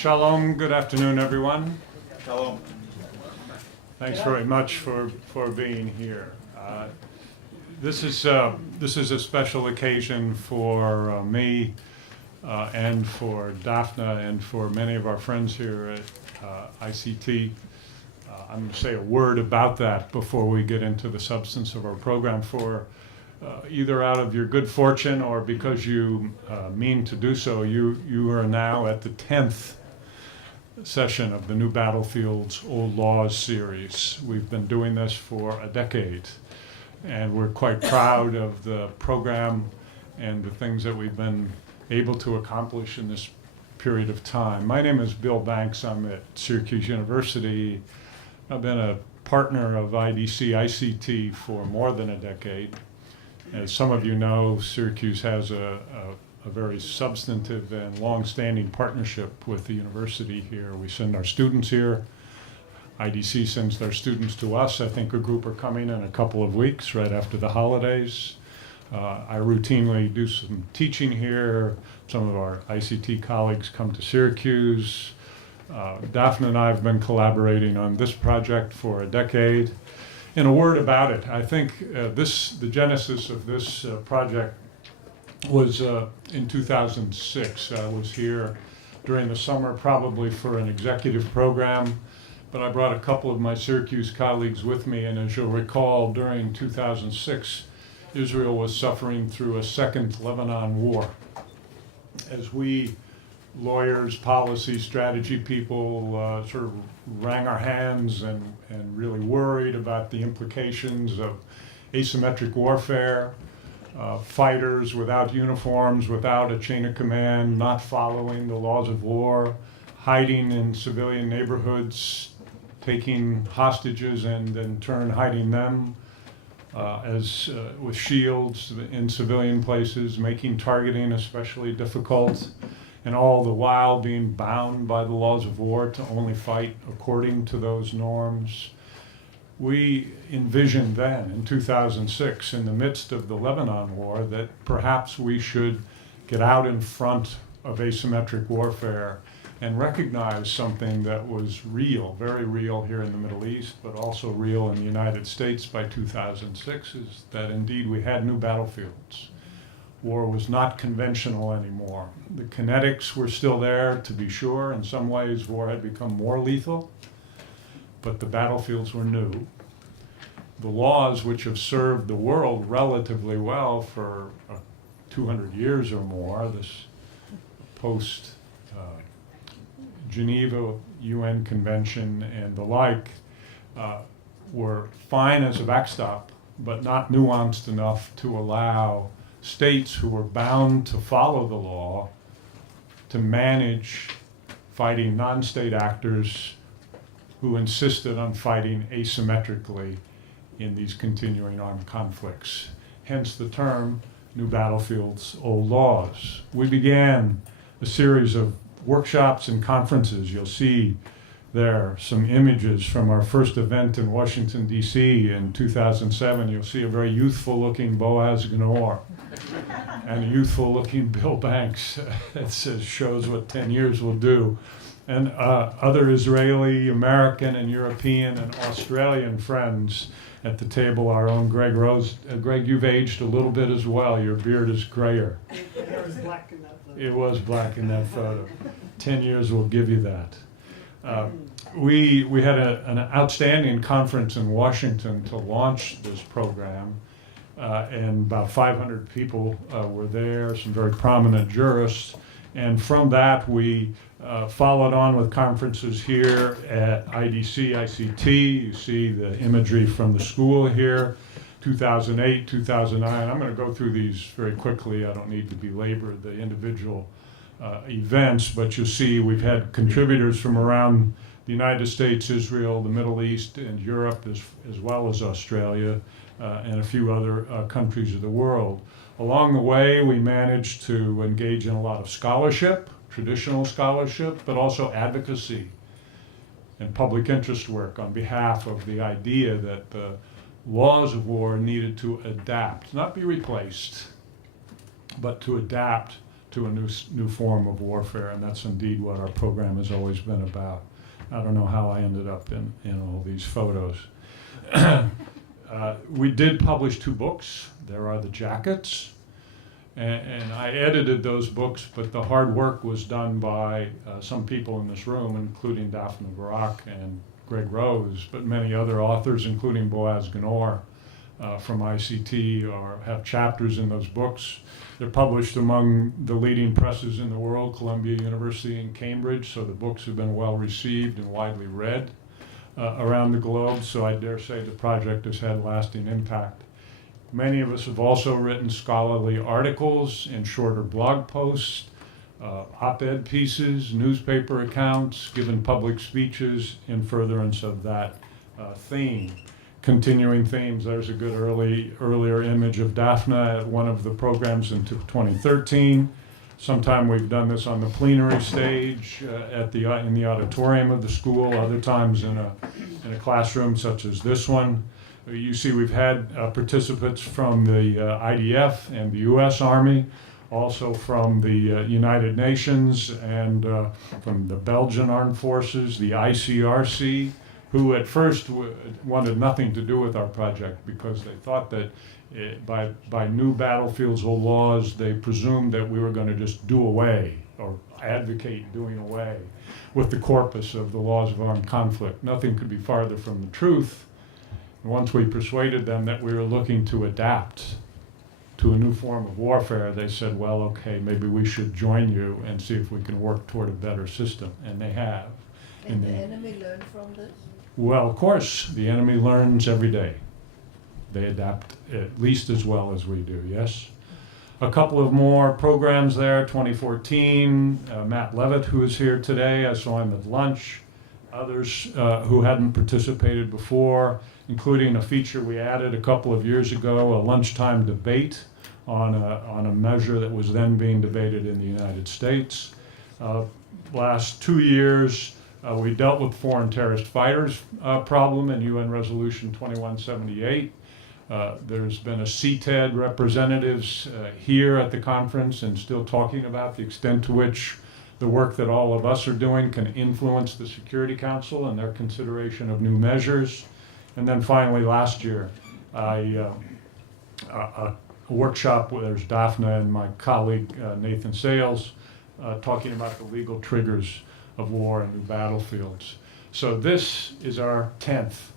Shalom, good afternoon, everyone. Shalom. Thanks very much for being here. This is a special occasion for me and for Daphné and for many of our friends here at ICT. I'm going to say a word about that before we get into the substance of our program. For either out of your good fortune or because you mean to do so, you are now at the 10th session of the New Battlefields, Old Laws series. We've been doing this for a decade, and we're quite proud of the program and the things that we've been able to accomplish in this period of time. My name is Bill Banks. I'm at Syracuse University. I've been a partner of INSCT for more than a decade. As some of you know, Syracuse has a very substantive and long-standing partnership with the university here. We send our students here. IDC sends their students to us. I think a group are coming in a couple of weeks right after the holidays. I routinely do some teaching here. Some of our ICT colleagues come to Syracuse. Daphné and I have been collaborating on this project for a decade. In a word about it, I think the genesis of this project was in 2006. I was here during the summer, probably for an executive program, but I brought a couple of my Syracuse colleagues with me, and as you'll recall, during 2006, Israel was suffering through a second Lebanon war. As we lawyers, policy, strategy people sort of wrang our hands and really worried about the implications of asymmetric warfare, fighters without uniforms, without a chain of command, not following the laws of war, hiding in civilian neighborhoods, taking hostages and in turn hiding them with shields in civilian places, making targeting especially difficult, and all the while being bound by the laws of war to only fight according to those norms. We envisioned then, in 2006, in the midst of the Lebanon war, that perhaps we should get out in front of asymmetric warfare and recognize something that was real, very real here in the Middle East, but also real in the United States by 2006, is that indeed we had new battlefields. War was not conventional anymore. The kinetics were still there, to be sure. In some ways, war had become more lethal, but the battlefields were new. The laws which have served the world relatively well for 200 years or more, this post-Geneva UN Convention and the like, were fine as a backstop, but not nuanced enough to allow states who were bound to follow the law to manage fighting non-state actors who insisted on fighting asymmetrically in these continuing armed conflicts. Hence the term New Battlefields, Old Laws. We began a series of workshops and conferences. You'll see there some images from our first event in Washington, D.C. in 2007. You'll see a very youthful-looking Boaz Gnor and a youthful-looking Bill Banks. That shows what 10 years will do. And other Israeli, American, and European, and Australian friends at the table. Our own Greg Rose. Greg, you've aged a little bit as well. Your beard is grayer. It was black in that photo. It was black in that photo. 10 years will give you that. We had an outstanding conference in Washington to launch this program, and about 500 people were there, some very prominent jurists, and from that we followed on with conferences here at IDC, ICT. You see the imagery from the school here, 2008, 2009. I'm going to go through these very quickly. I don't need to belabor the individual events, but you see we've had contributors from around the United States, Israel, the Middle East, and Europe, as well as Australia, and a few other countries of the world. Along the way, we managed to engage in a lot of scholarship, traditional scholarship, but also advocacy and public interest work on behalf of the idea that the laws of war needed to adapt, not be replaced, but to adapt to a new form of warfare, and that's indeed what our program has always been about. I don't know how I ended up in all these photos. We did publish 2 books. There are the jackets, and I edited those books, but the hard work was done by some people in this room, including Daphné Barak and Greg Rose, but many other authors, including Boaz Ganor from ICT, have chapters in those books. They're published among the leading presses in the world, Columbia University and Cambridge, so the books have been well received and widely read around the globe, so I dare say the project has had lasting impact. Many of us have also written scholarly articles and shorter blog posts, op-ed pieces, newspaper accounts, given public speeches in furtherance of that theme. Continuing themes, there's a good earlier image of Daphné at one of the programs in 2013. Sometime we've done this on the plenary stage in the auditorium of the school, other times in a classroom such as this one. You see we've had participants from the IDF and the US Army, also from the United Nations and from the Belgian Armed Forces, the ICRC, who at first wanted nothing to do with our project because they thought that by new battlefields or laws, they presumed that we were going to just do away or advocate doing away with the corpus of the laws of armed conflict. Nothing could be farther from the truth. And once we persuaded them that we were looking to adapt to a new form of warfare, they said, well, okay, maybe we should join you and see if we can work toward a better system. And they have. And the enemy learned from this? Well, of course, the enemy learns every day. They adapt at least as well as we do, yes? A couple of more programs there, 2014, Matt Levitt, who is here today, I saw him at lunch. Others who hadn't participated before, including a feature we added a couple of years ago, a lunchtime debate on a measure that was then being debated in the United States. Last 2 years, we dealt with foreign terrorist fighters problem in UN Resolution 2178. There's been a CTED representatives here at the conference and still talking about the extent to which the work that all of us are doing can influence the Security Council and their consideration of new measures. And then finally last year, a workshop where there's Daphné and my colleague Nathan Sales talking about the legal triggers of war and new battlefields. So this is our 10th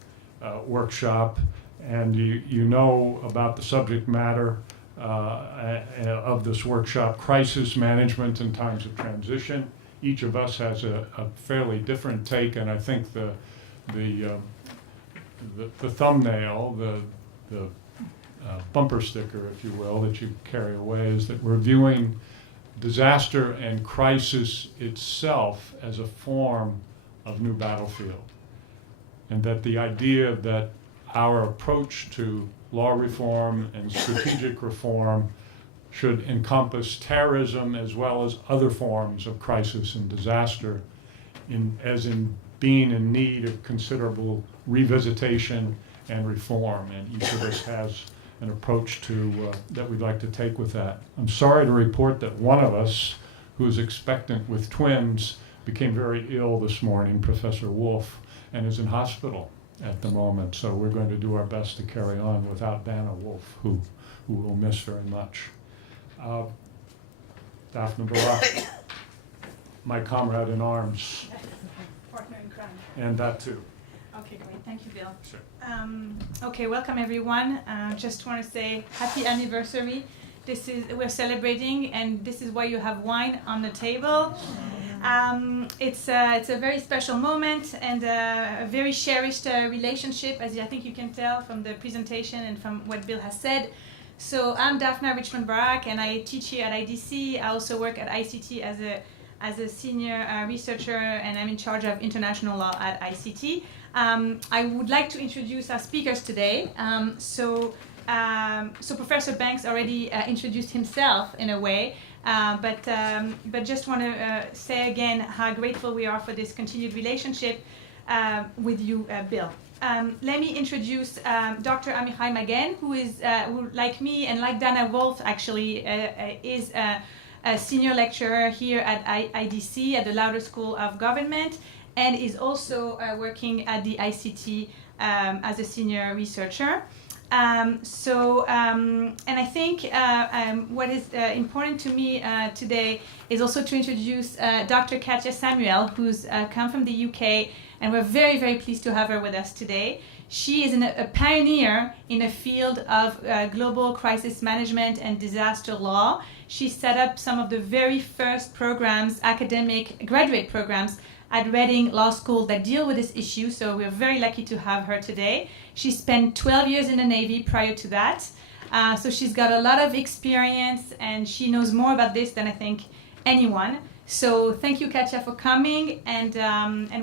workshop, and you know about the subject matter of this workshop, crisis management in times of transition. Each of us has a fairly different take, and I think the thumbnail, the bumper sticker, if you will, that you carry away is that we're viewing disaster and crisis itself as a form of new battlefield. And that the idea that our approach to law reform and strategic reform should encompass terrorism as well as other forms of crisis and disaster, as in being in need of considerable revisitation and reform. And each of us has an approach that we'd like to take with that. I'm sorry to report that one of us, who's expectant with twins, became very ill this morning, Professor Wolf, and is in hospital at the moment. So we're going to do our best to carry on without Dana Wolf, who we'll miss very much. Daphné Barak, my comrade in arms. Partner in crime. And that too. Okay, great. Thank you, Bill. Sure. Okay, welcome everyone. Just want to say happy anniversary. We're celebrating, and this is why you have wine on the table. It's a very special moment and a very cherished relationship, as I think you can tell from the presentation and from what Bill has said. So I'm Daphné Richemond-Barak, and I teach here at IDC. I also work at ICT as a senior researcher, and I'm in charge of international law at ICT. I would like to introduce our speakers today. So Professor Banks already introduced himself in a way, but just want to say again how grateful we are for this continued relationship with you, Bill. Let me introduce Dr. Amichai Magen, who is, who, like me and like Dana Wolf, actually is a senior lecturer here at IDC at the Lauder School of Government, and is also working at the ICT as a senior researcher. And I think what is important to me today is also to introduce Dr. Katja Samuel, who's come from the UK, and we're very, very pleased to have her with us today. She is a pioneer in a field of global crisis management and disaster law. She set up some of the very first programs, academic graduate programs, at Reading Law School that deal with this issue, so we're very lucky to have her today. She spent 12 years in the Navy prior to that, so she's got a lot of experience and she knows more about this than I think anyone. So thank you, Katja, for coming, and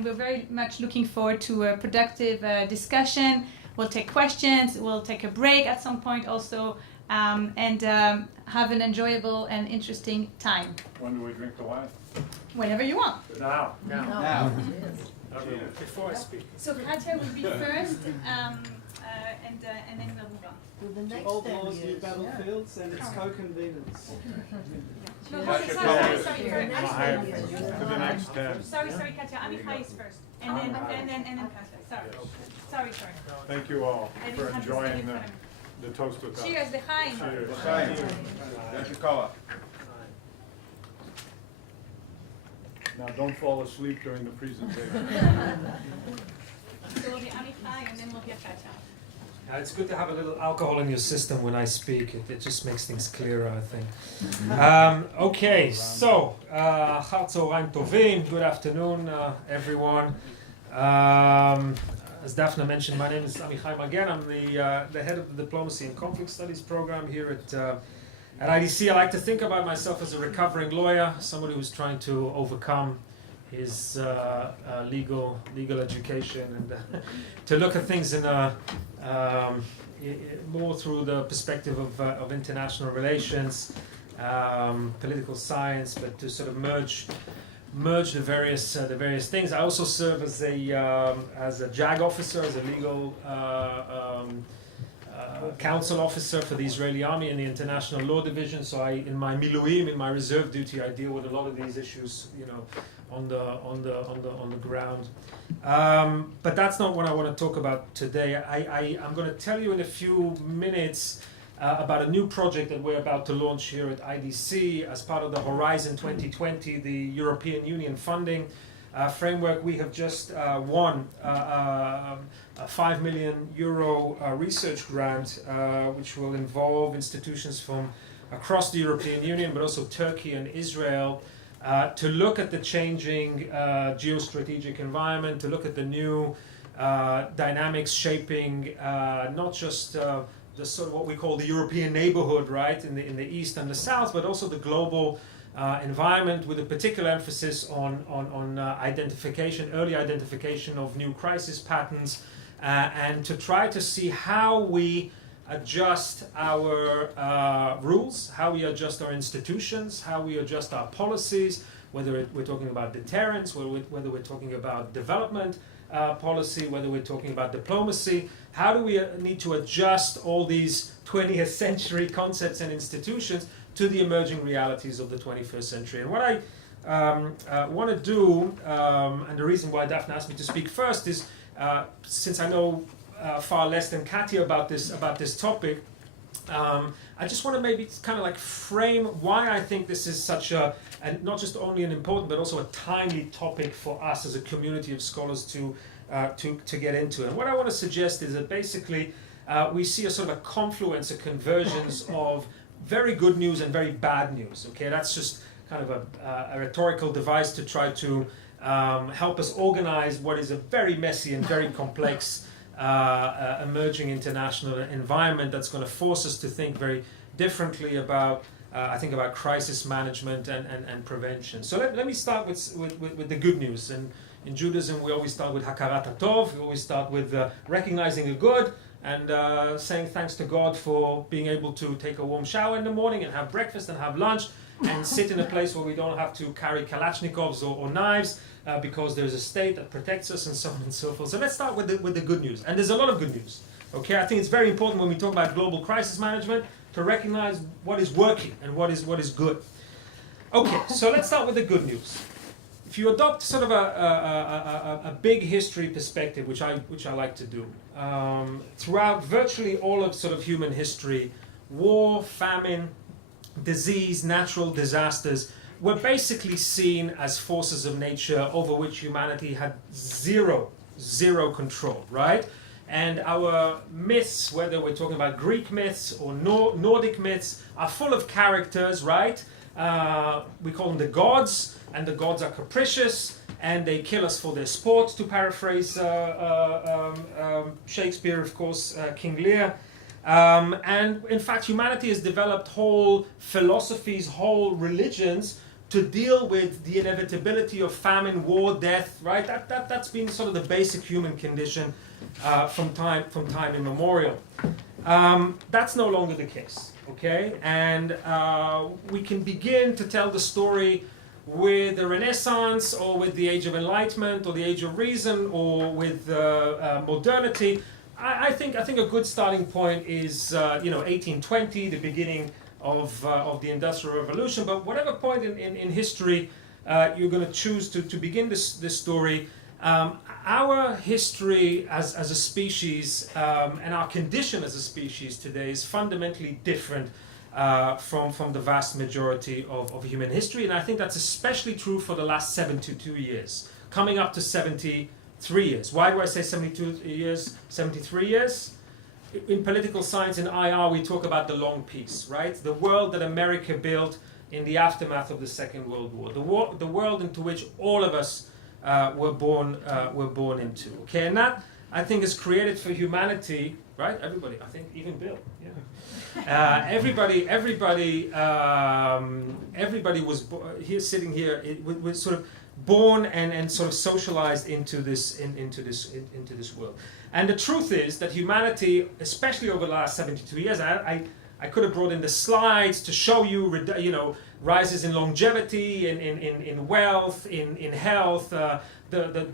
we're very much looking forward to a productive discussion. We'll take questions, we'll take a break at some point also, and have an enjoyable and interesting time. When do we drink the wine? Whenever you want. Now. Now. Before I speak. So Katja will be first, and then we'll move on. To the next Old 10 laws, new years. battlefields, and it's co-convenance. No, Katja, sorry, go sorry, to the next 10. sorry, Katja. Amichai is first, and then Katja. Sorry. Thank you all I for didn't have this thing enjoying in front of me. the toast with us. Cheers, l'chaim. Cheers. Now, don't fall asleep during the presentation. So we'll hear Amichai, and then we'll hear Katja. It's good to have a little alcohol in your system when I speak. It just makes things clearer, I think. Okay, so Achar Tzoraim Tovim. Good afternoon, everyone. As Daphné mentioned, my name is Amichai Magen. I'm the head of the Diplomacy and Conflict Studies program here at IDC. I like to think about myself as a recovering lawyer, somebody who's trying to overcome his legal education and to look at things in a more through the perspective of international relations, political science, but to sort of merge the various things. I also serve as a JAG officer, as a legal counsel officer for the Israeli Army in the International Law Division. So in my miluim, in my reserve duty, I deal with a lot of these issues, on the ground. But that's not what I want to talk about today. I'm going to tell you in a few minutes about a new project that we're about to launch here at IDC as part of the Horizon 2020, the European Union funding framework. We have just won a €5 million research grant, which will involve institutions from across the European Union, but also Turkey and Israel, to look at the changing geostrategic environment, to look at the new dynamics shaping not just the sort of what we call the European neighborhood, right, in the east and the south, but also the global environment, with a particular emphasis on early identification of new crisis patterns, and to try to see how we adjust our rules, how we adjust our institutions, how we adjust our policies, whether we're talking about deterrence, whether we're talking about development policy, whether we're talking about diplomacy. How do we need to adjust all these 20th century concepts and institutions to the emerging realities of the 21st century? And what I want to do, and the reason why Daphné asked me to speak first is, since I know far less than Katja about this topic, I just want to maybe kind of like frame why I think this is such and not just only an important, but also a timely topic for us as a community of scholars to get into. And what I want to suggest is that basically we see a sort of a confluence, a convergence of very good news and very bad news. Okay, that's just kind of a rhetorical device to try to help us organize what is a very messy and very complex emerging international environment that's going to force us to think very differently about, I think, about crisis management and prevention. So let me start with the good news. And in Judaism, we always start with hakarat hatov. We always start with recognizing the good and saying thanks to God for being able to take a warm shower in the morning and have breakfast and have lunch and sit in a place where we don't have to carry Kalashnikovs or knives, because there's a state that protects us, and so on and so forth. So let's start with the good news. And there's a lot of good news. Okay, I think it's very important when we talk about global crisis management to recognize what is working and what is good. Okay, so let's start with the good news. If you adopt sort of a big history perspective, which I like to do, throughout virtually all of sort of human history, war, famine, disease, natural disasters were basically seen as forces of nature over which humanity had zero control, right? And our myths, whether we're talking about Greek myths or Nordic myths, are full of characters, right? We call them the gods, and the gods are capricious, and they kill us for their sport, to paraphrase Shakespeare, of course, King Lear. And in fact, humanity has developed whole philosophies, whole religions to deal with the inevitability of famine, war, death, right? That's been sort of the basic human condition from time immemorial. That's no longer the case, okay? And we can begin to tell the story with the Renaissance, or with the Age of Enlightenment, or the Age of Reason, or with modernity. I think a good starting point is 1820, the beginning of the Industrial Revolution. But whatever point in history you're going to choose to begin this story, our history as a species and our condition as a species today is fundamentally different from the vast majority of human history. And I think that's especially true for the last 72 years, coming up to 73 years. Why do I say 72 years, 73 years? In political science, in IR, we talk about the long peace, right? The world that America built in the aftermath of the Second World War. The world into which all of us were born into. Okay, and that, I think, is created for humanity, right? Everybody, I think, even Bill. Yeah. Everybody was here, sitting here, was sort of born and sort of socialized into this world. And the truth is that humanity, especially over the last 72 years, I could have brought in the slides to show you, rises in longevity, in wealth, in health, the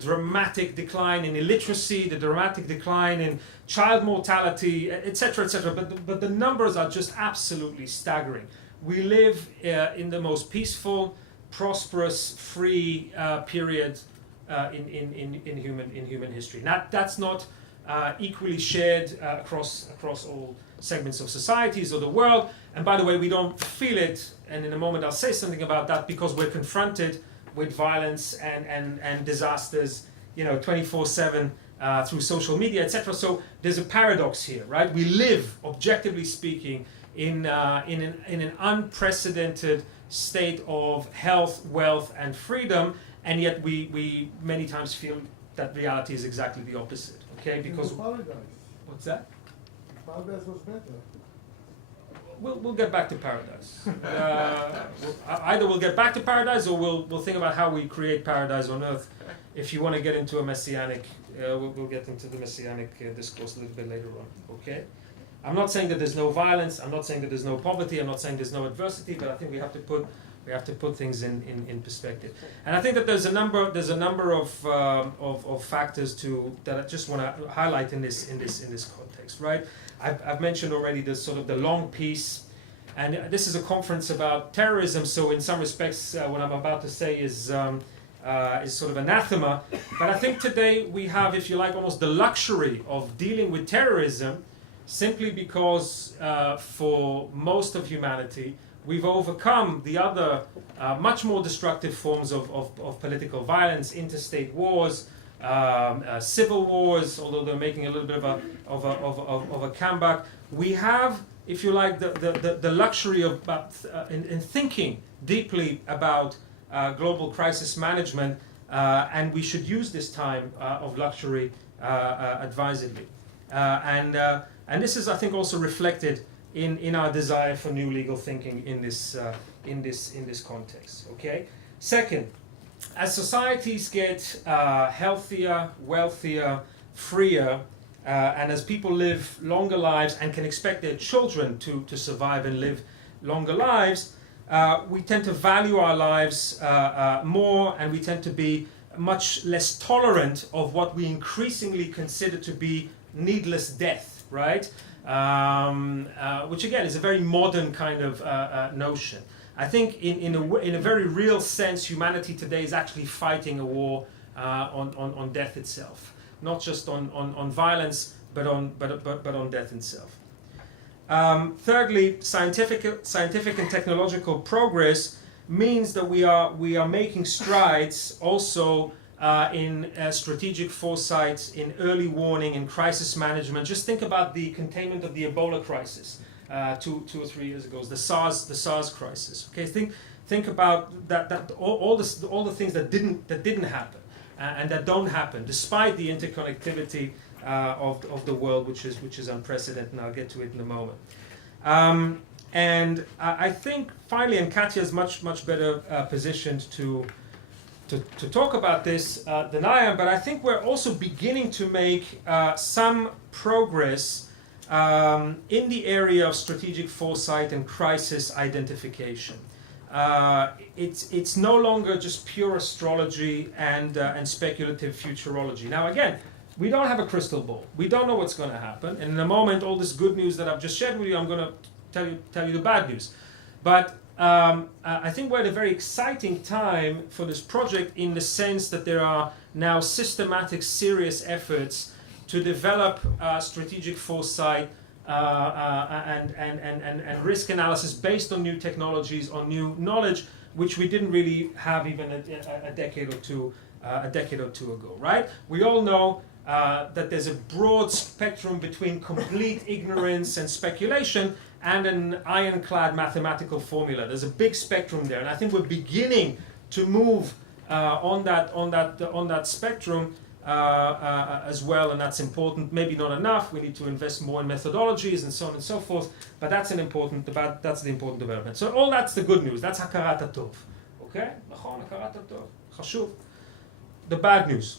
dramatic decline in illiteracy, the dramatic decline in child mortality, etc., etc. But the numbers are just absolutely staggering. We live in the most peaceful, prosperous, free period in human history. That's not equally shared across all segments of societies or the world. And by the way, we don't feel it, and in a moment I'll say something about that, because we're confronted with violence and disasters 24/7 through social media, etc. So there's a paradox here, right? We live, objectively speaking, in an unprecedented state of health, wealth, and freedom, and yet we many times feel that reality is exactly the opposite. Okay, because what's that? Paradise was better. We'll get back to paradise. Either we'll get back to paradise, or we'll think about how we create paradise on earth. If you want to get into a messianic, we'll get into the messianic discourse a little bit later on. Okay. I'm not saying that there's no violence. I'm not saying that there's no poverty. I'm not saying there's no adversity. But I think we have to put things in perspective. And I think that there's a number of factors that I just want to highlight in this context, right? I've mentioned already the sort of the long peace, and this is a conference about terrorism. So in some respects, what I'm about to say is sort of anathema. But I think today we have, if you like, almost the luxury of dealing with terrorism, simply because for most of humanity, we've overcome the other much more destructive forms of political violence, interstate wars, civil wars, although they're making a little bit of a comeback. We have, if you like, the luxury of in thinking deeply about global crisis management, and we should use this time of luxury advisedly. And this is, I think, also reflected in our desire for new legal thinking in this context. Okay. Second, as societies get healthier, wealthier, freer, and as people live longer lives and can expect their children to survive and live longer lives, we tend to value our lives more, and we tend to be much less tolerant of what we increasingly consider to be needless death, right? Which again is a very modern kind of notion. I think in a very real sense, humanity today is actually fighting a war on death itself, not just on violence, but on death itself. Thirdly, scientific and technological progress means that we are making strides also in strategic foresight, in early warning, in crisis management. Just think about the containment of the Ebola crisis 2 or 3 years ago, the SARS crisis. Okay, think about that all the things that didn't happen and that don't happen, despite the interconnectivity of the world, which is unprecedented. And I'll get to it in a moment. And I think finally, and Katja is much better positioned to talk about this than I am, but I think we're also beginning to make some progress in the area of strategic foresight and crisis identification. It's no longer just pure astrology and speculative futurology. Now again, we don't have a crystal ball. We don't know what's going to happen. And in a moment, all this good news that I've just shared with you, I'm going to tell you the bad news. But I think we're at a very exciting time for this project in the sense that there are now systematic, serious efforts to develop strategic foresight and risk analysis based on new technologies, on new knowledge, which we didn't really have even a decade or two ago. Right? We all know that there's a broad spectrum between complete ignorance and speculation and an ironclad mathematical formula. There's a big spectrum there, and I think we're beginning to move on that spectrum as well, and that's important. Maybe not enough. We need to invest more in methodologies and so on and so forth. But that's the important development. So all that's the good news. That's hakarat hatov. Okay? hakarat hatov. Chashuv. The bad news.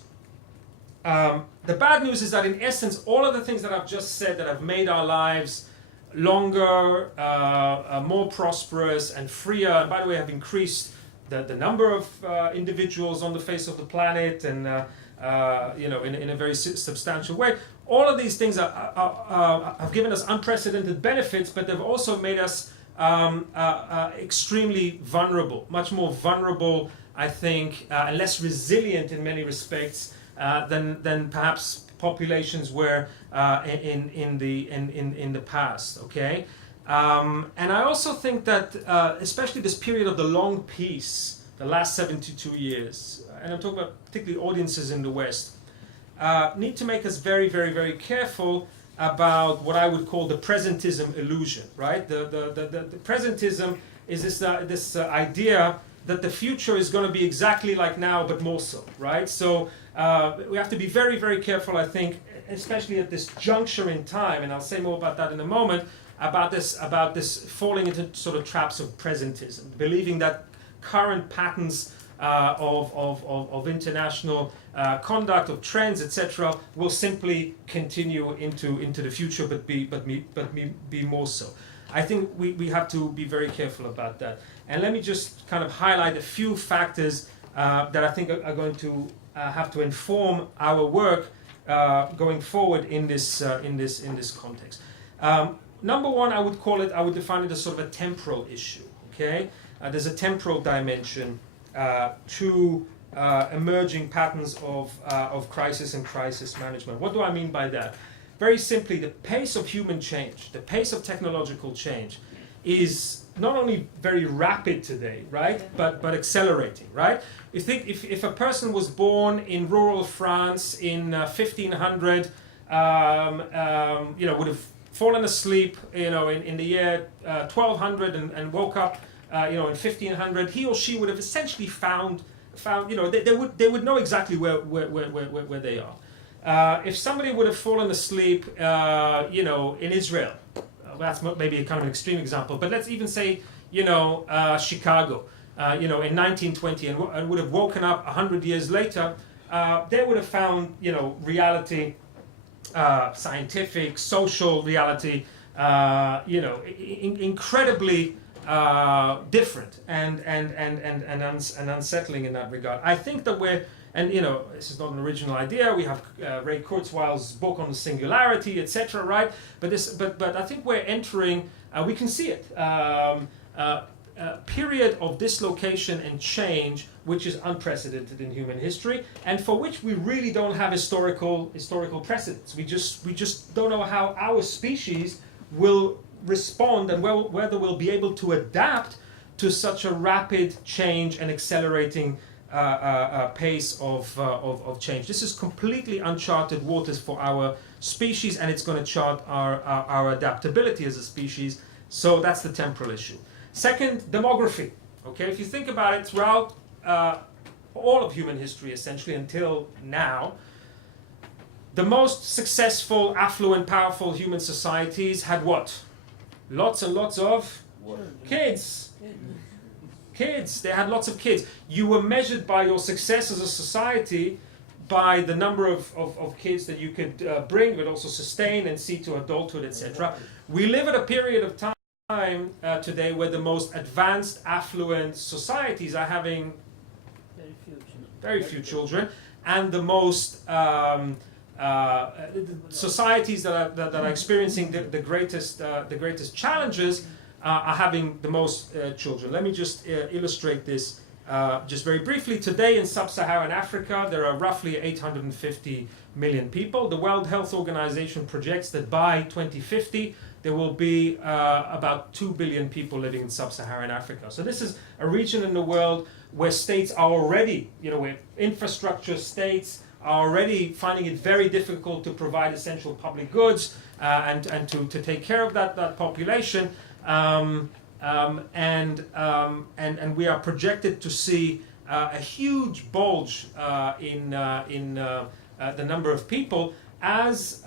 The bad news is that in essence, all of the things that I've just said that have made our lives longer, more prosperous and freer, and by the way have increased the number of individuals on the face of the planet and in a very substantial way. All of these things have given us unprecedented benefits, but they've also made us extremely vulnerable, much more vulnerable, I think, and less resilient in many respects than perhaps populations were in the past. Okay, and I also think that especially this period of the long peace, the last 72 years, and I'm talking about particularly audiences in the West, need to make us very, very, very careful about what I would call the presentism illusion. Right? The presentism is this idea that the future is going to be exactly like now, but more so. Right? So we have to be very, very careful, I think, especially at this juncture in time, and I'll say more about that in a moment, about this falling into sort of traps of presentism, believing that current patterns of international conduct, of trends, etc., will simply continue into the future, but be more so. I think we have to be very careful about that. And let me just kind of highlight a few factors that I think are going to have to inform our work going forward in this context. Number one, I would define it as sort of a temporal issue. Okay, there's a temporal dimension to emerging patterns of crisis and crisis management. What do I mean by that? Very simply, the pace of human change, the pace of technological change, is not only very rapid today, right, but accelerating, right? You think if a person was born in rural France in 1500, would have fallen asleep, in the year 1200 and woke up, in 1500, he or she would have essentially found, they would know exactly where they are. If somebody would have fallen asleep, in Israel, that's maybe a kind of an extreme example, but let's even say, Chicago, in 1920, and would have woken up 100 years later, they would have found, reality, scientific, social reality, incredibly different and unsettling in that regard. I think that this is not an original idea. We have Ray Kurzweil's book on the singularity, etc. Right? But I think we're entering. We can see it. period of dislocation and change which is unprecedented in human history, and for which we really don't have historical precedents. We just don't know how our species will respond and whether we'll be able to adapt to such a rapid change and accelerating pace of change. This is completely uncharted waters for our species, and it's going to chart our adaptability as a species. So that's the temporal issue. Second, demography. Okay, if you think about it, throughout all of human history, essentially until now, the most successful, affluent, powerful human societies had what? Lots and lots of kids. Kids. They had lots of kids. You were measured by your success as a society by the number of kids that you could bring, but also sustain and see to adulthood, etc. We live at a period of time today where the most advanced, affluent societies are having very few children, and the most societies that are experiencing the greatest challenges are having the most children. Let me just illustrate this just very briefly. Today in sub-Saharan Africa, there are roughly 850 million people. The World Health Organization projects that by 2050, there will be about 2 billion people living in sub-Saharan Africa. So this is a region in the world where states are already, where infrastructure states are already finding it very difficult to provide essential public goods and to take care of that population. And we are projected to see a huge bulge in the number of people as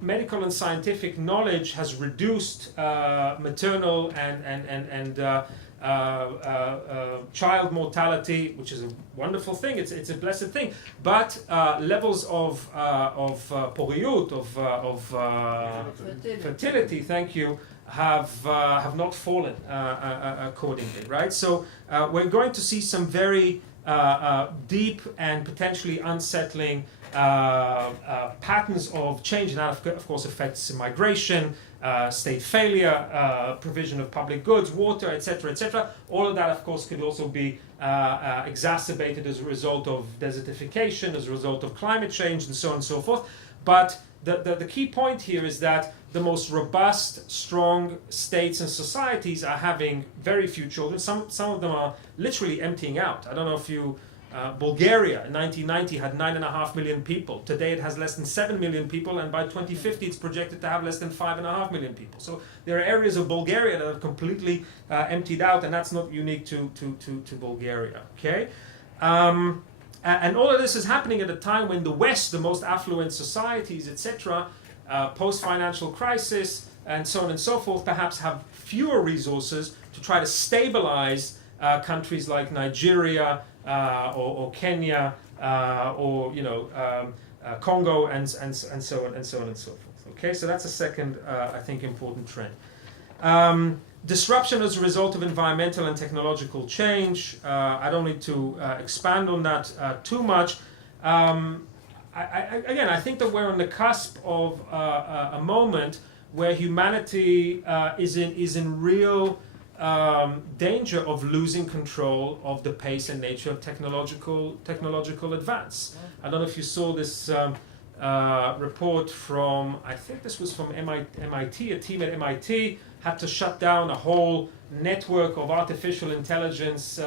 medical and scientific knowledge has reduced maternal and child mortality, which is a wonderful thing. It's a blessed thing. But levels of poriyut, of fertility, thank you, have not fallen accordingly, right? So we're going to see some very deep and potentially unsettling patterns of change, and that of course affects migration, state failure, provision of public goods, water, etc., etc. All of that, of course, could also be exacerbated as a result of desertification, as a result of climate change, and so on and so forth. But the key point here is that the most robust, strong states and societies are having very few children. Some of them are literally emptying out. I don't know if you... Bulgaria in 1990 had 9.5 million people. Today it has less than 7 million people, and by 2050 it's projected to have less than 5.5 million people. So there are areas of Bulgaria that have completely emptied out, and that's not unique to Bulgaria. Okay, and all of this is happening at a time when the West, the most affluent societies, etc., post-financial crisis and so on and so forth, perhaps have fewer resources to try to stabilize countries like Nigeria, or Kenya, or Congo, and so on and so on and so forth. Okay, so that's a second, I think, important trend. Disruption as a result of environmental and technological change. I don't need to expand on that too much. Again, I think that we're on the cusp of a moment where humanity is in real danger of losing control of the pace and nature of technological advance. I don't know if you saw this report from, I think this was from MIT, a team at MIT had to shut down a whole network of artificial intelligence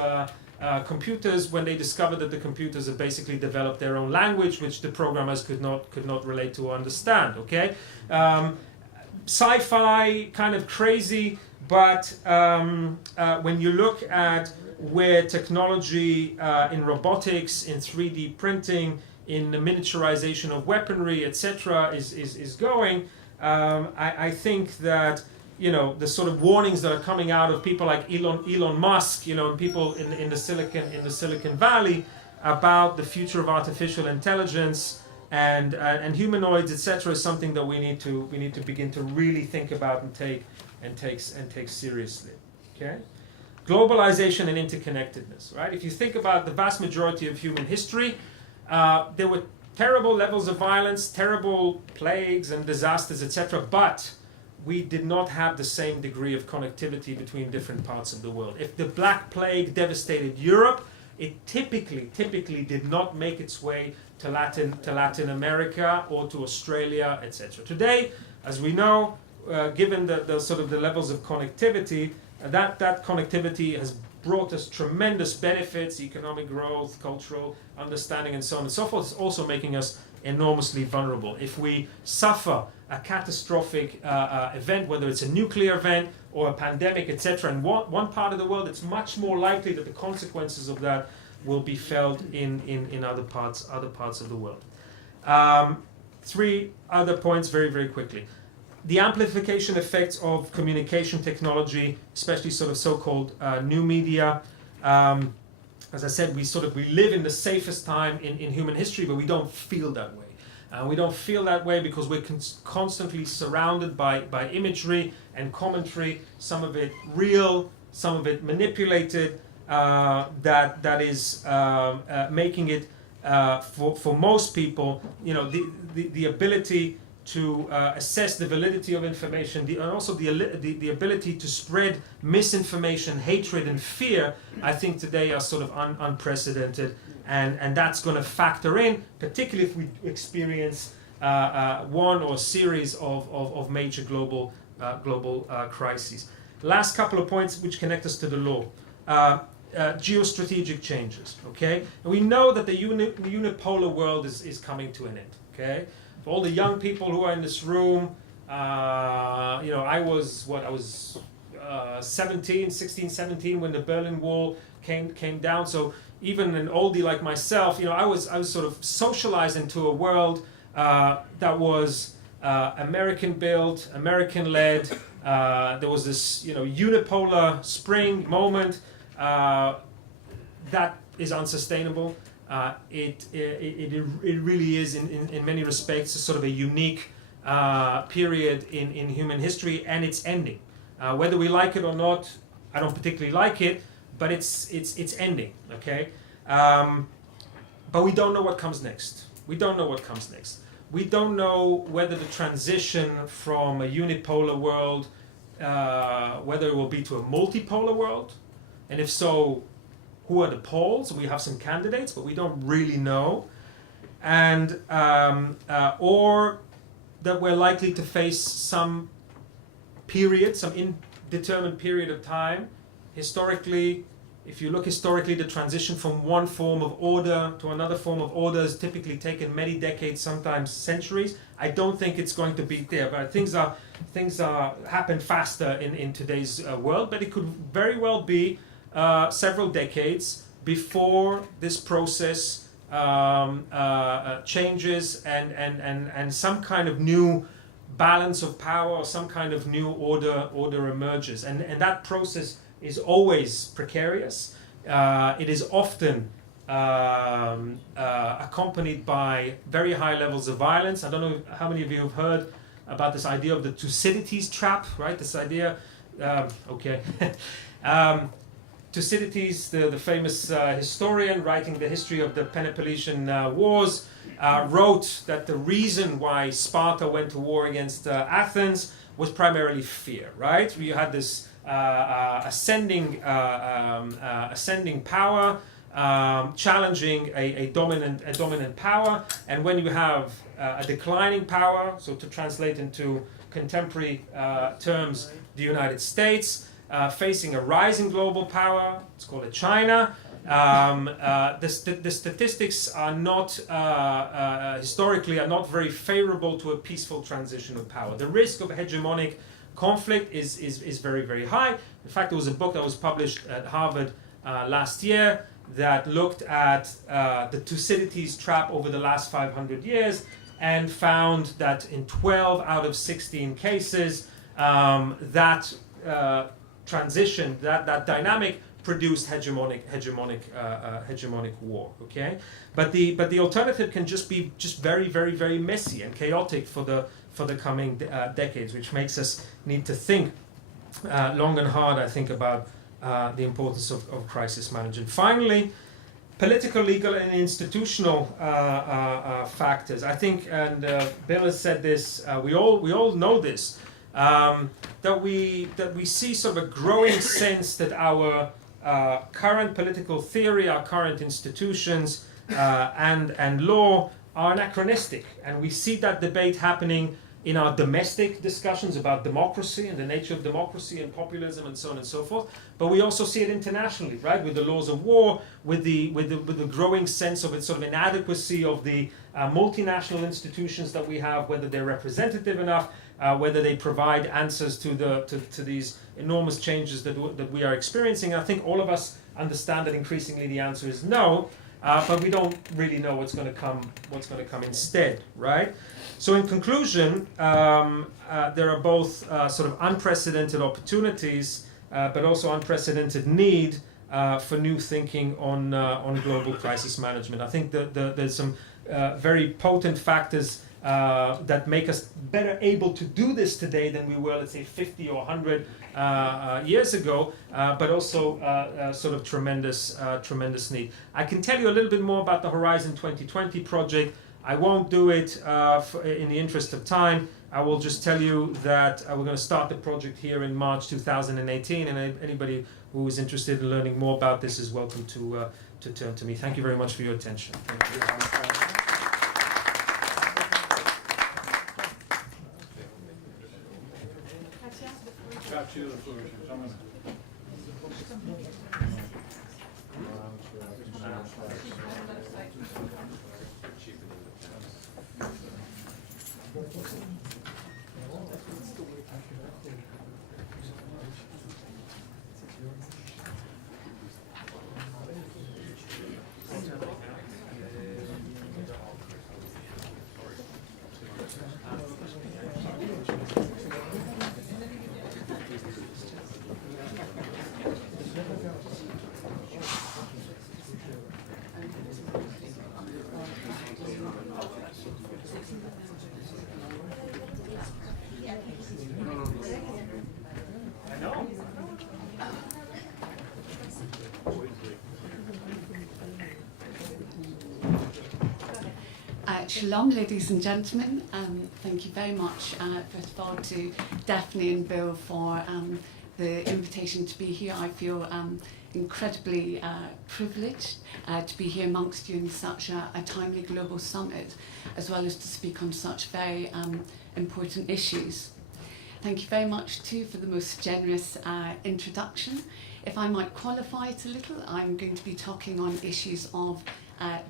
computers when they discovered that the computers had basically developed their own language, which the programmers could not relate to or understand. Okay, sci-fi, kind of crazy. But when you look at where technology in robotics, in 3D printing, in the miniaturization of weaponry, etc., is going, I think that the sort of warnings that are coming out of people like Elon Musk, and people in the Silicon Valley about the future of artificial intelligence and humanoids, etc., is something that we need to begin to really think about and take seriously. Okay, globalization and interconnectedness. Right. If you think about the vast majority of human history, there were terrible levels of violence, terrible plagues and disasters, etc. But we did not have the same degree of connectivity between different parts of the world. If the Black Plague devastated Europe, it typically did not make its way to Latin America or to Australia, etc. Today, as we know, given the sort of the levels of connectivity, that connectivity has brought us tremendous benefits, economic growth, cultural understanding, and so on and so forth. It's also making us enormously vulnerable. If we suffer a catastrophic event, whether it's a nuclear event or a pandemic, etc., in one part of the world, it's much more likely that the consequences of that will be felt in other parts of the world. 3 other points very, very quickly. The amplification effects of communication technology, especially sort of so-called new media. As I said, we live in the safest time in human history, but we don't feel that way. We don't feel that way because we're constantly surrounded by imagery and commentary, some of it real, some of it manipulated, that is making it for most people, the ability to assess the validity of information, and also the ability to spread misinformation, hatred, and fear, I think today are sort of unprecedented, and that's going to factor in, particularly if we experience one or series of major global crises. Last couple of points which connect us to the law. Geostrategic changes, okay? And we know that the unipolar world is coming to an end, okay? For all the young people who are in this room, I was 16, 17 when the Berlin Wall came down. So even an oldie like myself, I was sort of socialized into a world that was American-built, American-led. There was this, Unipolar Spring moment that is unsustainable. It really is in many respects a sort of a unique period in human history, and it's ending. Whether we like it or not, I don't particularly like it, but it's ending. Okay, but we don't know what comes next. We don't know what comes next. We don't know whether the transition from a unipolar world, whether it will be to a multipolar world, and if so, who are the poles? We have some candidates, but we don't really know. And or that we're likely to face some period, some indeterminate period of time. Historically, if you look historically, the transition from one form of order to another form of order has typically taken many decades, sometimes centuries. I don't think it's going to be there, but things happen faster in today's world. But it could very well be several decades before this process changes and some kind of new balance of power or some kind of new order emerges, and that process is always precarious. It is often accompanied by very high levels of violence. I don't know how many of you have heard about this idea of the Thucydides trap, right? This idea, Thucydides, the famous historian writing the history of the Peloponnesian Wars, wrote that the reason why Sparta went to war against Athens was primarily fear, right? You had this ascending power, challenging a dominant power, and when you have a declining power, so to translate into contemporary terms, the United States, facing a rising global power, let's call it China. The statistics are not historically are not very favorable to a peaceful transition of power. The risk of hegemonic conflict is very, very high. In fact, there was a book that was published at Harvard last year that looked at the Thucydides trap over the last 500 years and found that in 12 out of 16 cases that transition, that dynamic produced hegemonic war. Okay, but the alternative can just be very, very, very messy and chaotic for the coming decades, which makes us need to think long and hard, I think, about the importance of crisis management. Finally, political, legal, and institutional factors. I think, and Bill has said this. We all know this. that we see sort of a growing sense that our current political theory, our current institutions, and law are anachronistic, and we see that debate happening in our domestic discussions about democracy and the nature of democracy and populism and so on and so forth. But we also see it internationally, right, with the laws of war, with the growing sense of its sort of inadequacy of the multinational institutions that we have, whether they're representative enough, whether they provide answers to these enormous changes that we are experiencing. And I think all of us understand that increasingly the answer is no, but we don't really know what's going to come instead, right? So in conclusion, there are both sort of unprecedented opportunities, but also unprecedented need for new thinking on global crisis management. I think that there's some very potent factors that make us better able to do this today than we were, let's say, 50 or 100 years ago, but also sort of tremendous need. I can tell you a little bit more about the Horizon 2020 project. I won't do it in the interest of time. I will just tell you that we're going to start the project here in March 2018, and anybody who is interested in learning more about this is welcome to turn to me. Thank you very much for your attention. Thank you. Shalom, ladies and gentlemen. Thank you very much, first of all, to Daphné and Bill for the invitation to be here. I feel incredibly privileged to be here amongst you in such a timely global summit, as well as to speak on such very important issues. Thank you very much, too, for the most generous introduction. If I might qualify it a little, I'm going to be talking on issues of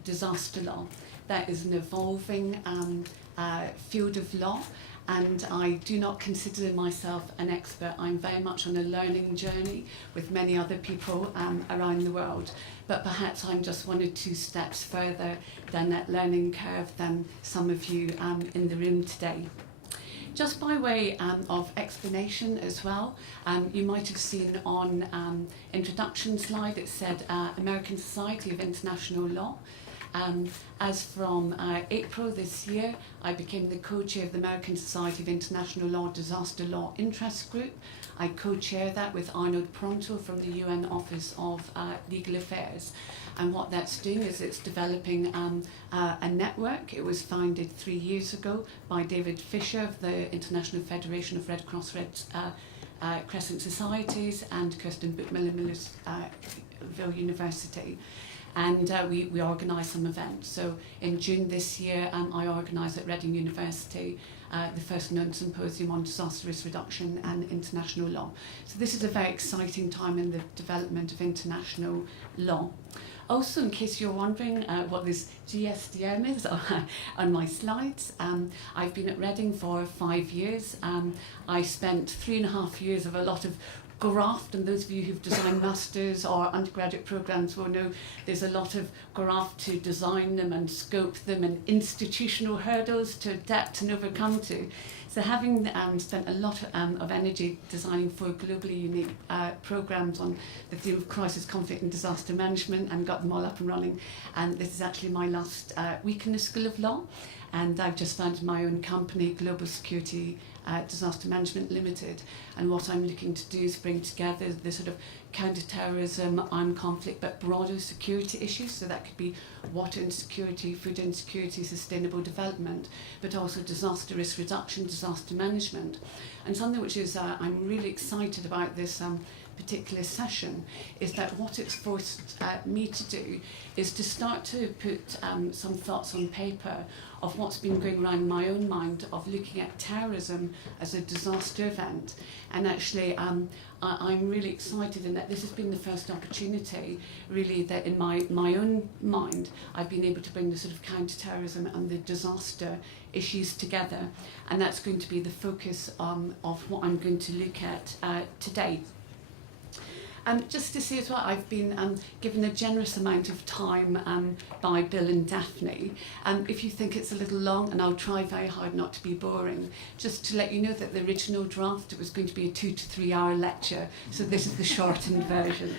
disaster law. That is an evolving field of law, and I do not consider myself an expert. I'm very much on a learning journey with many other people around the world, but perhaps I'm just 1 or 2 steps further down that learning curve than some of you in the room today. Just by way of explanation as well, you might have seen on introduction slide it said American Society of International Law. As from April this year, I became the co-chair of the American Society of International Law Disaster Law Interest Group. I co-chair that with Arnold Pronto from the UN Office of Legal Affairs. And what that's doing is it's developing a network. It was founded 3 years ago by David Fisher of the International Federation of Red Cross Red Crescent Societies and Kirsten Bookmiller Millersville University. And we organise some events. So in June this year, I organised at Reading University the first known symposium on disaster risk reduction and international law. So this is a very exciting time in the development of international law. Also, in case you're wondering what this GSDM is on my slides, I've been at Reading for 5 years. I spent 3.5 years of a lot of graft, and those of you who've designed masters or undergraduate programs will know there's a lot of graft to design them and scope them and institutional hurdles to adapt and overcome to. So having spent a lot of energy designing 4 globally unique programs on the theme of crisis, conflict and disaster management and got them all up and running, and this is actually my last week in the School of Law. and I've just founded my own company, Global Security Disaster Management Limited, and what I'm looking to do is bring together the sort of counter-terrorism, armed conflict, but broader security issues. So that could be water insecurity, food insecurity, sustainable development, but also disaster risk reduction, disaster management. And something which is I'm really excited about this particular session is that what it's forced me to do is to start to put some thoughts on paper of what's been going around in my own mind of looking at terrorism as a disaster event. And actually I'm really excited in that this has been the first opportunity really that in my own mind I've been able to bring the sort of counter-terrorism and the disaster issues together, and that's going to be the focus of what I'm going to look at today. Just to say as well, I've been given a generous amount of time by Bill and Daphne. If you think it's a little long, and I'll try very hard not to be boring, just to let you know that the original draft, it was going to be a 2 to 3 hour lecture, so this is the shortened version.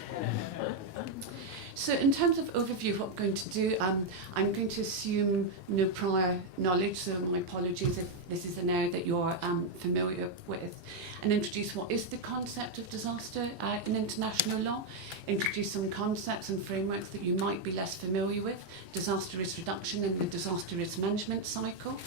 So in terms of overview, what I'm going to do, I'm going to assume no prior knowledge, so my apologies if this is an area that you're familiar with, and introduce what is the concept of disaster in international law, introduce some concepts and frameworks that you might be less familiar with, disaster risk reduction and the disaster risk management cycle.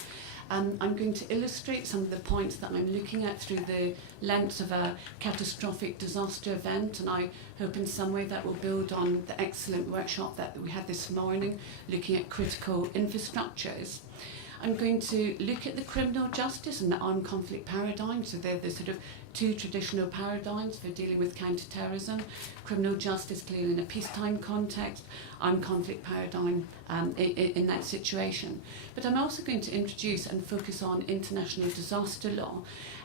I'm going to illustrate some of the points that I'm looking at through the lens of a catastrophic disaster event, and I hope in some way that will build on the excellent workshop that we had this morning looking at critical infrastructures. I'm going to look at the criminal justice and the armed conflict paradigm, so they're the sort of two traditional paradigms for dealing with counter-terrorism. Criminal justice clearly in a peacetime context, armed conflict paradigm in that situation. But I'm also going to introduce and focus on international disaster law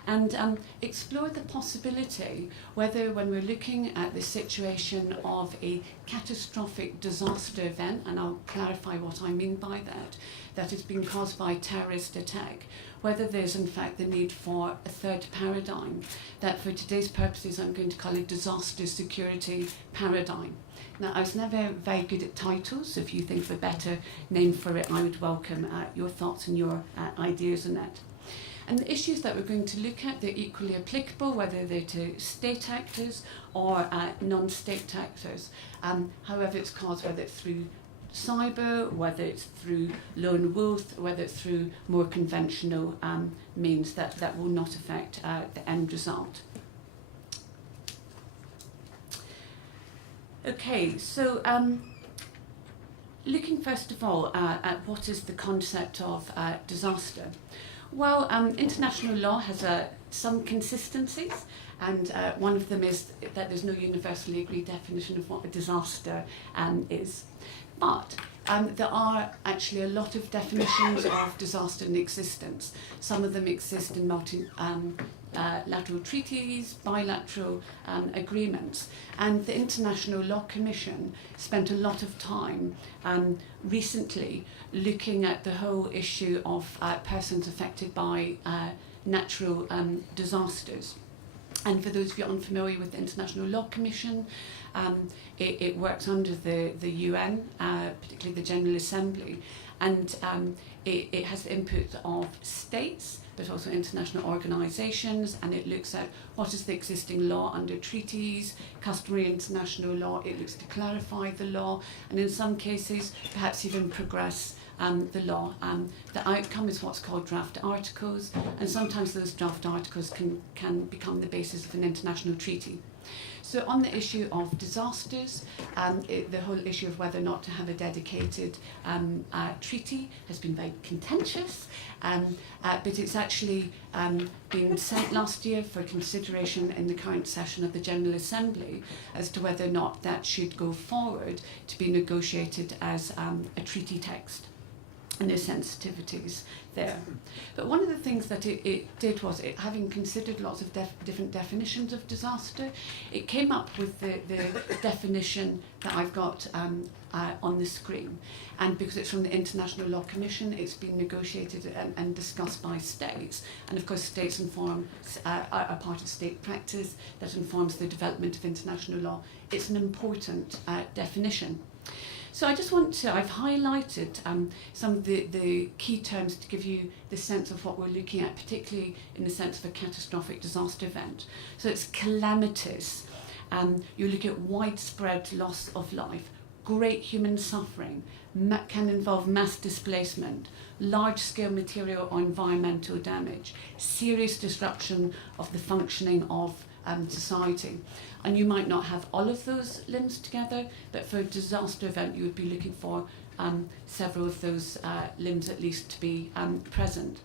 and explore the possibility whether when we're looking at the situation of a catastrophic disaster event, and I'll clarify what I mean by that, that has been caused by terrorist attack, whether there's in fact the need for a third paradigm that for today's purposes I'm going to call a disaster security paradigm. Now, I was never very good at titles, so if you think of a better name for it, I would welcome your thoughts and your ideas on that. And the issues that we're going to look at, they're equally applicable, whether they're to state actors or non-state actors. However it's caused, whether it's through cyber, whether it's through lone wolf, whether it's through more conventional means that will not affect the end result. Okay, so looking first of all at what is the concept of disaster. Well, international law has some consistencies, and one of them is that there's no universally agreed definition of what a disaster is. But there are actually a lot of definitions of disaster in existence. Some of them exist in multilateral treaties, bilateral agreements. And the International Law Commission spent a lot of time recently looking at the whole issue of persons affected by natural disasters. And for those of you unfamiliar with the International Law Commission, it works under the UN, particularly the General Assembly, and it has the input of states, but also international organisations, and it looks at what is the existing law under treaties, customary international law. It looks to clarify the law, and in some cases, perhaps even progress the law. The outcome is what's called draft articles, and sometimes those draft articles can become the basis of an international treaty. So on the issue of disasters, the whole issue of whether or not to have a dedicated treaty has been very contentious, but it's actually been sent last year for consideration in the current session of the General Assembly as to whether or not that should go forward to be negotiated as a treaty text. And there's sensitivities there. But one of the things that it did was, having considered lots of different definitions of disaster, it came up with the definition that I've got on the screen. And because it's from the International Law Commission, it's been negotiated and discussed by states. And of course, states are part of state practice that informs the development of international law. It's an important definition. So I just want to, I've highlighted some of the key terms to give you the sense of what we're looking at, particularly in the sense of a catastrophic disaster event. So it's calamitous. You look at widespread loss of life, great human suffering, can involve mass displacement, large-scale material or environmental damage, serious disruption of the functioning of society. And you might not have all of those limbs together, but for a disaster event you would be looking for several of those limbs at least to be present.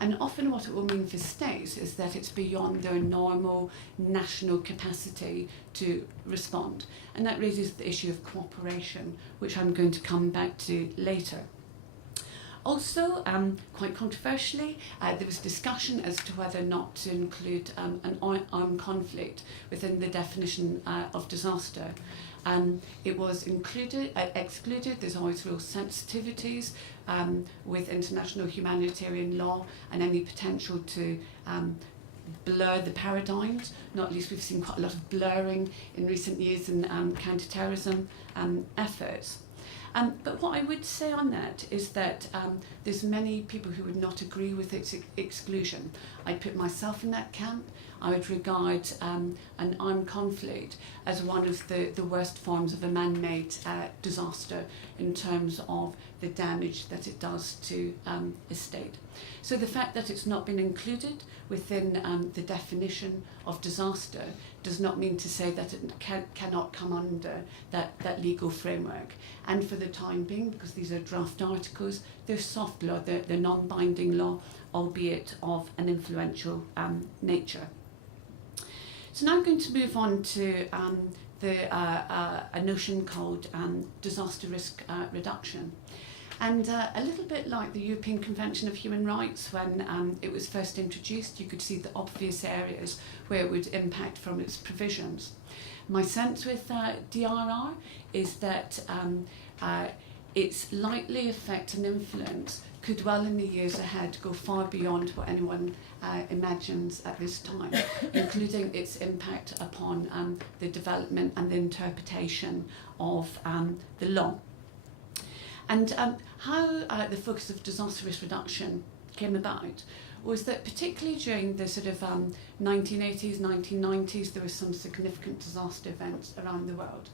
And often what it will mean for states is that it's beyond their normal national capacity to respond. And that raises the issue of cooperation, which I'm going to come back to later. Also, quite controversially, there was discussion as to whether or not to include an armed conflict within the definition of disaster. It was excluded. There's always real sensitivities with international humanitarian law and any potential to blur the paradigms. Not least we've seen quite a lot of blurring in recent years in counter-terrorism efforts. But what I would say on that is that there's many people who would not agree with its exclusion. I'd put myself in that camp. I would regard an armed conflict as one of the worst forms of a man-made disaster in terms of the damage that it does to a state. So the fact that it's not been included within the definition of disaster does not mean to say that it cannot come under that legal framework. And for the time being, because these are draft articles, they're soft law, they're non-binding law, albeit of an influential nature. So now I'm going to move on to a notion called disaster risk reduction. And a little bit like the European Convention of Human Rights, when it was first introduced, you could see the obvious areas where it would impact from its provisions. My sense with DRR is that its likely effect and influence could well in the years ahead go far beyond what anyone imagines at this time, including its impact upon the development and the interpretation of the law. And how the focus of disaster risk reduction came about was that particularly during the sort of 1980s, 1990s, there were some significant disaster events around the world.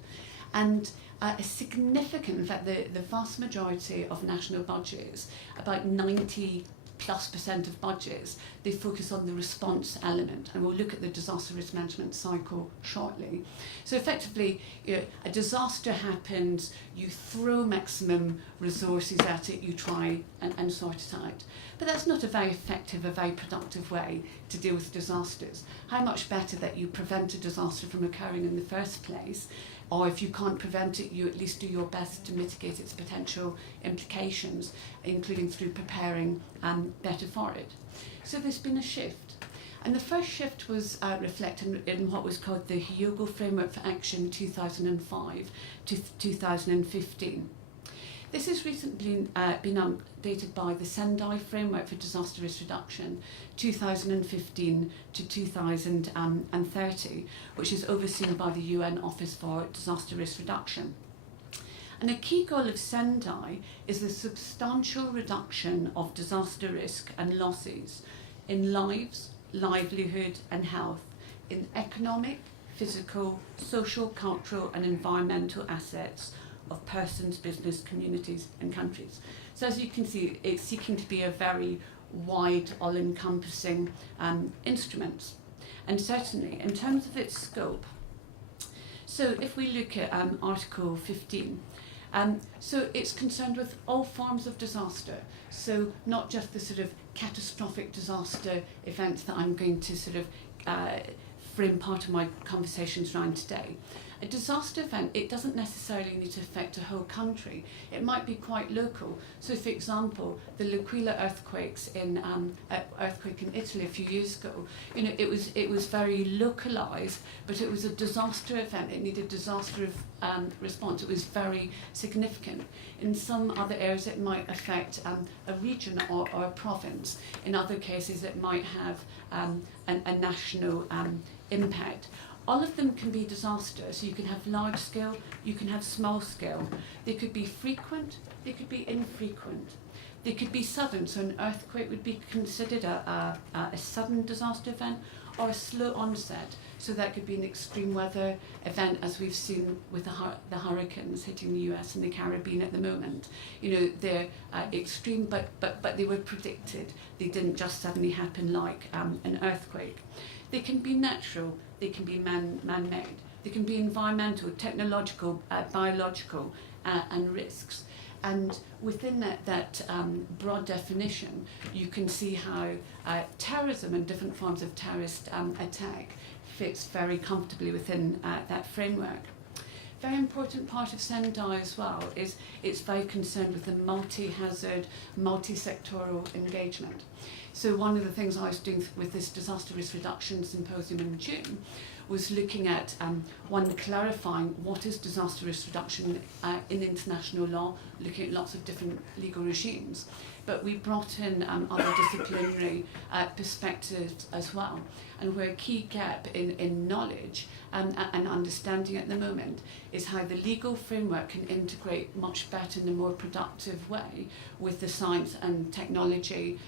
And a significant, in fact, the vast majority of national budgets, about 90+% of budgets, they focus on the response element, and we'll look at the disaster risk management cycle shortly. So effectively, a disaster happens, you throw maximum resources at it, you try and sort it out. But that's not a very effective, a very productive way to deal with disasters. How much better that you prevent a disaster from occurring in the first place, or if you can't prevent it, you at least do your best to mitigate its potential implications, including through preparing better for it. So there's been a shift. And the first shift was reflected in what was called the Hyogo Framework for Action 2005 to 2015. This has recently been updated by the Sendai Framework for Disaster Risk Reduction 2015 to 2030, which is overseen by the UN Office for Disaster Risk Reduction. And a key goal of Sendai is the substantial reduction of disaster risk and losses in lives, livelihood and health, in economic, physical, social, cultural and environmental assets of persons, business, communities and countries. So as you can see, it's seeking to be a very wide, all-encompassing instrument. And certainly, in terms of its scope, so if we look at Article 15, so it's concerned with all forms of disaster, so not just the sort of catastrophic disaster events that I'm going to sort of frame part of my conversations around today. A disaster event, it doesn't necessarily need to affect a whole country. It might be quite local. So, for example, the L'Aquila earthquake in Italy a few years ago, it was very localized, but it was a disaster event. It needed disaster response. It was very significant. In some other areas, it might affect a region or a province. In other cases, it might have a national impact. all of them can be disasters. You can have large scale, you can have small scale. They could be frequent, they could be infrequent. They could be sudden, so an earthquake would be considered a sudden disaster event, or a slow onset. So that could be an extreme weather event, as we've seen with the hurricanes hitting the US and the Caribbean at the moment. You know, they're extreme, but they were predicted. They didn't just suddenly happen like an earthquake. They can be natural, they can be man-made. They can be environmental, technological, biological, and risks. And within that broad definition, you can see how terrorism and different forms of terrorist attack fits very comfortably within that framework. Very important part of Sendai as well is it's very concerned with the multi-hazard, multi-sectoral engagement. So one of the things I was doing with this disaster risk reduction symposium in June was looking at, one, clarifying what is disaster risk reduction in international law, looking at lots of different legal regimes. But we brought in other disciplinary perspectives as well. And where a key gap in knowledge and understanding at the moment is how the legal framework can integrate much better in a more productive way with the science and technology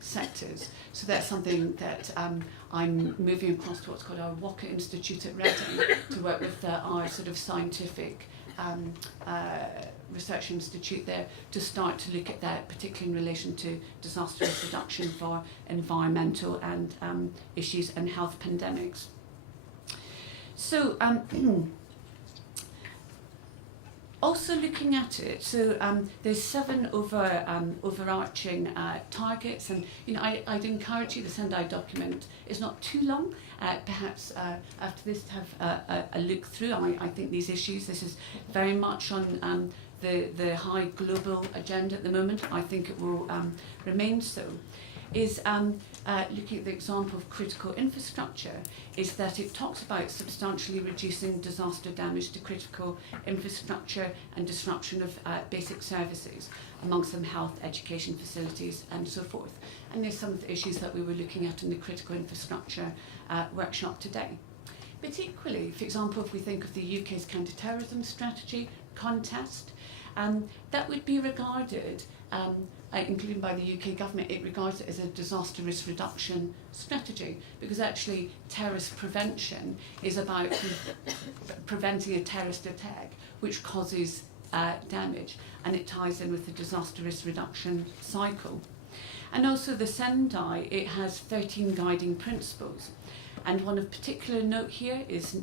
sectors. So that's something that I'm moving across to what's called our Walker Institute at Reading to work with our sort of scientific research institute there to start to look at that, particularly in relation to disaster risk reduction for environmental and issues and health pandemics. So also looking at it, so there's 7 overarching targets, and you know I'd encourage you, the Sendai document is not too long. Perhaps after this to have a look through. I think these issues, this is very much on the high global agenda at the moment. I think it will remain so. Is looking at the example of critical infrastructure, is that it talks about substantially reducing disaster damage to critical infrastructure and disruption of basic services, amongst them health, education facilities and so forth. And there's some of the issues that we were looking at in the critical infrastructure workshop today. But equally, for example, if we think of the UK's counter-terrorism strategy contest, that would be regarded, including by the UK government, it regards it as a disaster risk reduction strategy, because actually terrorist prevention is about preventing a terrorist attack which causes damage, and it ties in with the disaster risk reduction cycle. And also the Sendai, it has 13 guiding principles. And one of particular note here is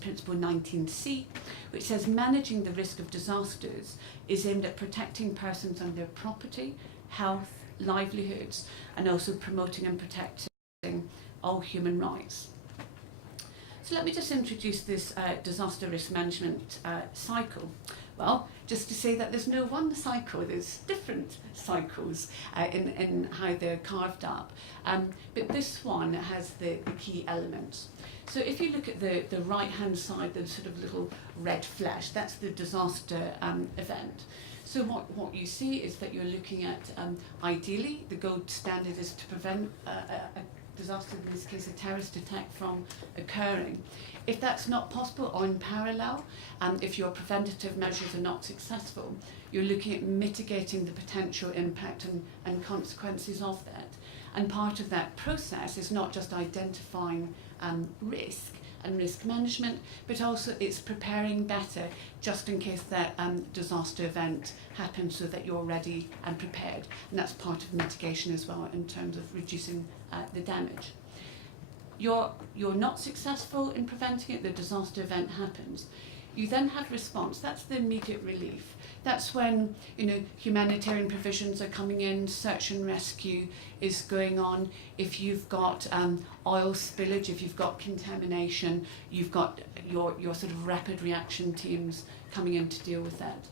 Principle 19C, which says managing the risk of disasters is aimed at protecting persons and their property, health, livelihoods, and also promoting and protecting all human rights. So let me just introduce this disaster risk management cycle. Well, just to say that there's no one cycle, there's different cycles in how they're carved up. But this one has the key elements. So if you look at the right-hand side, the sort of little red flash, that's the disaster event. So what you see is that you're looking at, ideally, the gold standard is to prevent a disaster, in this case a terrorist attack, from occurring. If that's not possible, or in parallel, if your preventative measures are not successful, you're looking at mitigating the potential impact and consequences of that. And part of that process is not just identifying risk and risk management, but also it's preparing better just in case that disaster event happens, so that you're ready and prepared. And that's part of mitigation as well in terms of reducing the damage. You're not successful in preventing it, the disaster event happens. You then have response, that's the immediate relief. That's when, you know, humanitarian provisions are coming in, search and rescue is going on. If you've got oil spillage, if you've got contamination, you've got your sort of rapid reaction teams coming in to deal with that.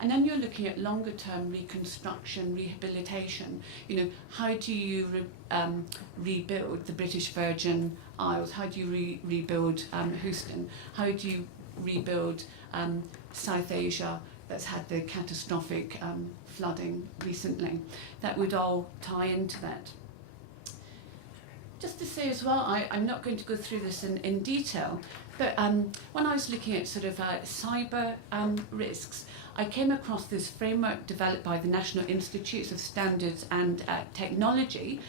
And then you're looking at longer term reconstruction, rehabilitation. You know, how do you rebuild the British Virgin Isles? How do you rebuild Houston? How do you rebuild South Asia that's had the catastrophic flooding recently? That would all tie into that. just to say as well, I'm not going to go through this in detail, but when I was looking at sort of cyber risks, I came across this framework developed by the National Institutes of Standards and Technology,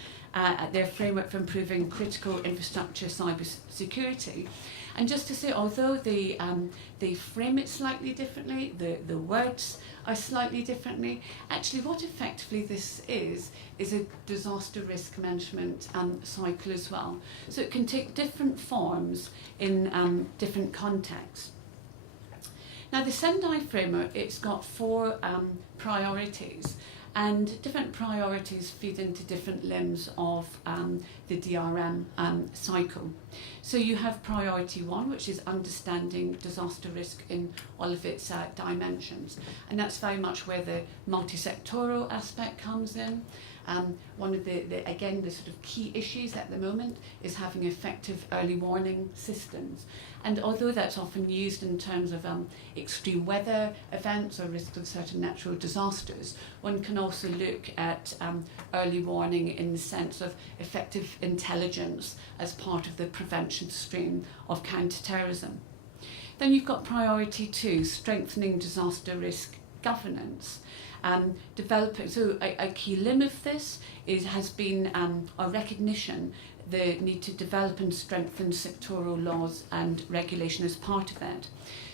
their framework for improving critical infrastructure cyber security. And just to say, although they frame it slightly differently, the words are slightly differently, actually what effectively this is a disaster risk management cycle as well. So it can take different forms in different contexts. Now the Sendai Framework, it's got 4 priorities, and different priorities feed into different limbs of the DRM cycle. So you have priority 1, which is understanding disaster risk in all of its dimensions. And that's very much where the multi-sectoral aspect comes in. One of the sort of key issues at the moment is having effective early warning systems. And although that's often used in terms of extreme weather events or risk of certain natural disasters, one can also look at early warning in the sense of effective intelligence as part of the prevention stream of counter-terrorism. Then you've got priority 2, strengthening disaster risk governance. Developing, so a key limb of this has been our recognition the need to develop and strengthen sectoral laws and regulation as part of that.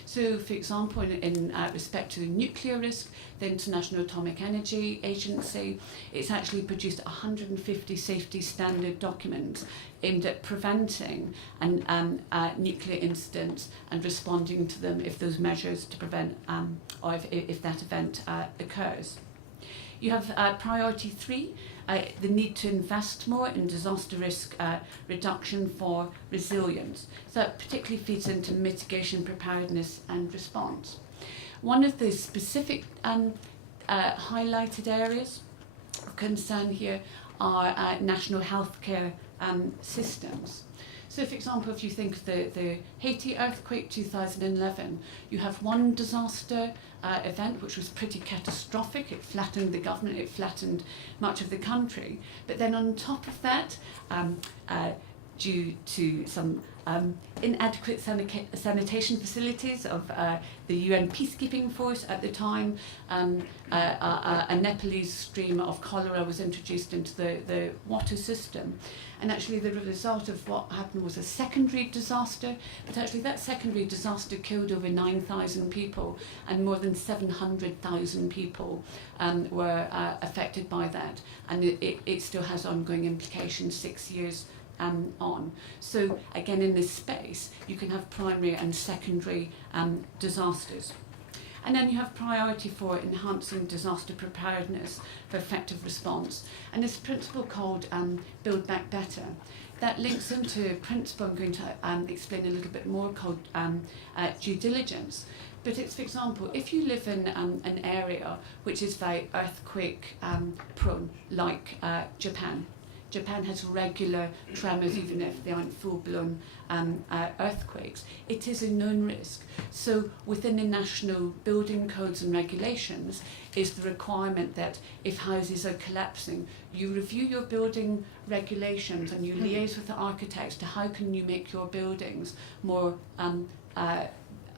So, for example, in respect to the nuclear risk, the International Atomic Energy Agency, it's actually produced 150 safety standard documents aimed at preventing nuclear incidents and responding to them if those measures to prevent or if that event occurs. You have priority 3, the need to invest more in disaster risk reduction for resilience. So that particularly feeds into mitigation, preparedness and response. One of the specific highlighted areas of concern here are national healthcare systems. So, for example, if you think of the Haiti earthquake 2011, you have one disaster event which was pretty catastrophic. It flattened the government, it flattened much of the country. But then on top of that, due to some inadequate sanitation facilities of the UN peacekeeping force at the time, a Nepalese stream of cholera was introduced into the water system. And actually the result of what happened was a secondary disaster, but actually that secondary disaster killed over 9,000 people and more than 700,000 people were affected by that. And it still has ongoing implications 6 years on. So again, in this space, you can have primary and secondary disasters. And then you have priority 4, enhancing disaster preparedness for effective response. And this principle called Build Back Better, that links into a principle I'm going to explain a little bit more called due diligence. But it's, for example, if you live in an area which is very earthquake prone, like Japan. Japan has regular tremors, even if they aren't full-blown earthquakes. It is a known risk. So within the national building codes and regulations is the requirement that if houses are collapsing, you review your building regulations and you liaise with the architects to how can you make your buildings more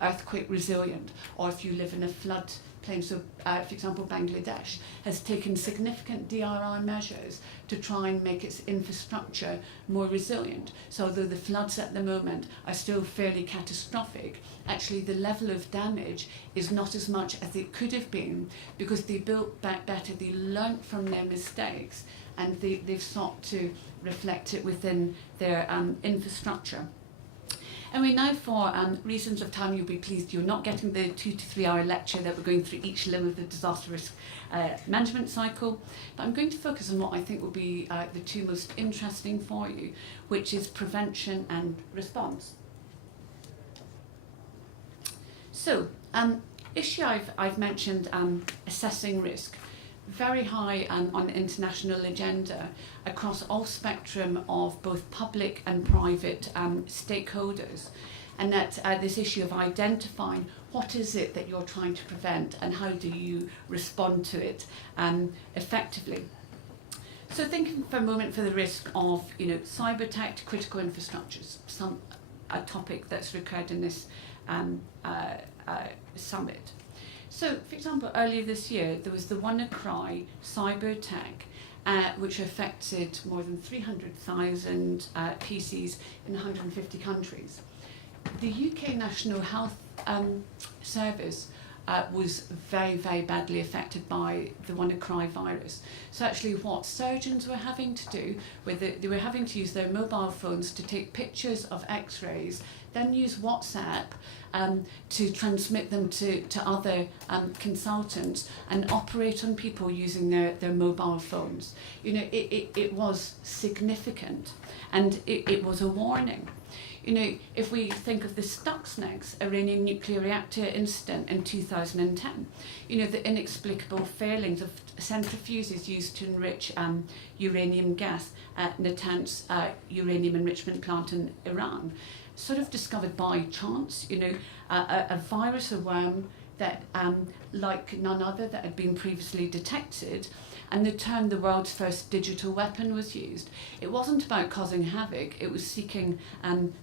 earthquake resilient, or if you live in a flood plain. So, for example, Bangladesh has taken significant DRI measures to try and make its infrastructure more resilient. So although the floods at the moment are still fairly catastrophic, actually the level of damage is not as much as it could have been because they built back better, they learnt from their mistakes, and they've sought to reflect it within their infrastructure. Anyway, now for reasons of time, you'll be pleased you're not getting the 2 to 3 hour lecture that we're going through each limb of the disaster risk management cycle, but I'm going to focus on what I think will be the 2 most interesting for you, which is prevention and response. So, issue I've mentioned, assessing risk. Very high on the international agenda across all spectrum of both public and private stakeholders, and that this issue of identifying what is it that you're trying to prevent and how do you respond to it effectively. So thinking for a moment for the risk of, cyber attack to critical infrastructures, a topic that's recurred in this summit. So, for example, earlier this year, there was the WannaCry cyber attack, which affected more than 300,000 PCs in 150 countries. The UK National Health Service was very, very badly affected by the WannaCry virus. So actually what surgeons were having to do, they were having to use their mobile phones to take pictures of x-rays, then use WhatsApp to transmit them to other consultants and operate on people using their mobile phones. It was significant, and it was a warning. If we think of the Stuxnet Iranian nuclear reactor incident in 2010, the inexplicable failings of centrifuges used to enrich uranium gas at Natanz uranium enrichment plant in Iran, sort of discovered by chance, a virus, a worm that, like none other that had been previously detected, and the term the world's first digital weapon was used. It wasn't about causing havoc, it was seeking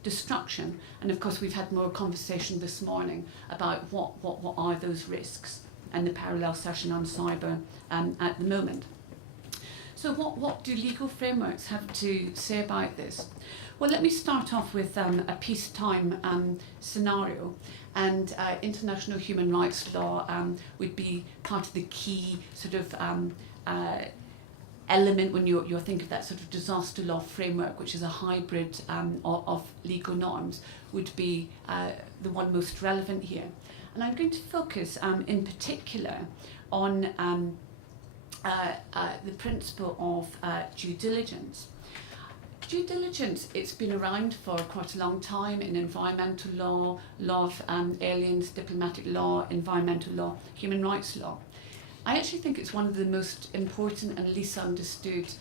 destruction. And of course we've had more conversation this morning about what are those risks and the parallel session on cyber at the moment. So what do legal frameworks have to say about this? Well, let me start off with a peacetime scenario, and international human rights law would be part of the key sort of element when you're thinking of that sort of disaster law framework, which is a hybrid of legal norms, would be the one most relevant here. And I'm going to focus in particular on the principle of due diligence. Due diligence, it's been around for quite a long time in environmental law, law of aliens, diplomatic law, environmental law, human rights law. I actually think it's one of the most important and least understood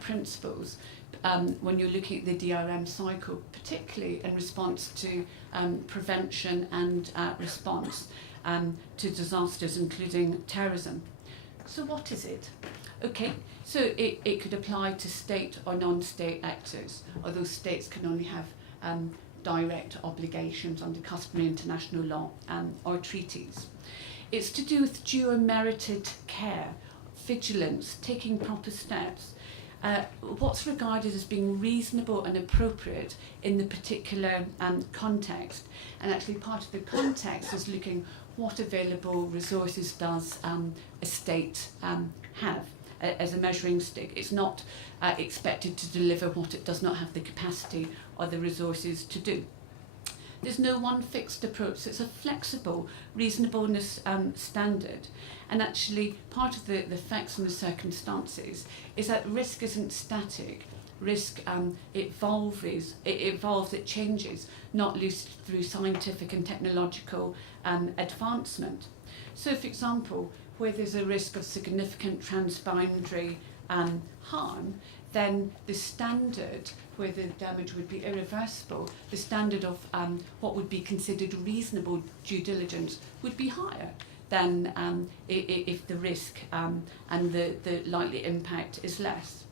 principles when you're looking at the DRM cycle, particularly in response to prevention and response to disasters, including terrorism. So what is it? Okay, so it could apply to state or non-state actors, although states can only have direct obligations under customary international law or treaties. It's to do with due and merited care, vigilance, taking proper steps, what's regarded as being reasonable and appropriate in the particular context. And actually part of the context is looking what available resources does a state have as a measuring stick. It's not expected to deliver what it does not have the capacity or the resources to do. There's no one fixed approach, so it's a flexible reasonableness standard. And actually part of the facts and the circumstances is that risk isn't static. Risk evolves, it changes, not least through scientific and technological advancement. So for example, where there's a risk of significant transboundary harm, then the standard where the damage would be irreversible, the standard of what would be considered reasonable due diligence would be higher than if the risk and the likely impact is less.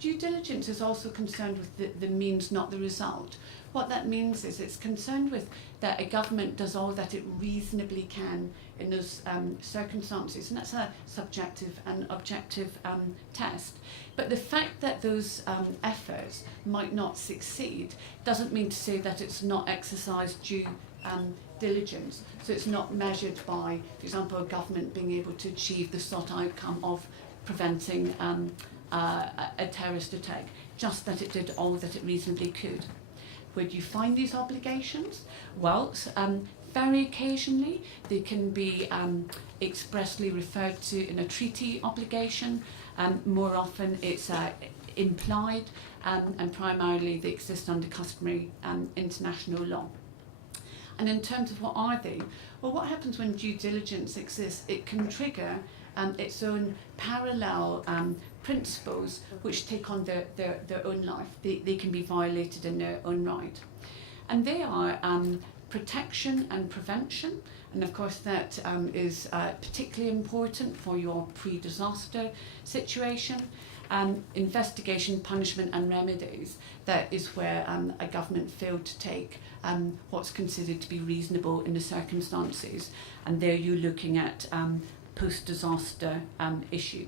Due diligence is also concerned with the means, not the result. What that means is it's concerned with that a government does all that it reasonably can in those circumstances, and that's a subjective and objective test. But the fact that those efforts might not succeed doesn't mean to say that it's not exercised due diligence. So it's not measured by, for example, a government being able to achieve the sought outcome of preventing a terrorist attack, just that it did all that it reasonably could. Where do you find these obligations? Well, very occasionally they can be expressly referred to in a treaty obligation. More often it's implied, and primarily they exist under customary international law. And in terms of what are they? Well, what happens when due diligence exists? It can trigger its own parallel principles which take on their own life. They can be violated in their own right. And they are protection and prevention. And of course that is particularly important for your pre-disaster situation. investigation, punishment and remedies, that is where a government failed to take what's considered to be reasonable in the circumstances. And there you're looking at post-disaster issue.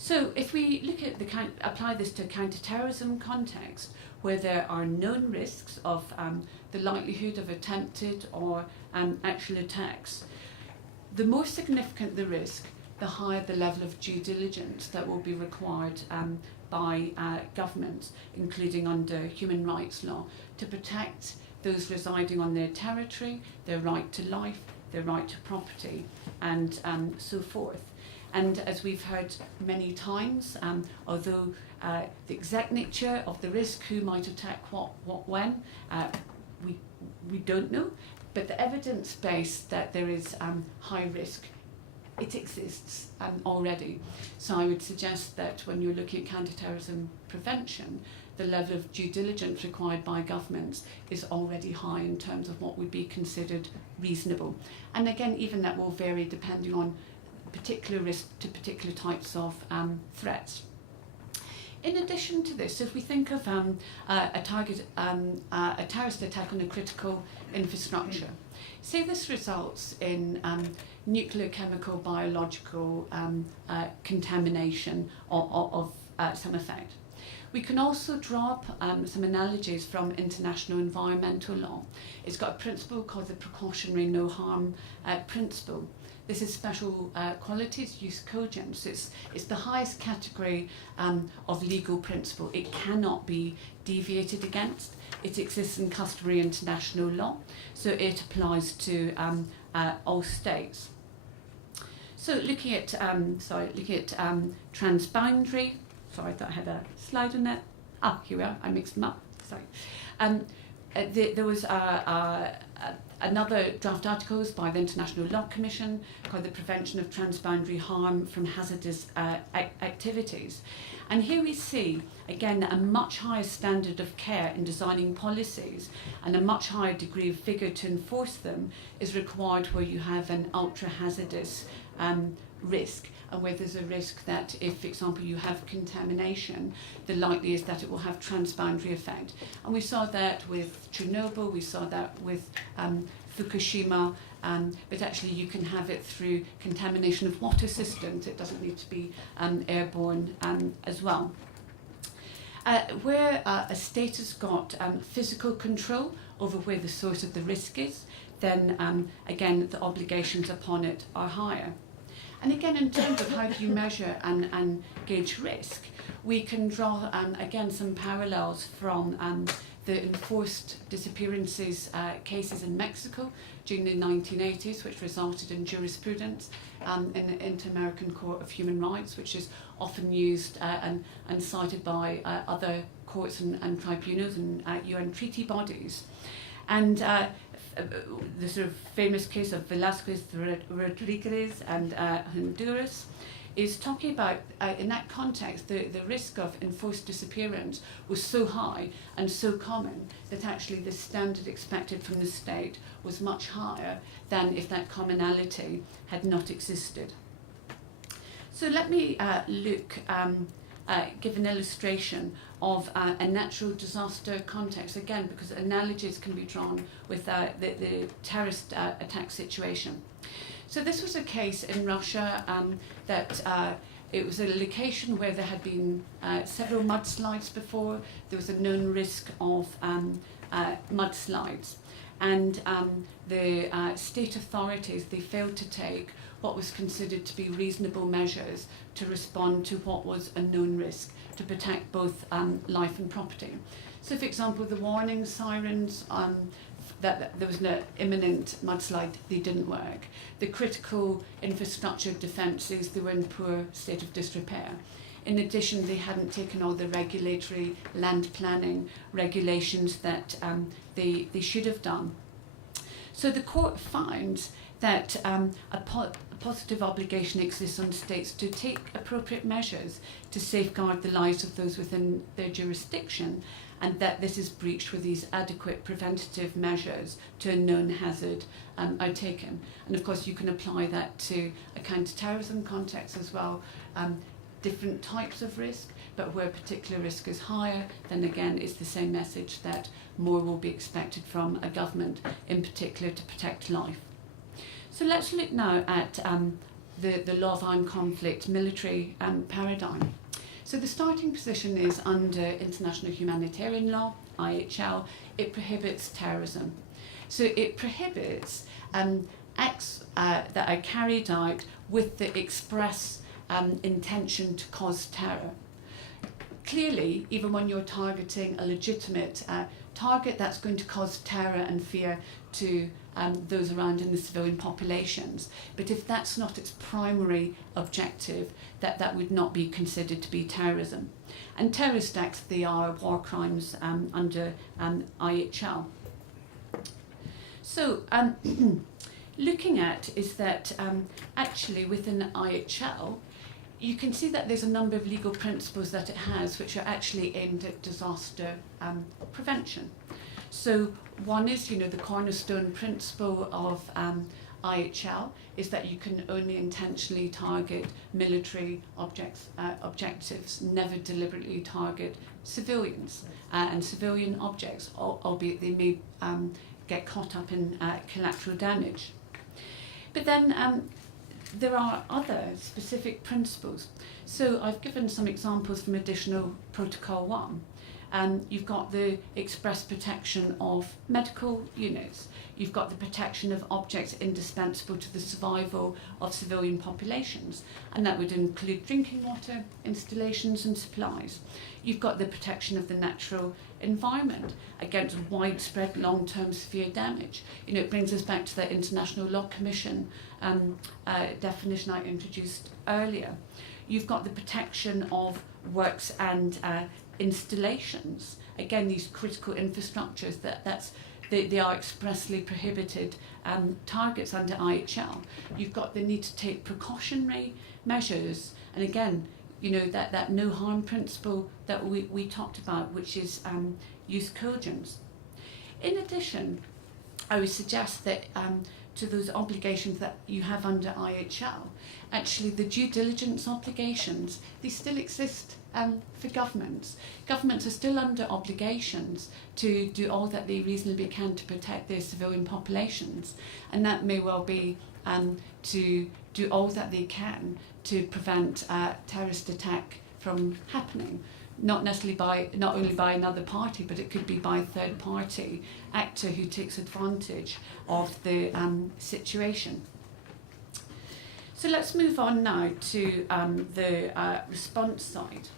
So if we look at apply this to a counter-terrorism context, where there are known risks of the likelihood of attempted or actual attacks, the more significant the risk, the higher the level of due diligence that will be required by governments, including under human rights law, to protect those residing on their territory, their right to life, their right to property, and so forth. And as we've heard many times, although the exact nature of the risk, who might attack what when, we don't know, but the evidence base that there is high risk, it exists already. So I would suggest that when you're looking at counter-terrorism prevention, the level of due diligence required by governments is already high in terms of what would be considered reasonable. And again, even that will vary depending on particular risk to particular types of threats. In addition to this, if we think of a terrorist attack on a critical infrastructure, say this results in nuclear, chemical, biological contamination of some effect. We can also draw up some analogies from international environmental law. It's got a principle called the precautionary no harm principle. This is special qualities, use cogents. It's the highest category of legal principle. It cannot be deviated against. It exists in customary international law, so it applies to all states. So looking at transboundary. Sorry, I thought I had a slide on that. Ah, here we are. I mixed them up. Sorry. There was another draft articles by the International Law Commission called the Prevention of Transboundary Harm from Hazardous Activities. And here we see, again, a much higher standard of care in designing policies and a much higher degree of vigour to enforce them is required where you have an ultra-hazardous risk, and where there's a risk that if, for example, you have contamination, the likely is that it will have transboundary effect. And we saw that with Chernobyl, we saw that with Fukushima, but actually you can have it through contamination of water systems. It doesn't need to be airborne as well. Where a state has got physical control over where the source of the risk is, then again, the obligations upon it are higher. And again, in terms of how do you measure and gauge risk, we can draw, again, some parallels from the enforced disappearances cases in Mexico during the 1980s, which resulted in jurisprudence in the Inter-American Court of Human Rights, which is often used and cited by other courts and tribunals and UN treaty bodies. And the sort of famous case of Velasquez Rodriguez and Honduras is talking about, in that context, the risk of enforced disappearance was so high and so common that actually the standard expected from the state was much higher than if that commonality had not existed. So let me give an illustration of a natural disaster context, again, because analogies can be drawn with the terrorist attack situation. So this was a case in Russia that it was a location where there had been several mudslides before. There was a known risk of mudslides. And the state authorities, they failed to take what was considered to be reasonable measures to respond to what was a known risk, to protect both life and property. So, for example, the warning sirens that there was an imminent mudslide, they didn't work. The critical infrastructure defences, they were in poor state of disrepair. In addition, they hadn't taken all the regulatory land planning regulations that they should have done. So the court finds that a positive obligation exists on states to take appropriate measures to safeguard the lives of those within their jurisdiction, and that this is breached where these adequate preventative measures to a known hazard are taken. And of course you can apply that to a counter-terrorism context as well. different types of risk, but where particular risk is higher, then again it's the same message that more will be expected from a government, in particular to protect life. So let's look now at the law of armed conflict military paradigm. So the starting position is under international humanitarian law, IHL, it prohibits terrorism. So it prohibits acts that are carried out with the express intention to cause terror. Clearly, even when you're targeting a legitimate target that's going to cause terror and fear to those around in the civilian populations, but if that's not its primary objective, that would not be considered to be terrorism. And terrorist acts, they are war crimes under IHL. So looking at is that actually within IHL, you can see that there's a number of legal principles that it has which are actually aimed at disaster prevention. So one is, the cornerstone principle of IHL is that you can only intentionally target military objectives, never deliberately target civilians and civilian objects, albeit they may get caught up in collateral damage. But then there are other specific principles. So I've given some examples from Additional Protocol 1. You've got the express protection of medical units. You've got the protection of objects indispensable to the survival of civilian populations, and that would include drinking water, installations and supplies. You've got the protection of the natural environment against widespread long-term severe damage. It brings us back to the International Law Commission definition I introduced earlier. You've got the protection of works and installations. Again, these critical infrastructures, they are expressly prohibited targets under IHL. You've got the need to take precautionary measures, and again, that no harm principle that we talked about, which is use cogence. In addition, I would suggest that to those obligations that you have under IHL, actually the due diligence obligations, they still exist for governments. Governments are still under obligations to do all that they reasonably can to protect their civilian populations, and that may well be to do all that they can to prevent terrorist attack from happening. Not only by another party, but it could be by a third party actor who takes advantage of the situation. So let's move on now to the response side.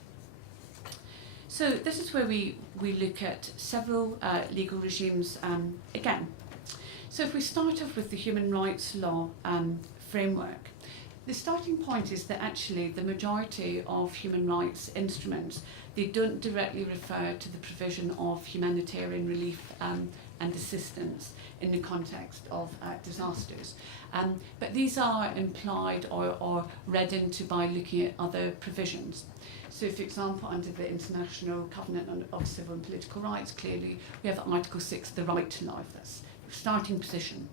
So this is where we look at several legal regimes again. So if we start off with the human rights law framework, the starting point is that actually the majority of human rights instruments, they don't directly refer to the provision of humanitarian relief and assistance in the context of disasters. But these are implied or read into by looking at other provisions. So, for example, under the International Covenant of Civil and Political Rights, clearly we have Article 6, the right to life. That's the starting position.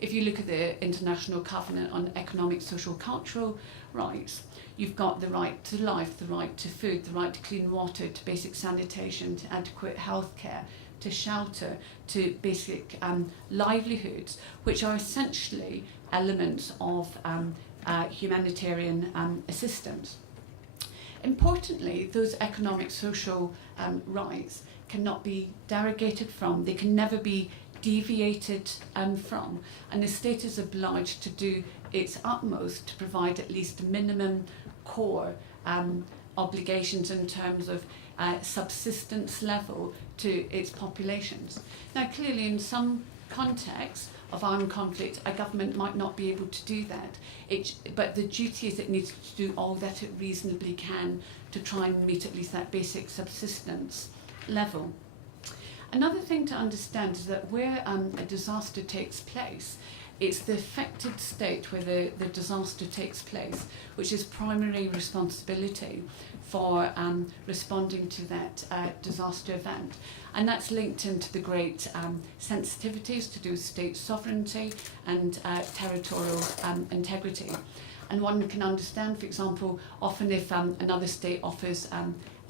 If you look at the International Covenant on Economic, Social, Cultural Rights, you've got the right to life, the right to food, the right to clean water, to basic sanitation, to adequate health care, to shelter, to basic livelihoods, which are essentially elements of humanitarian assistance. Importantly, those economic, social rights cannot be derogated from, they can never be deviated from, and the state is obliged to do its utmost to provide at least minimum core obligations in terms of subsistence level to its populations. Now clearly in some contexts of armed conflict, a government might not be able to do that, but the duty is it needs to do all that it reasonably can to try and meet at least that basic subsistence level. Another thing to understand is that where a disaster takes place, it's the affected state where the disaster takes place, which is primary responsibility for responding to that disaster event. And that's linked into the great sensitivities to do with state sovereignty and territorial integrity. and one can understand, for example, often if another state offers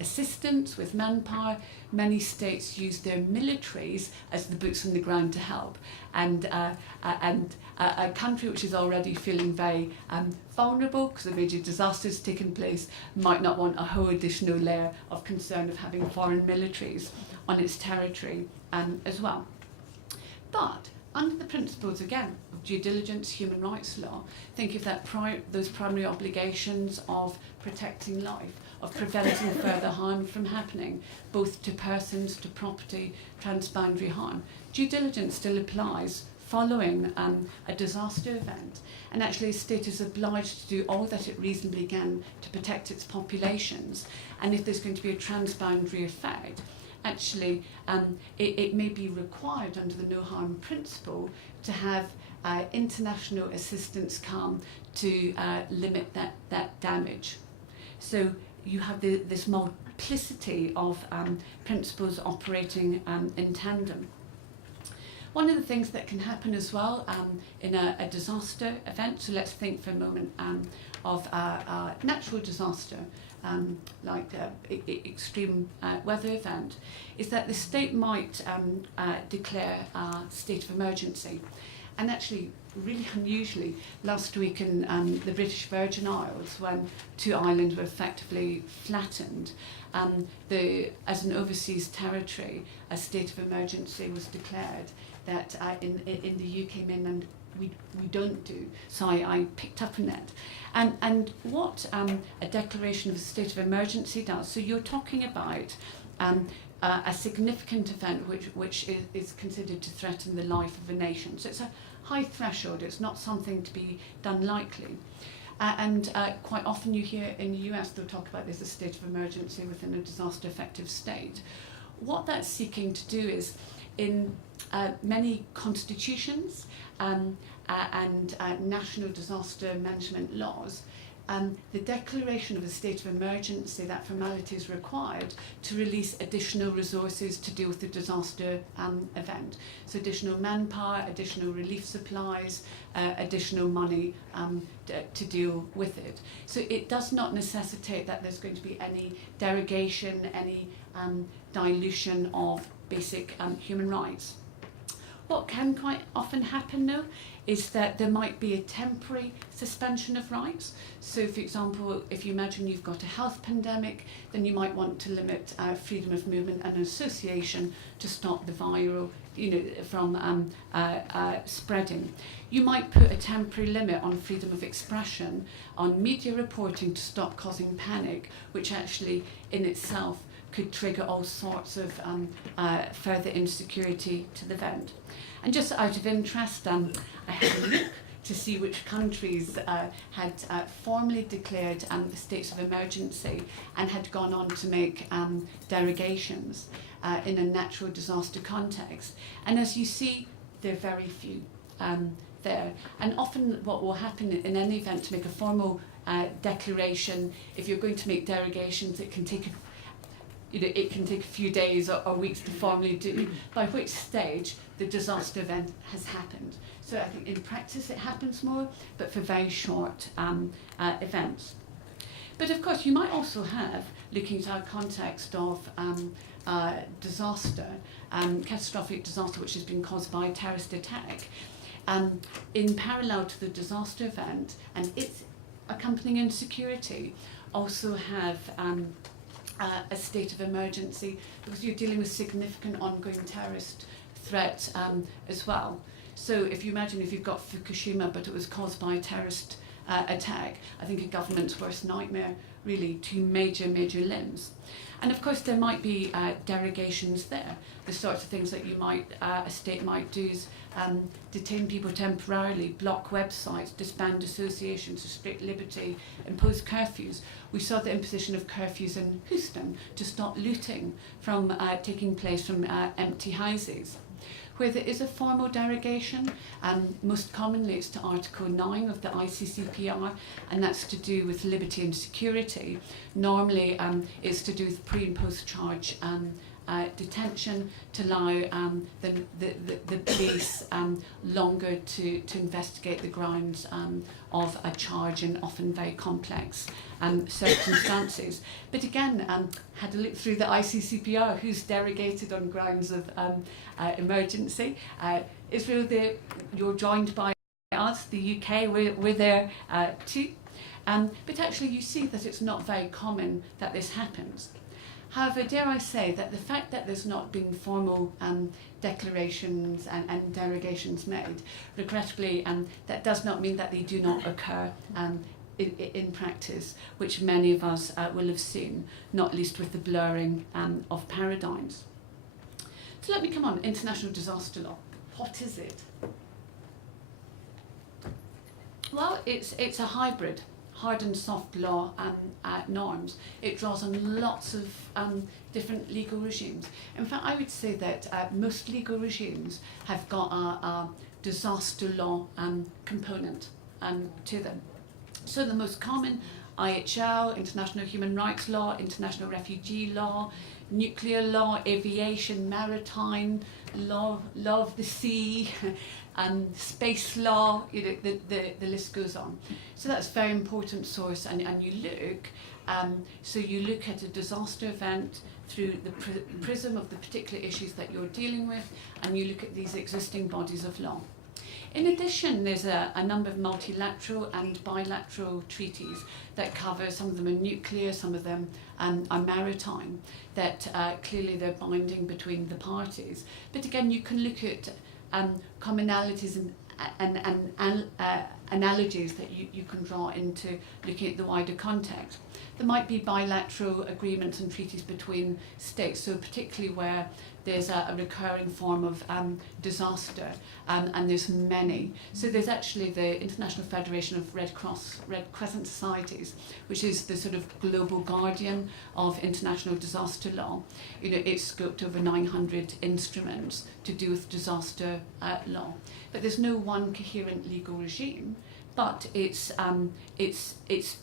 assistance with manpower, many states use their militaries as the boots on the ground to help. And a country which is already feeling very vulnerable because a major disaster has taken place might not want a whole additional layer of concern of having foreign militaries on its territory as well. But under the principles, again, of due diligence, human rights law, think of that those primary obligations of protecting life, of preventing further harm from happening, both to persons, to property, transboundary harm. Due diligence still applies following a disaster event, and actually a state is obliged to do all that it reasonably can to protect its populations. And if there's going to be a transboundary effect, actually it may be required under the no harm principle to have international assistance come to limit that damage. So you have this multiplicity of principles operating in tandem. One of the things that can happen as well in a disaster event, so let's think for a moment of a natural disaster, like extreme weather event, is that the state might declare a state of emergency. And actually, really unusually, last week in the British Virgin Isles, when 2 islands were effectively flattened, as an overseas territory, a state of emergency was declared that in the UK mainland we don't do. So I picked up on that. And what a declaration of a state of emergency does, so you're talking about a significant event which is considered to threaten the life of a nation. So it's a high threshold, it's not something to be done lightly. And quite often you hear in the US they'll talk about there's a state of emergency within a disaster effective state. What that's seeking to do is, in many constitutions and national disaster management laws, the declaration of a state of emergency, that formality is required to release additional resources to deal with the disaster event. So additional manpower, additional relief supplies, additional money to deal with it. So it does not necessitate that there's going to be any derogation, any dilution of basic human rights. What can quite often happen though is that there might be a temporary suspension of rights. So for example, if you imagine you've got a health pandemic, then you might want to limit freedom of movement and association to stop the viral, from spreading. You might put a temporary limit on freedom of expression, on media reporting to stop causing panic, which actually in itself could trigger all sorts of further insecurity to the event. And just out of interest, I had a look to see which countries had formally declared states of emergency and had gone on to make derogations in a natural disaster context. And as you see, there are very few there. And often what will happen in any event to make a formal declaration, if you're going to make derogations, it can take a few days or weeks to formally do, by which stage the disaster event has happened. So I think in practice it happens more, but for very short events. But of course you might also have, looking at our context of disaster, catastrophic disaster which has been caused by a terrorist attack, in parallel to the disaster event and its accompanying insecurity, also have a state of emergency because you're dealing with significant ongoing terrorist threat as well. So if you imagine if you've got Fukushima but it was caused by a terrorist attack, I think a government's worst nightmare, really, 2 major limbs. And of course there might be derogations there. The sorts of things that a state might do is detain people temporarily, block websites, disband associations, restrict liberty, impose curfews. We saw the imposition of curfews in Houston to stop looting from taking place from empty houses. Where there is a formal derogation, most commonly it's to Article 9 of the ICCPR, and that's to do with liberty and security. Normally it's to do with pre- and post-charge detention, to allow the police longer to investigate the grounds of a charge in often very complex circumstances. But again, had a look through the ICCPR, who's derogated on grounds of emergency. Israel, you're joined by us, the UK, we're there too. But actually you see that it's not very common that this happens. However, dare I say that the fact that there's not been formal declarations and derogations made, regrettably, that does not mean that they do not occur in practice, which many of us will have seen, not least with the blurring of paradigms. So let me come on, international disaster law. What is it? Well, it's a hybrid, hard and soft law norms. It draws on lots of different legal regimes. In fact, I would say that most legal regimes have got a disaster law component to them. So the most common, IHL, international human rights law, international refugee law, nuclear law, aviation, maritime law of the sea, and space law, the list goes on. So that's a very important source, and you look, so you look at a disaster event through the prism of the particular issues that you're dealing with, and you look at these existing bodies of law. In addition, there's a number of multilateral and bilateral treaties that cover, some of them are nuclear, some of them are maritime, that clearly they're binding between the parties. But again, you can look at commonalities and analogies that you can draw into looking at the wider context. There might be bilateral agreements and treaties between states, so particularly where there's a recurring form of disaster, and there's many. So there's actually the International Federation of Red Crescent Societies, which is the sort of global guardian of international disaster law. It's scoped over 900 instruments to do with disaster law. But there's no one coherent legal regime, but it's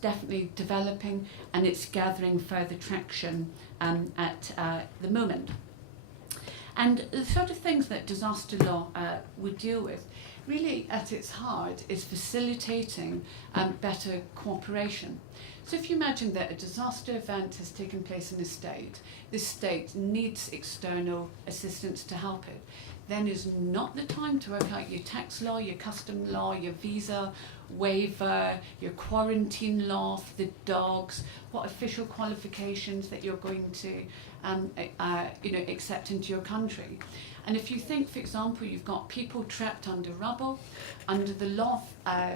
definitely developing, and it's gathering further traction at the moment. And the sort of things that disaster law would deal with, really at its heart, is facilitating better cooperation. So if you imagine that a disaster event has taken place in a state, this state needs external assistance to help it, then is not the time to work out your tax law, your custom law, your visa waiver, your quarantine law for the dogs, what official qualifications that you're going to accept into your country. And if you think, for example, you've got people trapped under rubble, under the law,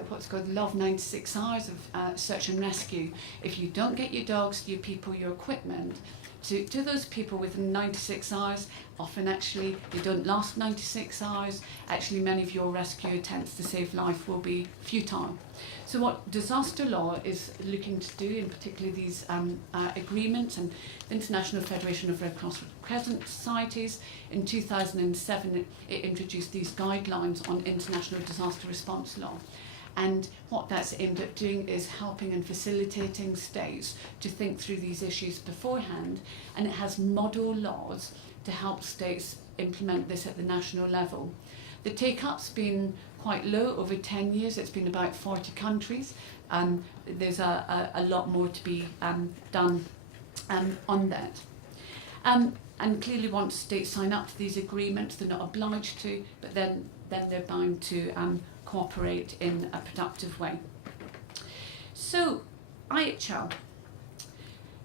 what's called the law of 96 hours of search and rescue, if you don't get your dogs, your people, your equipment, to those people within 96 hours, often actually they don't last 96 hours, actually many of your rescue attempts to save life will be futile. So what disaster law is looking to do, in particular these agreements, and the International Federation of Red Crescent Societies, in 2007 it introduced these guidelines on international disaster response law. And what that's aimed at doing is helping and facilitating states to think through these issues beforehand, and it has model laws to help states implement this at the national level. The take-up's been quite low over 10 years, it's been about 40 countries. There's a lot more to be done on that. And clearly once states sign up to these agreements, they're not obliged to, but then they're bound to cooperate in a productive way. So, IHL.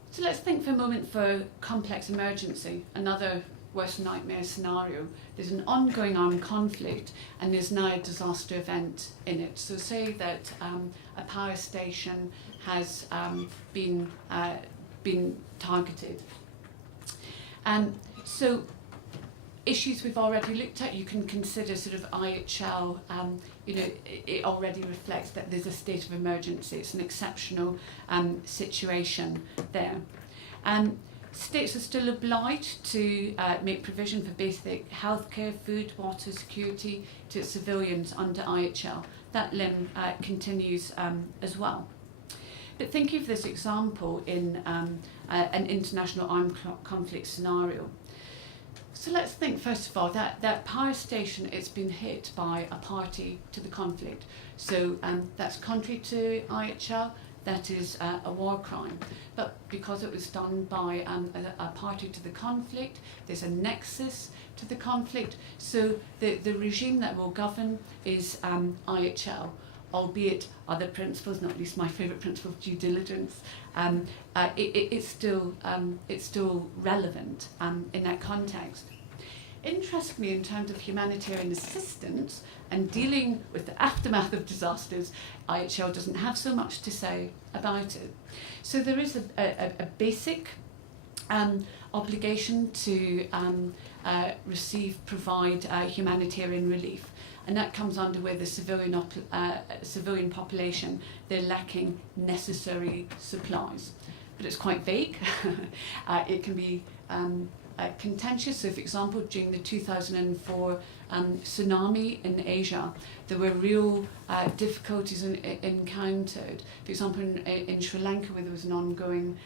So let's think for a moment for complex emergency, another worst nightmare scenario. There's an ongoing armed conflict and there's now a disaster event in it. So say that a power station has been targeted. So issues we've already looked at, you can consider sort of IHL, it already reflects that there's a state of emergency. It's an exceptional situation there. States are still obliged to make provision for basic healthcare, food, water, security to civilians under IHL. That limb continues as well. But think of this example in an international armed conflict scenario. So let's think first of all that power station, it's been hit by a party to the conflict. So that's contrary to IHL, that is a war crime. But because it was done by a party to the conflict, there's a nexus to the conflict. So the regime that will govern is IHL, albeit other principles, not least my favourite principle of due diligence. It's still relevant in that context. Interestingly, in terms of humanitarian assistance and dealing with the aftermath of disasters, IHL doesn't have so much to say about it. So there is a basic obligation to provide humanitarian relief. And that comes under where the civilian population, they're lacking necessary supplies. But it's quite vague. It can be contentious. So, for example, during the 2004 tsunami in Asia, there were real difficulties encountered. For example, in Sri Lanka, where there was an ongoing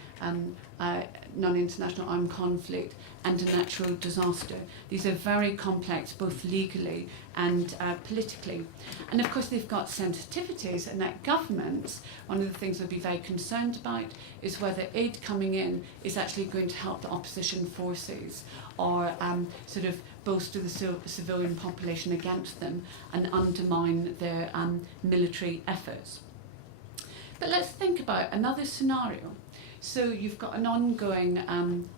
non-international armed conflict and a natural disaster. These are very complex, both legally and politically. And of course, they've got sensitivities, and that governments, one of the things they'll be very concerned about is whether aid coming in is actually going to help the opposition forces or sort of bolster the civilian population against them and undermine their military efforts. But let's think about another scenario. So you've got an ongoing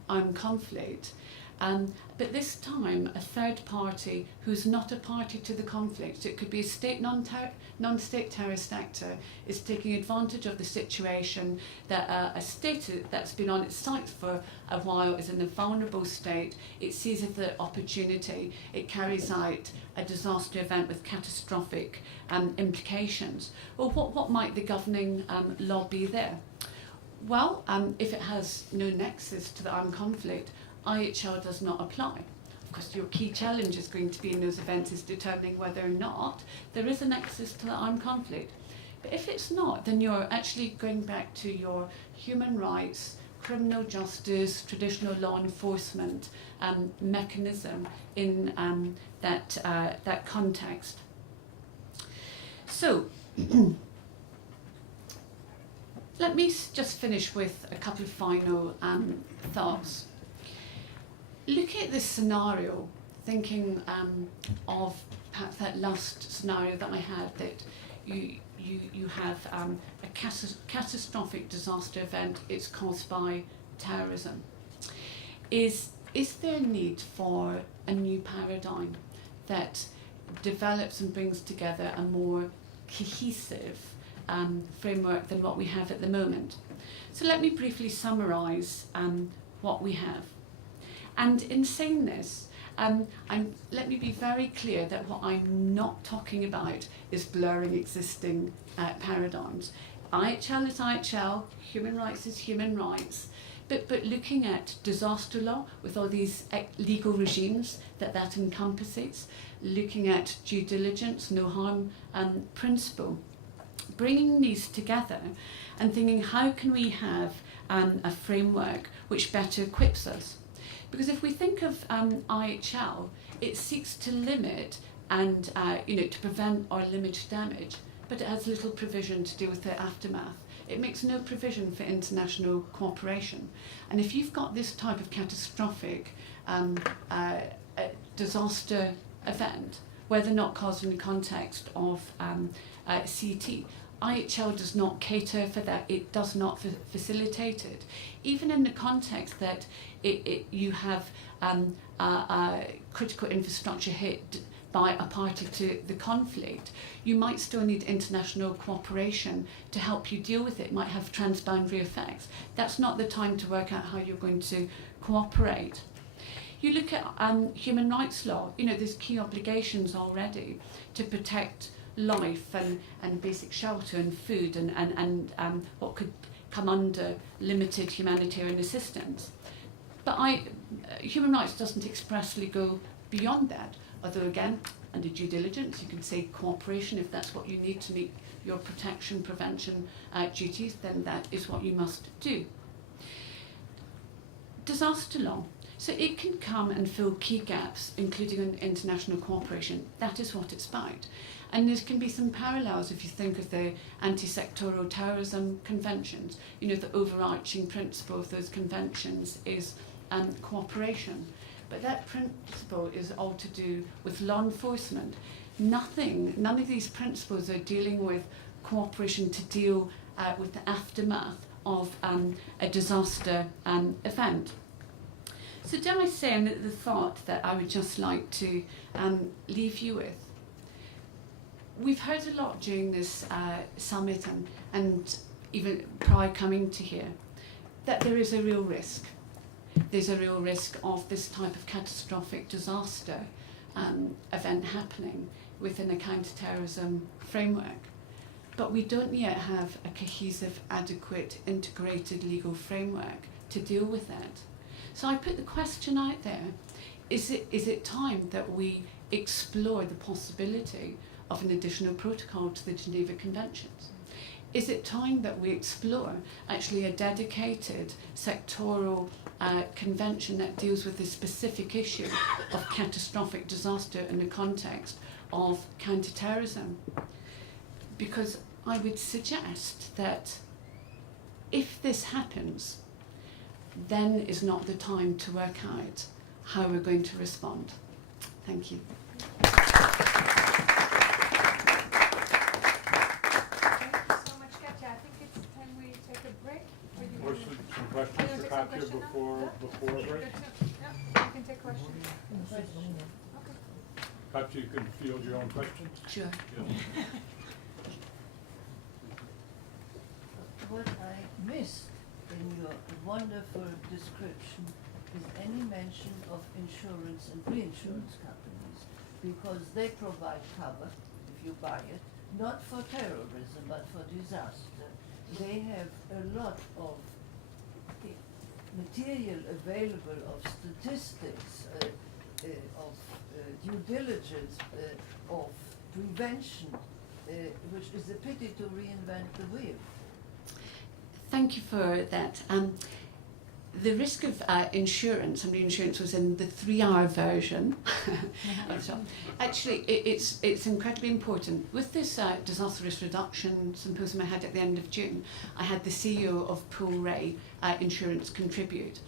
armed conflict, but this time a third party who's not a party to the conflict, so it could be a state non-state terrorist actor, is taking advantage of the situation that a state that's been on its sights for a while is in a vulnerable state. It seizes the opportunity, it carries out a disaster event with catastrophic implications. Well, what might the governing law be there? Well, if it has no nexus to the armed conflict, IHL does not apply. Of course, your key challenge is going to be in those events is determining whether or not there is a nexus to the armed conflict. But if it's not, then you're actually going back to your human rights, criminal justice, traditional law enforcement mechanism in that context. So, let me just finish with a couple of final thoughts. Looking at this scenario, thinking of perhaps that last scenario that I had, that you have a catastrophic disaster event, it's caused by terrorism. Is there a need for a new paradigm that develops and brings together a more cohesive framework than what we have at the moment? So let me briefly summarise what we have. And in saying this, let me be very clear that what I'm not talking about is blurring existing paradigms. IHL is IHL, human rights is human rights, but looking at disaster law with all these legal regimes that encompasses, looking at due diligence, no harm principle, bringing these together and thinking how can we have a framework which better equips us. Because if we think of IHL, it seeks to limit and to prevent or limit damage, but it has little provision to deal with the aftermath. It makes no provision for international cooperation. And if you've got this type of catastrophic disaster event, whether not caused in the context of CT, IHL does not cater for that. It does not facilitate it. Even in the context that you have critical infrastructure hit by a party to the conflict, you might still need international cooperation to help you deal with it. It might have transboundary effects. That's not the time to work out how you're going to cooperate. You look at human rights law, there's key obligations already to protect life and basic shelter and food and what could come under limited humanitarian assistance. But human rights doesn't expressly go beyond that, although again, under due diligence, you can say cooperation if that's what you need to meet your protection, prevention duties, then that is what you must do. Disaster law. So it can come and fill key gaps, including in international cooperation. That is what it's about. And there can be some parallels if you think of the anti-sectoral terrorism conventions. You know, the overarching principle of those conventions is cooperation. But that principle is all to do with law enforcement. None of these principles are dealing with cooperation to deal with the aftermath of a disaster event. So dare I say the thought that I would just like to leave you with. We've heard a lot during this summit and even prior coming to here that there is a real risk. There's a real risk of this type of catastrophic disaster event happening within a counter-terrorism framework. But we don't yet have a cohesive, adequate, integrated legal framework to deal with that. So I put the question out there, is it time that we explore the possibility of an additional protocol to the Geneva Conventions? Is it time that we explore actually a dedicated sectoral convention that deals with the specific issue of catastrophic disaster in the context of counter-terrorism? Because I would suggest that if this happens, then is not the time to work out how we're going to respond. Thank you. Thank you so much, Katja. I think it's time we take a break. Or some questions for Katja before a break? Yeah, you can take questions. Okay. Katja, you can field your own questions? Sure. Yeah. What I missed in your wonderful description is any mention of insurance and reinsurance companies, because they provide cover, if you buy it, not for terrorism, but for disaster. They have a lot of material available of statistics, of due diligence, of prevention, which is a pity to reinvent the wheel. Thank you for that. The risk of insurance, and reinsurance was in the 3-hour version. So actually, it's incredibly important. With this disaster risk reduction symposium I had at the end of June, I had the CEO of Pool Ray Insurance contribute.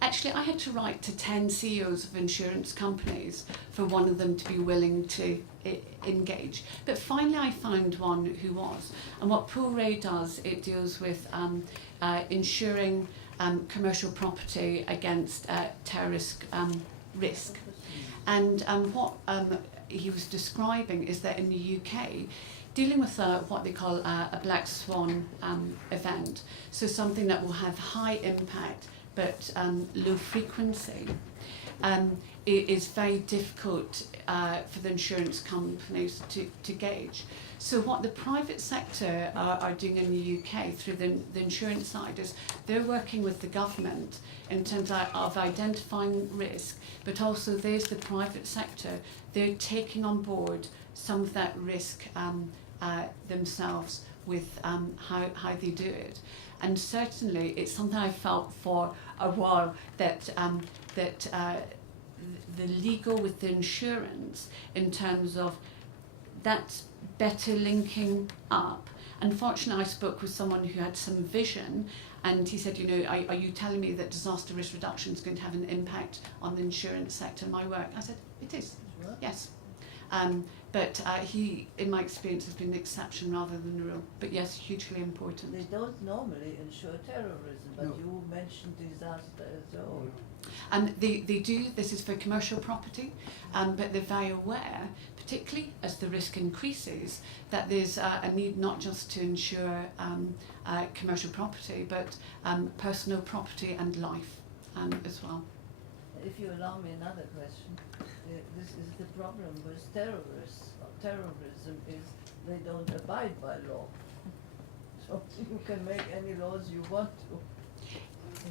Actually, I had to write to 10 CEOs of insurance companies for one of them to be willing to engage. But finally I found one who was. And what Pool Ray does, it deals with insuring commercial property against terrorist risk. And what he was describing is that in the UK, dealing with what they call a black swan event, so something that will have high impact but low frequency, it is very difficult for the insurance companies to gauge. So what the private sector are doing in the UK through the insurance side is they're working with the government in terms of identifying risk, but also there's the private sector. They're taking on board some of that risk themselves with how they do it. And certainly it's something I felt for a while that the legal with the insurance in terms of that better linking up. Unfortunately, I spoke with someone who had some vision, and he said, you know, are you telling me that disaster risk reduction is going to have an impact on the insurance sector in my work? I said, it is, yes. But he, in my experience, has been the exception rather than the rule. But yes, hugely important. They don't normally insure terrorism, but you mentioned disaster as well. They do, this is for commercial property, but they're very aware, particularly as the risk increases, that there's a need not just to insure commercial property, but personal property and life as well. If you allow me another question, this is the problem with terrorism is they don't abide by law. So you can make any laws you want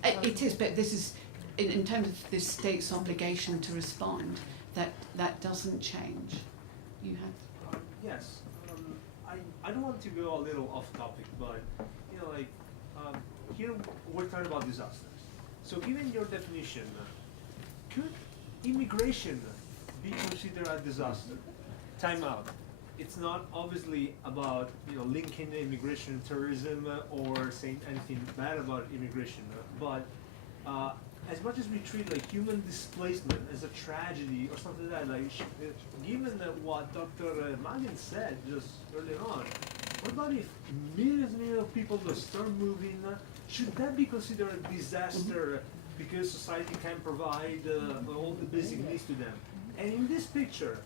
to. It is, but this is, in terms of the state's obligation to respond, that doesn't change. You have? Yes. I don't want to go a little off topic, but you know, like here we're talking about disasters. So given your definition Could immigration be considered a disaster? Time out. It's not obviously about linking immigration and terrorism or saying anything bad about immigration, but as much as we treat like human displacement as a tragedy or something like that, given that what Dr. Magen said just earlier on, what about if millions and millions of people just start moving? Should that be considered a disaster because society can provide all the basic needs to them? And in this picture,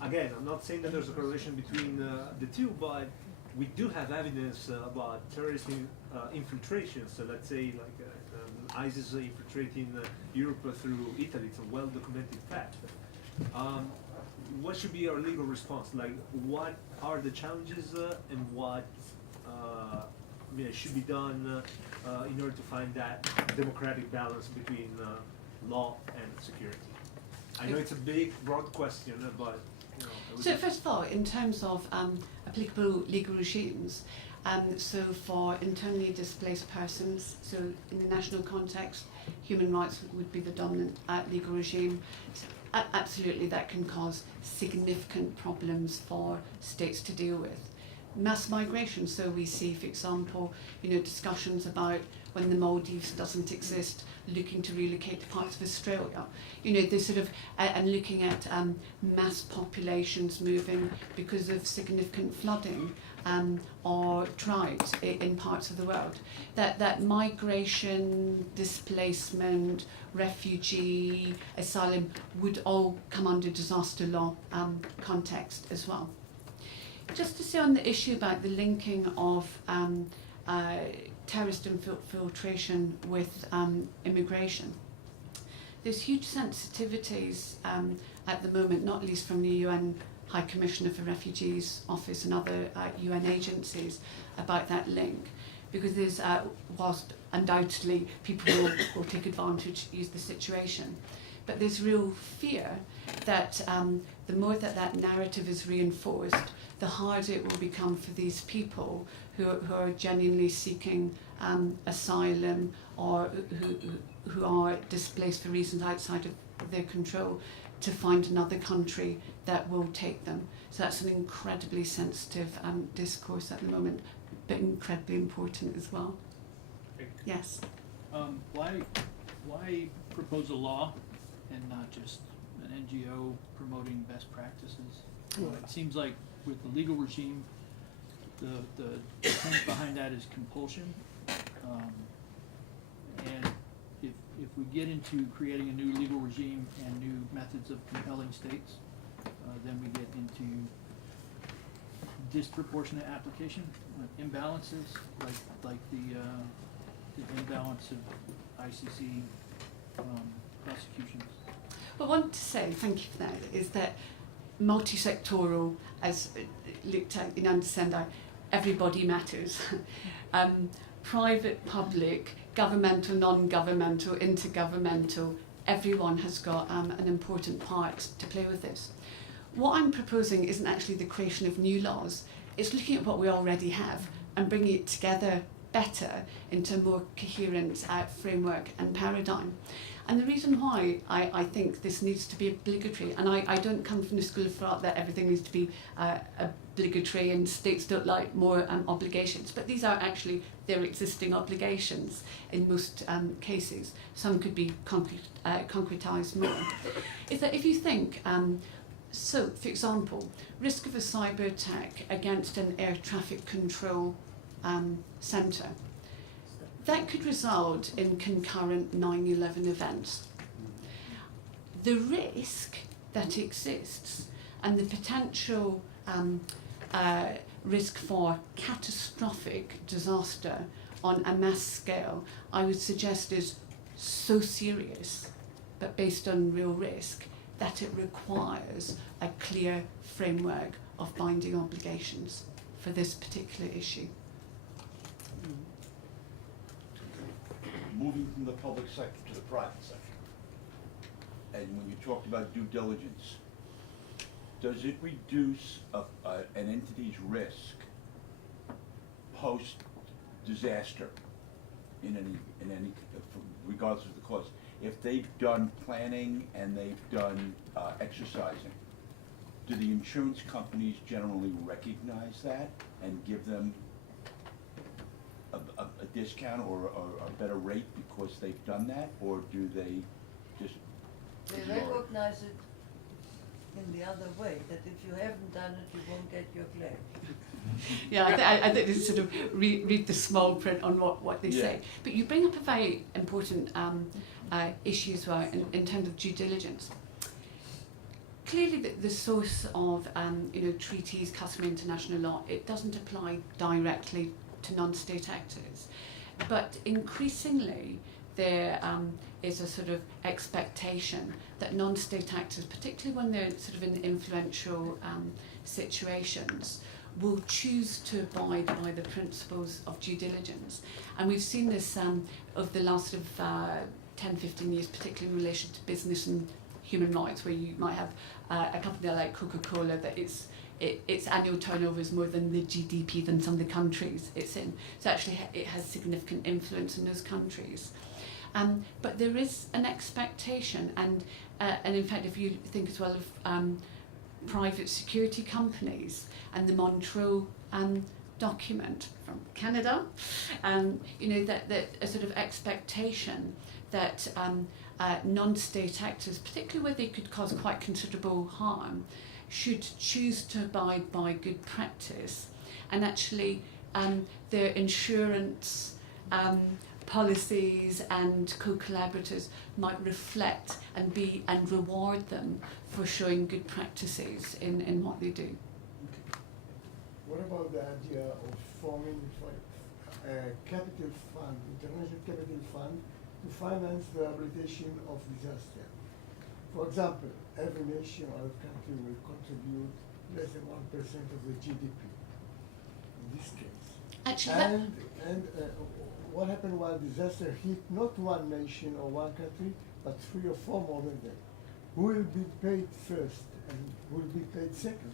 again, I'm not saying that there's a correlation between the two, but we do have evidence about terrorist infiltration. So let's say ISIS infiltrating Europe through Italy. It's a well-documented fact. What should be our legal response? Like, what are the challenges and what should be done in order to find that democratic balance between law and security? I know it's a big, broad question, but So first of all, in terms of applicable legal regimes, so for internally displaced persons, so in the national context, human rights would be the dominant legal regime. So, absolutely, that can cause significant problems for states to deal with. Mass migration, so we see, for example, discussions about when the Maldives doesn't exist, looking to relocate to parts of Australia. This sort of, and looking at mass populations moving because of significant flooding or drought in parts of the world. That migration, displacement, refugee, asylum would all come under disaster law context as well. Just to say on the issue about the linking of terrorist infiltration with immigration, there's huge sensitivities at the moment, not least from the UN High Commissioner for Refugees Office and other UN agencies about that link, because there's, whilst undoubtedly people will take advantage, use the situation, but there's real fear that the more that narrative is reinforced, the harder it will become for these people who are genuinely seeking asylum or who are displaced for reasons outside of their control to find another country that will take them. So that's an incredibly sensitive discourse at the moment, but incredibly important as well. Yes? Why propose a law and not just an NGO promoting best practices? It seems like with the legal regime, the intent behind that is compulsion. And if we get into creating a new legal regime and new methods of compelling states, then we get into disproportionate application, imbalances, like the imbalance of ICC prosecutions. What I want to say, thank you for that, is that multi-sectoral, as looked at in Sendai, everybody matters. Private, public, governmental, non-governmental, intergovernmental, everyone has got an important part to play with this. What I'm proposing isn't actually the creation of new laws, it's looking at what we already have and bringing it together better into a more coherent framework and paradigm. And the reason why I think this needs to be obligatory, and I don't come from the school of thought that everything needs to be obligatory and states don't like more obligations, but these are actually their existing obligations in most cases. Some could be concretised more. Is that if you think, so for example, risk of a cyber attack against an air traffic control centre, that could result in concurrent 9/11 events. The risk that exists and the potential risk for catastrophic disaster on a mass scale, I would suggest is so serious, but based on real risk, that it requires a clear framework of binding obligations for this particular issue. Moving from the public sector to the private sector, and when you talked about due diligence, does it reduce an entity's risk post disaster in any regardless of the cause? if they've done planning and they've done exercising, do the insurance companies generally recognize that and give them a discount or a better rate because they've done that, or do they just They ignore it? recognize it in the other way, that if you haven't done it, you won't get your claim. Yeah, I think this sort of read the small print on what they say. But you bring up a very important issue as well in terms of due diligence. Clearly, the source of treaties, customary international law, it doesn't apply directly to non-state actors, but increasingly there is a sort of expectation that non-state actors, particularly when they're sort of in influential situations, will choose to abide by the principles of due diligence. And we've seen this over the last sort of 10, 15 years, particularly in relation to business and human rights, where you might have a company like Coca-Cola that its annual turnover is more than the GDP than some of the countries it's in. So actually it has significant influence in those countries. But there is an expectation, and in fact, if you think as well of private security companies and the Montreux document from Canada, that a sort of expectation that non-state actors, particularly where they could cause quite considerable harm, should choose to abide by good practice, and actually their insurance policies and co-collaborators might reflect and reward them for showing good practices in what they do. What about the idea of forming a capital fund, international capital fund, to finance the rehabilitation of disaster? For example, every nation or country will contribute less than 1% of the GDP in this case. Actually, what happened when disaster hit not one nation or one country, but 3 or 4 more than that? Who will be paid first and who will be paid second?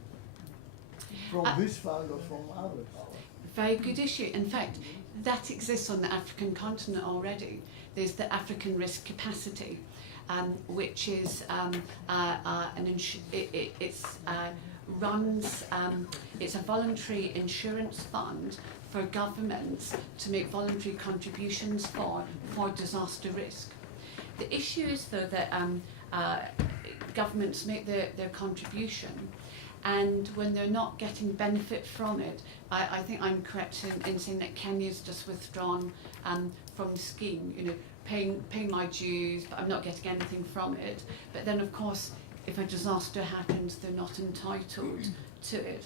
From this fund or from others? very good issue. In fact, that exists on the African continent already. There's the African Risk Capacity, which is it's a voluntary insurance fund for governments to make voluntary contributions for disaster risk. The issue is, though, that governments make their contribution, and when they're not getting benefit from it, I think I'm correct in saying that Kenya's just withdrawn from the scheme, you know, paying my dues, but I'm not getting anything from it. But then, of course, if a disaster happens, they're not entitled to it.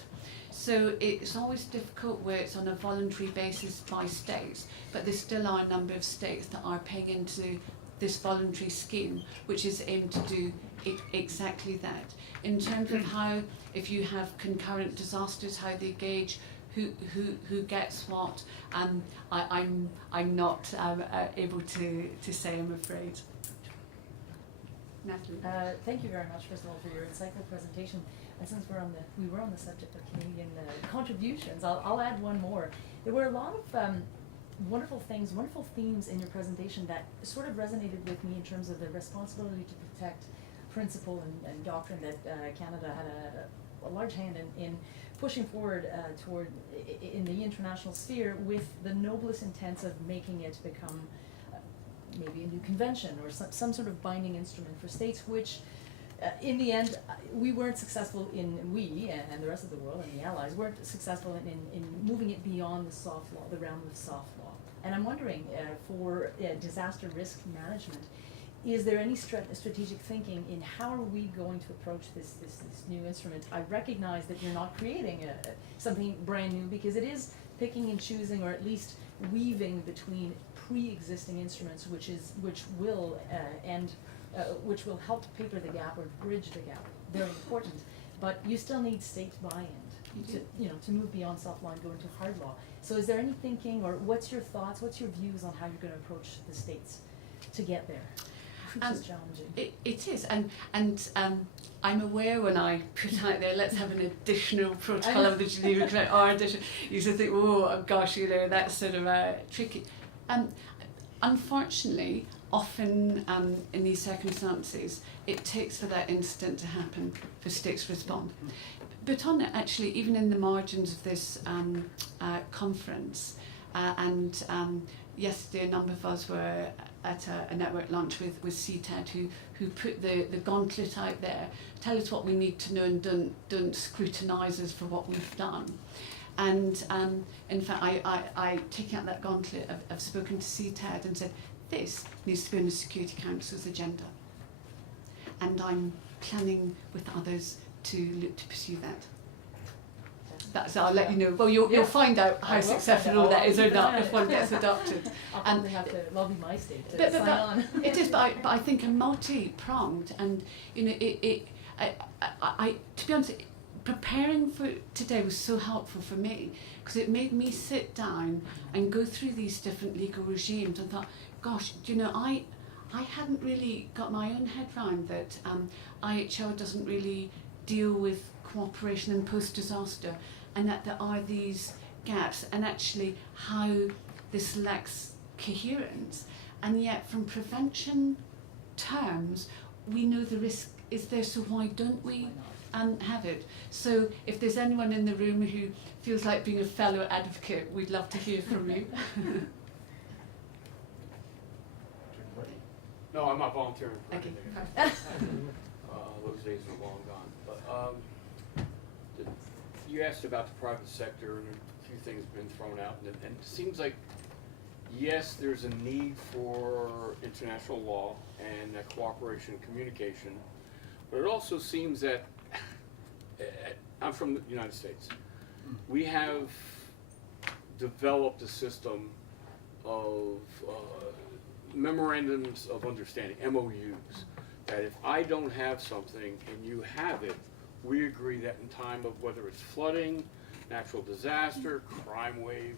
So it's always difficult where it's on a voluntary basis by states, but there still are a number of states that are paying into this voluntary scheme, which is aimed to do exactly that. In terms of how, if you have concurrent disasters, how they gauge who gets what, I'm not able to say, I'm afraid. Natalie. Thank you very much, first of all, for your insightful presentation. And since we were on the subject of Canadian contributions, I'll add one more. There were a lot of wonderful things, wonderful themes in your presentation that sort of resonated with me in terms of the responsibility to protect principle and doctrine that Canada had a large hand in pushing forward toward in the international sphere, with the noblest intents of making it become maybe a new convention or some sort of binding instrument for states, which in the end we weren't successful in, and the rest of the world and the allies weren't successful in moving it beyond the soft law, the realm of soft law. And I'm wondering, for disaster risk management, is there any strategic thinking in how are we going to approach this new instrument? I recognize that you're not creating something brand new, because it is picking and choosing, or at least weaving between pre-existing instruments, which will help paper the gap or bridge the gap. Very important, but you still need state buy-in to move beyond soft law and go into hard law. So is there any thinking, or what's your thoughts, what's your views on how you're going to approach the states to get there? Which is challenging. It is, and I'm aware when I put out there, let's have an additional protocol of the Geneva Convention, or additional, you used to think, oh gosh, that's sort of tricky. Unfortunately, often in these circumstances, it takes for that incident to happen for states to respond. But on it, actually, even in the margins of this conference, yesterday a number of us were at a network lunch with CTED who put the gauntlet out there, tell us what we need to know and don't scrutinise us for what we've done. And in fact, I taking out that gauntlet, I've spoken to CTED and said, this needs to be on the Security Council's agenda. And I'm planning with others to look to pursue that. That's, I'll let you know. Well, you'll find out how successful all that is or not if one gets adopted. I'll probably have to lobby my state to But sign on. it is, but I think a multi-pronged, and you know, I to be honest, preparing for today was so helpful for me because it made me sit down and go through these different legal regimes and thought, gosh, do you know, I hadn't really got my own head round that IHL doesn't really deal with cooperation in post-disaster, and that there are these gaps, and actually how this lacks coherence. And yet from prevention terms, we know the risk is there, so why don't we have it? So if there's anyone in the room who feels like being a fellow advocate, we'd love to hear from you. No, I'm not volunteering for Okay. anything. Those days are long gone. But you asked about the private sector, and a few things have been thrown out, and it seems like, yes, there's a need for international law and cooperation and communication, but it also seems that, I'm from the United States, we have developed a system of memorandums of understanding, MOUs, that if I don't have something and you have it, we agree that in time of whether it's flooding, natural disaster, crime wave,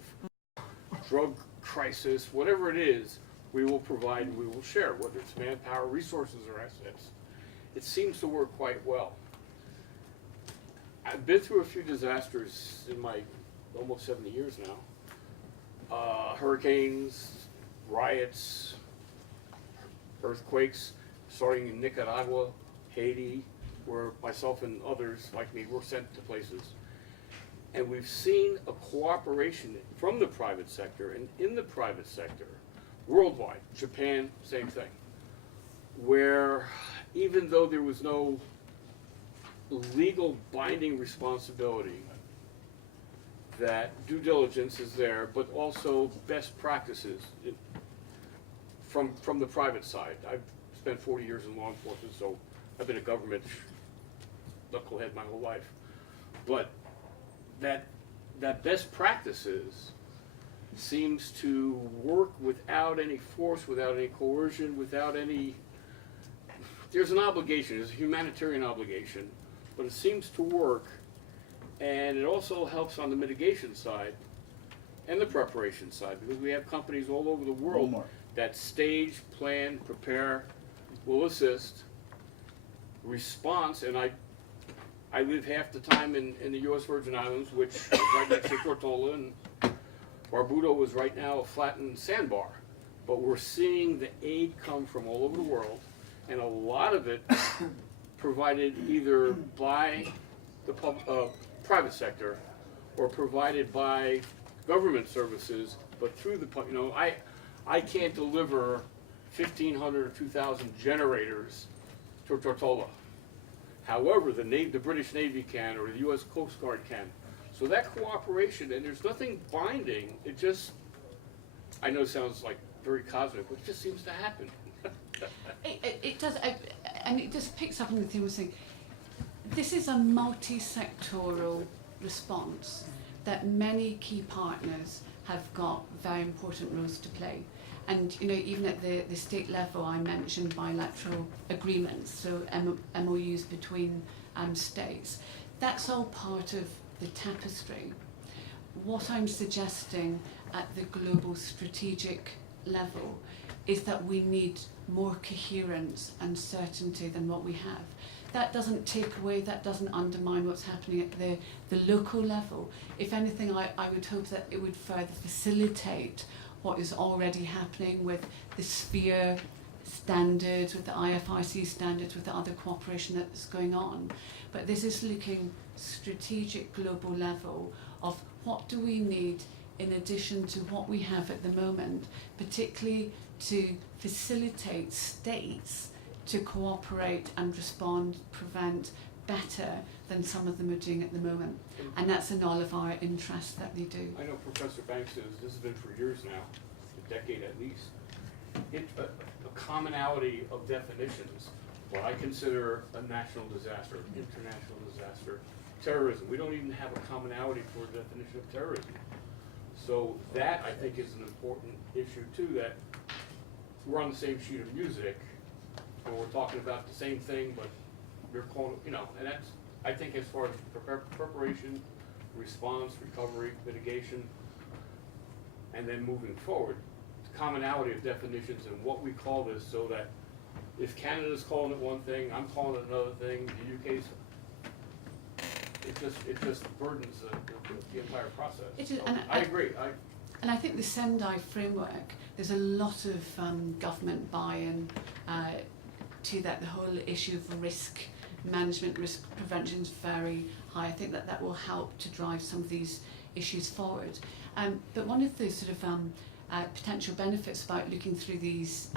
drug crisis, whatever it is, we will provide and we will share, whether it's manpower, resources, or assets. It seems to work quite well. I've been through a few disasters in my almost 70 years now. Hurricanes, riots, earthquakes, starting in Nicaragua, Haiti, where myself and others like me were sent to places. And we've seen a cooperation from the private sector and in the private sector, worldwide, Japan, same thing, where even though there was no legal binding responsibility, that due diligence is there, but also best practices from the private side. I've spent 40 years in law enforcement, so I've been a government knucklehead my whole life. But that best practices seems to work without any force, without any coercion, without any, there's an obligation, there's a humanitarian obligation, but it seems to work, and it also helps on the mitigation side and the preparation side, because we have companies all over the world that stage, plan, prepare, will assist, response, and I live half the time in the U.S. Virgin Islands, which is right next to Tortola, and Barbuda is right now a flattened sandbar. But we're seeing the aid come from all over the world, and a lot of it provided either by the private sector or provided by government services, but through the, you know, I can't deliver 1,500 or 2,000 generators to Tortola. However, the British Navy can, or the U.S. Coast Guard can. So that cooperation, and there's nothing binding, it just, I know it sounds like very cosmic, but it just seems to happen. It does, and it just picks up on the theme we're saying. This is a multi-sectoral response that many key partners have got very important roles to play. And you know, even at the state level, I mentioned bilateral agreements, so MOUs between states. That's all part of the tapestry. What I'm suggesting at the global strategic level is that we need more coherence and certainty than what we have. That doesn't take away, that doesn't undermine what's happening at the local level. If anything, I would hope that it would further facilitate what is already happening with the sphere standards, with the IFRC standards, with the other cooperation that's going on. But this is looking strategic global level of what do we need in addition to what we have at the moment, particularly to facilitate states to cooperate and respond, prevent better than some of them are doing at the moment. And that's in all of our interests that they do. I know Professor Banks says this has been for years now, a decade at least. A commonality of definitions, what I consider a national disaster, international disaster, terrorism. We don't even have a commonality for a definition of terrorism. So that, I think, is an important issue too, that we're on the same sheet of music, and we're talking about the same thing, but you're calling, you know, and that's, I think, as far as preparation, response, recovery, mitigation, and then moving forward, the commonality of definitions and what we call this, so that if Canada's calling it one thing, I'm calling it another thing, the UK's, it just burdens the entire process. It is, So and I agree. And I think the Sendai Framework, there's a lot of government buy-in to that. The whole issue of risk management, risk prevention is very high. I think that that will help to drive some of these issues forward. But one of the sort of potential benefits about looking through these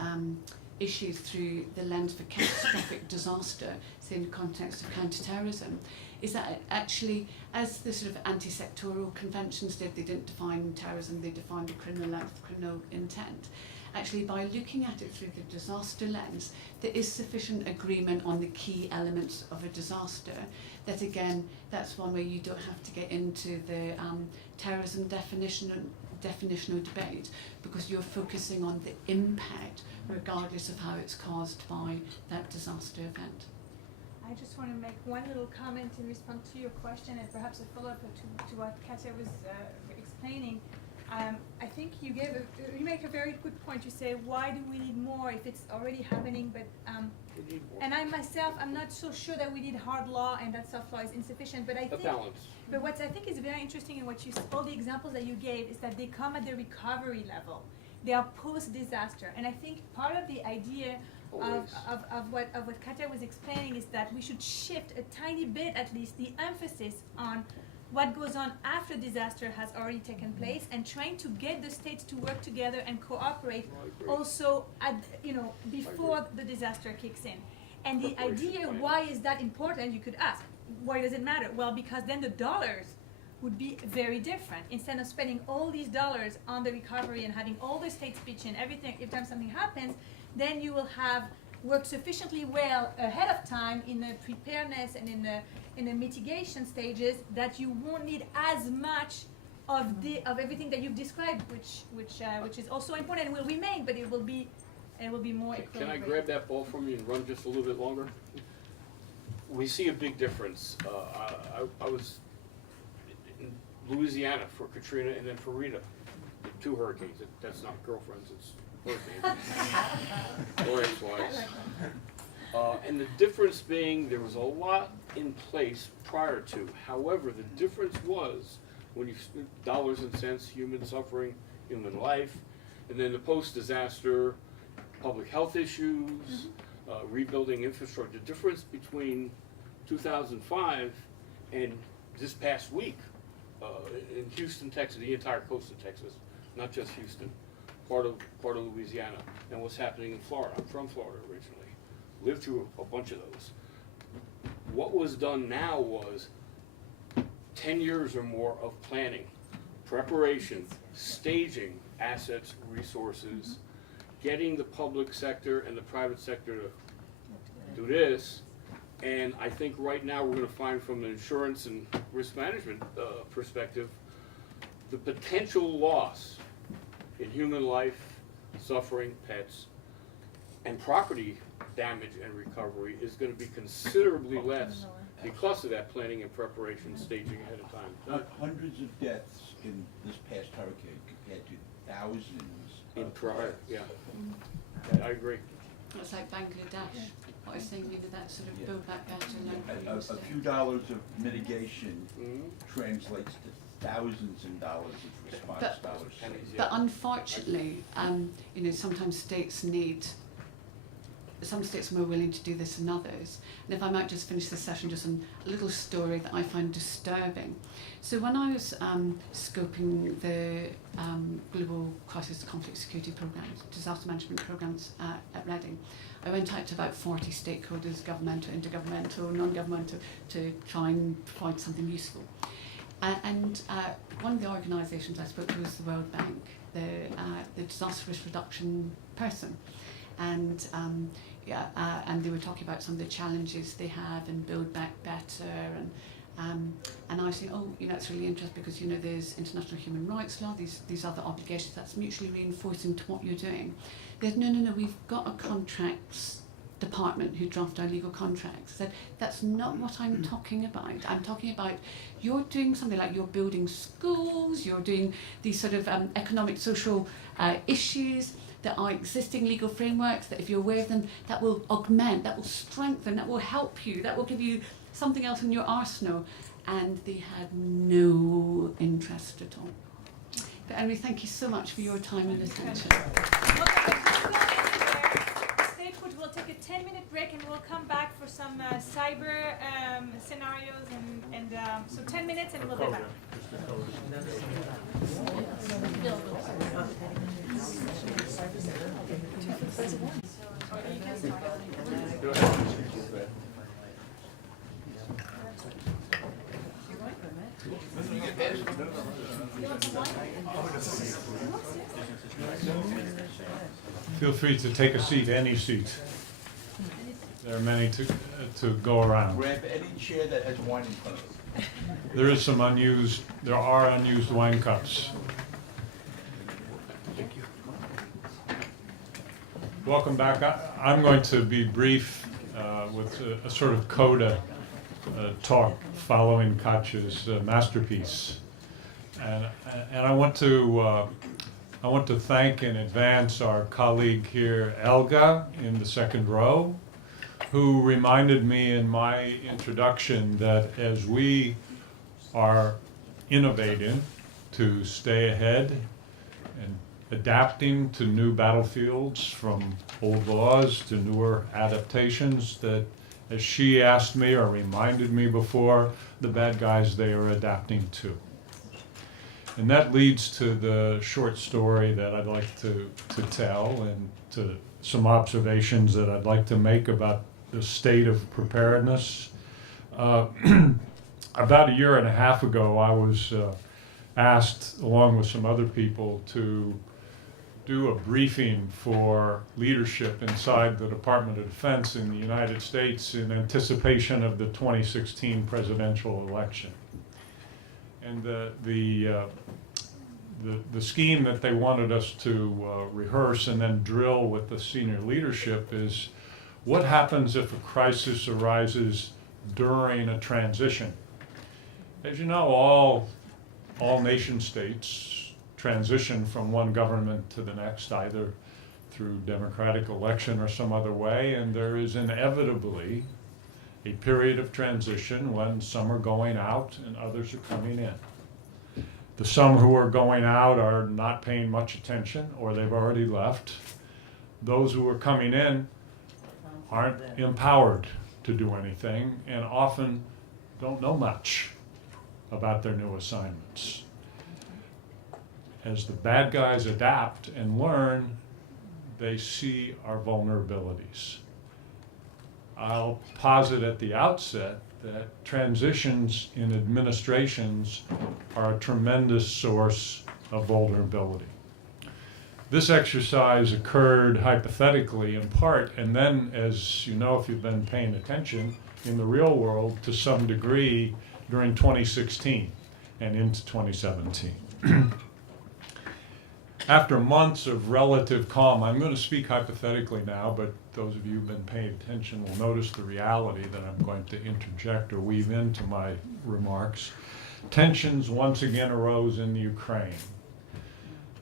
issues through the lens of a catastrophic disaster, say in the context of counter-terrorism, is that actually, as the sort of anti-sectoral conventions did, they didn't define terrorism, they defined the criminal act, criminal intent. Actually, by looking at it through the disaster lens, there is sufficient agreement on the key elements of a disaster. That again, that's one way you don't have to get into the terrorism definitional debate, because you're focusing on the impact, regardless of how it's caused by that disaster event. I just want to make one little comment in response to your question, and perhaps a follow-up to what Katja was explaining. I think you make a very good point. You say, why do we need more if it's already happening? But and I myself, I'm not so sure that we need hard law and that soft law is insufficient. But I think, balance. but what I think is very interesting in what you, all the examples that you gave, is that they come at the recovery level. They are post-disaster, and I think part of the idea of what Katja was explaining is that we should shift a tiny bit, at least, the emphasis on what goes on after disaster has already taken place, and trying to get the states to work together and cooperate also at, before the disaster kicks in. And the idea, why is that important, you could ask, why does it matter? Well, because then the dollars would be very different. Instead of spending all these dollars on the recovery and having all the states pitch in everything, if time something happens, then you will have worked sufficiently well ahead of time in the preparedness and in the mitigation stages that you won't need as much of everything that you've described, which is also important and will remain, but it will be more equilibrated. Can I grab that ball from you and run just a little bit longer? We see a big difference. I was in Louisiana for Katrina and then for Rita, the two hurricanes. That's not girlfriends, it's hurricanes. Glorious-wise. And the difference being there was a lot in place prior to. However, the difference was when you dollars and cents, human suffering, human life, and then the post-disaster public health issues, rebuilding infrastructure. The difference between 2005 and this past week in Houston, Texas, the entire coast of Texas, not just Houston, part of Louisiana, and what's happening in Florida. I'm from Florida originally. Lived through a bunch of those. What was done now was 10 years or more of planning, preparation, staging assets, resources, getting the public sector and the private sector to do this. And I think right now we're going to find, from an insurance and risk management perspective, the potential loss in human life, suffering, pets, and property damage and recovery is going to be considerably less because of that planning and preparation, staging ahead of time. Hundreds of deaths in this past hurricane compared to thousands in prior, yeah. I agree. It's like Bangladesh. What I was saying, that sort of build back better. A few dollars of mitigation translates to thousands and dollars of response dollars. But unfortunately, sometimes states need some states are more willing to do this than others. And if I might just finish this session, just on a little story that I find disturbing. So when I was scoping the global crisis conflict security programs, disaster management programs at Reading, I went out to about 40 stakeholders, governmental, intergovernmental, non-governmental, to try and provide something useful. And one of the organisations I spoke to was the World Bank, the disaster risk reduction person. And and they were talking about some of the challenges they have and Build Back Better, and I was saying, oh, it's really interesting because there's international human rights law, these other obligations that's mutually reinforcing to what you're doing. They said, no, we've got a contracts department who draft our legal contracts. I said, that's not what I'm talking about. I'm talking about you're doing something like you're building schools, you're doing these sort of economic, social issues. There are existing legal frameworks that if you're aware of them, that will augment, that will strengthen, that will help you, that will give you something else in your arsenal. And they had no interest at all. But anyway, thank you so much for your time and attention. Stay put, we'll take a 10-minute break and we'll come back for some cyber scenarios and so 10 minutes and we'll be back. Feel free to take a seat, any seat. There are many to go around. Grab any chair that has wine in front of it. There are unused wine cups. Welcome back. I'm going to be brief with a sort of coda talk following Katja's masterpiece, and I want to thank in advance our colleague here, Elga, in the second row, who reminded me in my introduction that as we are innovating to stay ahead and adapting to new battlefields, from old laws to newer adaptations, that as she asked me or reminded me before, the bad guys they are adapting to. And that leads to the short story that I'd like to tell, and to some observations that I'd like to make about the state of preparedness. About a year and a half ago, I was asked, along with some other people, to do a briefing for leadership inside the Department of Defense in the United States in anticipation of the 2016 presidential election. And the scheme that they wanted us to rehearse and then drill with the senior leadership is, what happens if a crisis arises during a transition? As you know, all nation states transition from one government to the next, either through democratic election or some other way, and there is inevitably a period of transition when some are going out and others are coming in. The some who are going out are not paying much attention, or they've already left. Those who are coming in aren't empowered to do anything and often don't know much about their new assignments. As the bad guys adapt and learn, they see our vulnerabilities. I'll posit at the outset that transitions in administrations are a tremendous source of vulnerability. This exercise occurred hypothetically in part, and then, as you know if you've been paying attention, in the real world to some degree during 2016 and into 2017. After months of relative calm, I'm going to speak hypothetically now, but those of you who've been paying attention will notice the reality that I'm going to interject or weave into my remarks. Tensions once again arose in the Ukraine.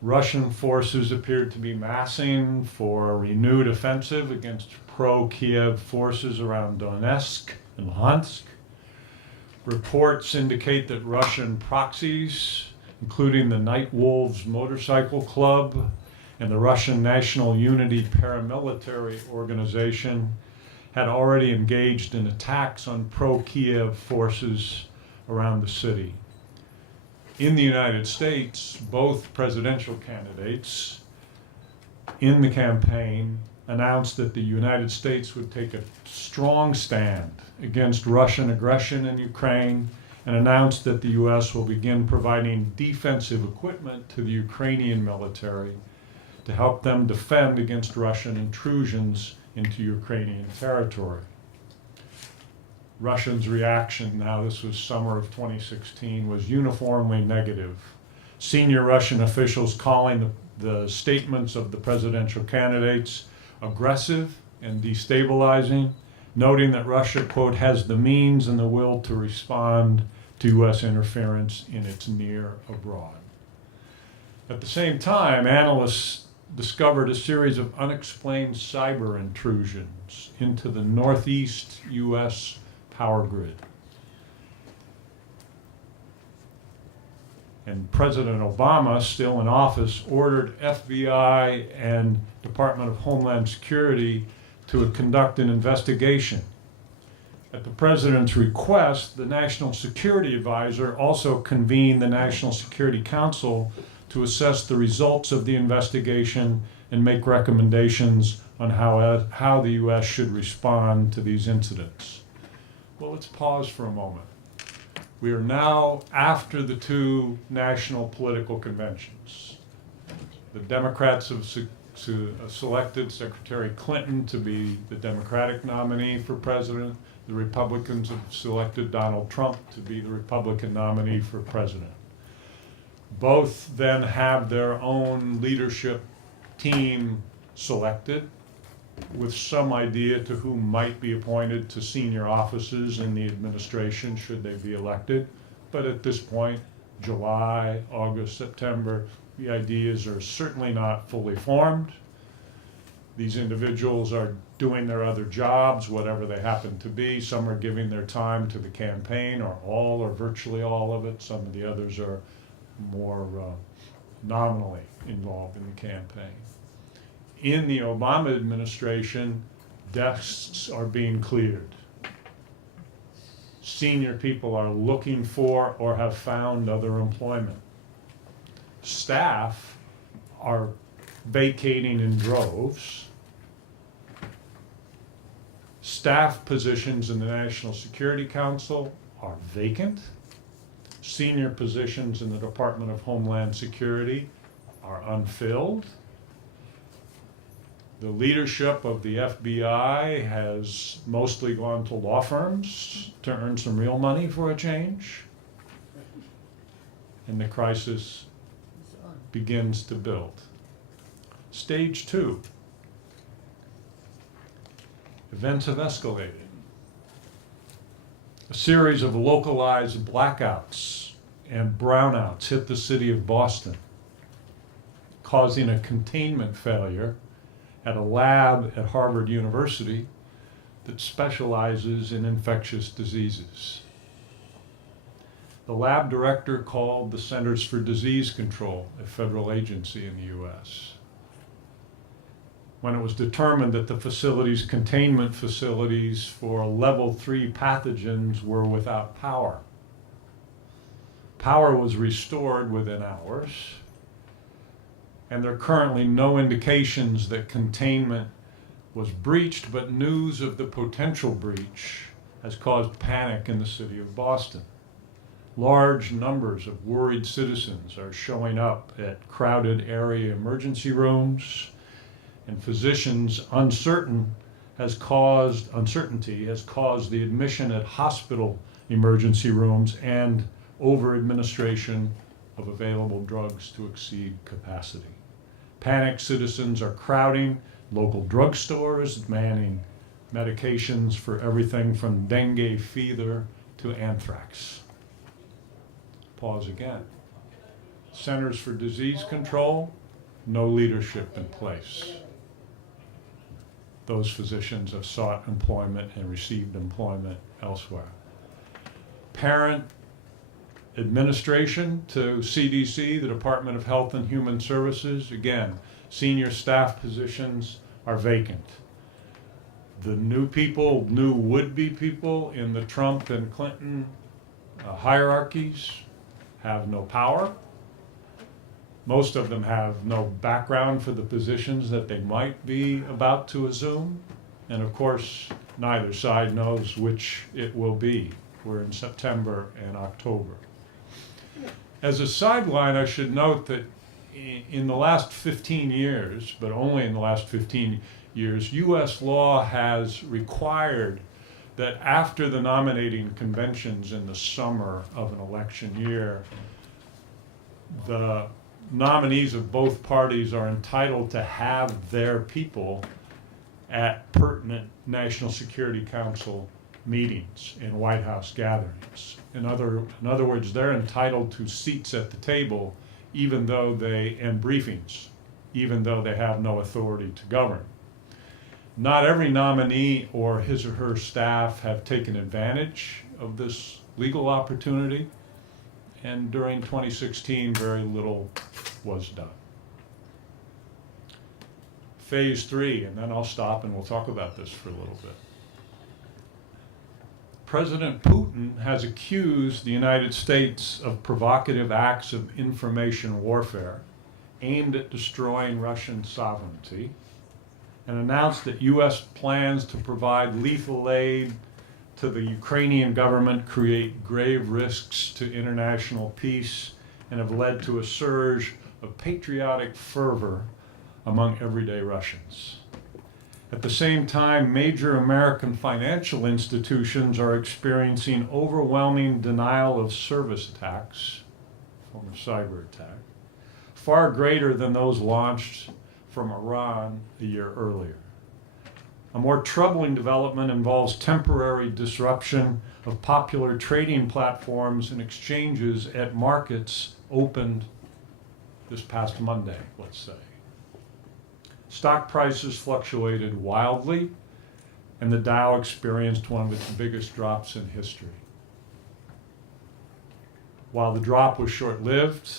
Russian forces appeared to be massing for a renewed offensive against pro-Kiev forces around Donetsk and Luhansk. Reports indicate that Russian proxies, including the Night Wolves motorcycle club and the Russian National Unity paramilitary organization had already engaged in attacks on pro-Kiev forces around the city. In the United States, both presidential candidates in the campaign announced that the United States would take a strong stand against Russian aggression in Ukraine, and announced that the U.S. will begin providing defensive equipment to the Ukrainian military to help them defend against Russian intrusions into Ukrainian territory. Russia's reaction, now this was summer of 2016, was uniformly negative. Senior Russian officials calling the statements of the presidential candidates aggressive and destabilizing, noting that Russia, quote, has the means and the will to respond to U.S. interference in its near abroad. At the same time, analysts discovered a series of unexplained cyber intrusions into the northeast U.S. power grid. And President Obama, still in office, ordered FBI and Department of Homeland Security to conduct an investigation. At the president's request, the National Security Advisor also convened the National Security Council to assess the results of the investigation and make recommendations on how the U.S. should respond to these incidents. Well, let's pause for a moment. We are now after the two national political conventions. The Democrats have selected Secretary Clinton to be the Democratic nominee for president. The Republicans have selected Donald Trump to be the Republican nominee for president. Both then have their own leadership team selected, with some idea to whom might be appointed to senior offices in the administration should they be elected. But at this point, July, August, September, the ideas are certainly not fully formed. These individuals are doing their other jobs, whatever they happen to be. Some are giving their time to the campaign, or all or virtually all of it. Some of the others are more nominally involved in the campaign. In the Obama administration, desks are being cleared. Senior people are looking for or have found other employment. Staff are vacating in droves. Staff positions in the National Security Council are vacant. Senior positions in the Department of Homeland Security are unfilled. The leadership of the FBI has mostly gone to law firms to earn some real money for a change. And the crisis begins to build. Stage 2. Events have escalated. A series of localized blackouts and brownouts hit the city of Boston, causing a containment failure at a lab at Harvard University that specializes in infectious diseases. The lab director called the Centers for Disease Control, a federal agency in the US. When it was determined that the facility's containment facilities for level 3 pathogens were without power. Power was restored within hours, and there are currently no indications that containment was breached, but news of the potential breach has caused panic in the city of Boston. Large numbers of worried citizens are showing up at crowded area emergency rooms, and physicians' uncertainty has caused the admission at hospital emergency rooms and over-administration of available drugs to exceed capacity. Panicked citizens are crowding local drugstores, demanding medications for everything from dengue fever to anthrax. Pause again. Centers for Disease Control, no leadership in place. Those physicians have sought employment and received employment elsewhere. Parent administration to CDC, the Department of Health and Human Services, again, senior staff positions are vacant. The new people, new would-be people in the Trump and Clinton hierarchies have no power. Most of them have no background for the positions that they might be about to assume. And of course, neither side knows which it will be. We're in September and October. As a sideline, I should note that in the last 15 years, but only in the last 15 years, US law has required that after the nominating conventions in the summer of an election year, the nominees of both parties are entitled to have their people at pertinent National Security Council meetings and White House gatherings. In other words, they're entitled to seats at the table even though and briefings, even though they have no authority to govern. Not every nominee or his or her staff have taken advantage of this legal opportunity, and during 2016, very little was done. Phase 3, and then I'll stop and we'll talk about this for a little bit. President Putin has accused the United States of provocative acts of information warfare aimed at destroying Russian sovereignty, and announced that U.S. plans to provide lethal aid to the Ukrainian government create grave risks to international peace and have led to a surge of patriotic fervor among everyday Russians. At the same time, major American financial institutions are experiencing overwhelming denial of service attacks, form of cyber attack, far greater than those launched from Iran a year earlier. A more troubling development involves temporary disruption of popular trading platforms and exchanges at markets opened this past Monday, let's say. Stock prices fluctuated wildly, and the Dow experienced one of its biggest drops in history. While the drop was short-lived,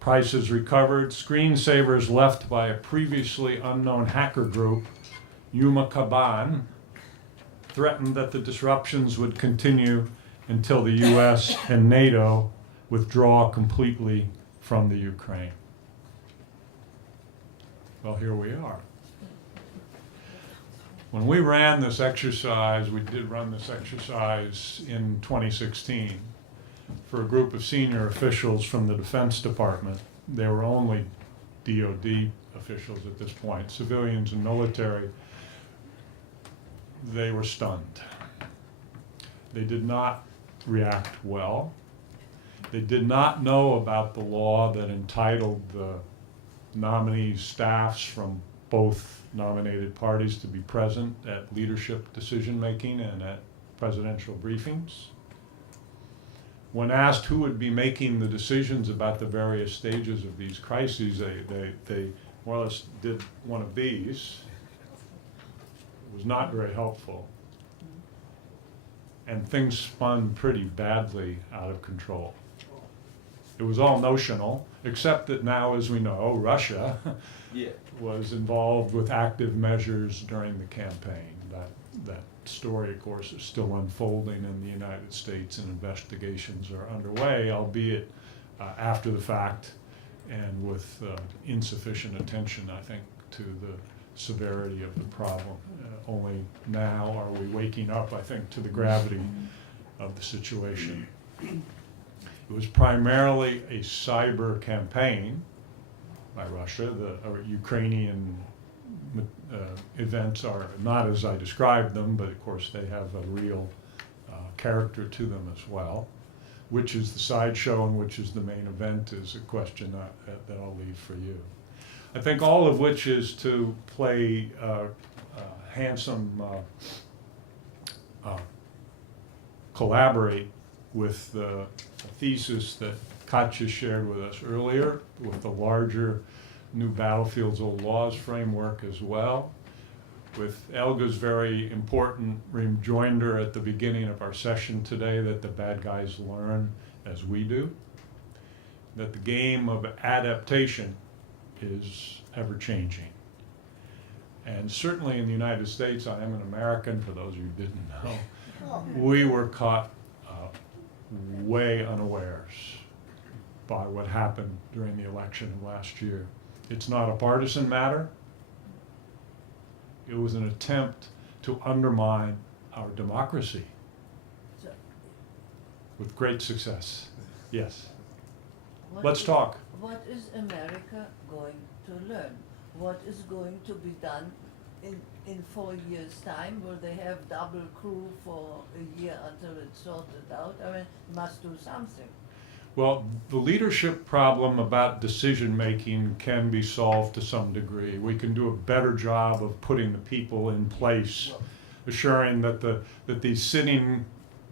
prices recovered. Screensavers left by a previously unknown hacker group, Humanitarian, threatened that the disruptions would continue until the US and NATO withdraw completely from the Ukraine. Well, here we are. When we ran this exercise, we did run this exercise in 2016 for a group of senior officials from the Defense Department. They were only DoD officials at this point, civilians and military. They were stunned. They did not react well. They did not know about the law that entitled the nominees' staffs from both nominated parties to be present at leadership decision-making and at presidential briefings. When asked who would be making the decisions about the various stages of these crises, they more or less did one of these. It was not very helpful. And things spun pretty badly out of control. It was all notional, except that now, as we know, Russia was involved with active measures during the campaign. That story, of course, is still unfolding in the United States, and investigations are underway, albeit after the fact and with insufficient attention, I think, to the severity of the problem. Only now are we waking up, I think, to the gravity of the situation. It was primarily a cyber campaign by Russia. The Ukrainian events are not as I described them, but of course they have a real character to them as well. Which is the sideshow and which is the main event is a question that I'll leave for you. I think all of which is to play handsome, collaborate with the thesis that Katja shared with us earlier, with the larger New Battlefields Old Laws framework as well, with Elga's very important rejoinder at the beginning of our session today that the bad guys learn as we do, that the game of adaptation is ever changing. And certainly in the United States, I am an American, for those of you who didn't know, we were caught way unawares by what happened during the election of last year. It's not a partisan matter. It was an attempt to undermine our democracy So, with great success. Yes. what Let's is- talk. What is America going to learn? What is going to be done in 4 years' time? Will they have double crew for a year until it's sorted out? I mean, must do something. Well, the leadership problem about decision-making can be solved to some degree. We can do a better job of putting the people in place, assuring that these sitting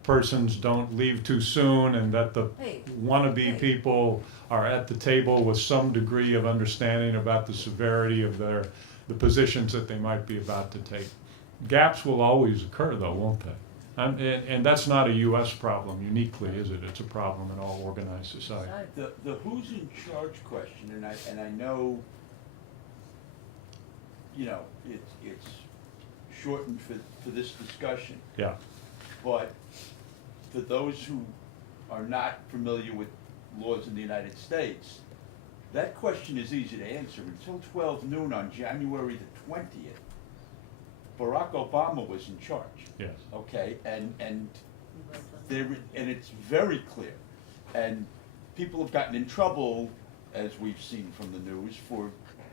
persons don't leave too soon, and that the Hey, wannabe hey. people are at the table with some degree of understanding about the severity of the positions that they might be about to take. Gaps will always occur, though, won't they? And that's not a U.S. problem uniquely, is it? It's a problem in all organized society. The who's in charge question, and I know, you know, it's shortened for this discussion, Yeah. but for those who are not familiar with laws in the United States, that question is easy to answer. Until 12 noon on January the 20th, Barack Obama was in charge. Yes. Okay, and it's very clear, and people have gotten in trouble, as we've seen from the news, for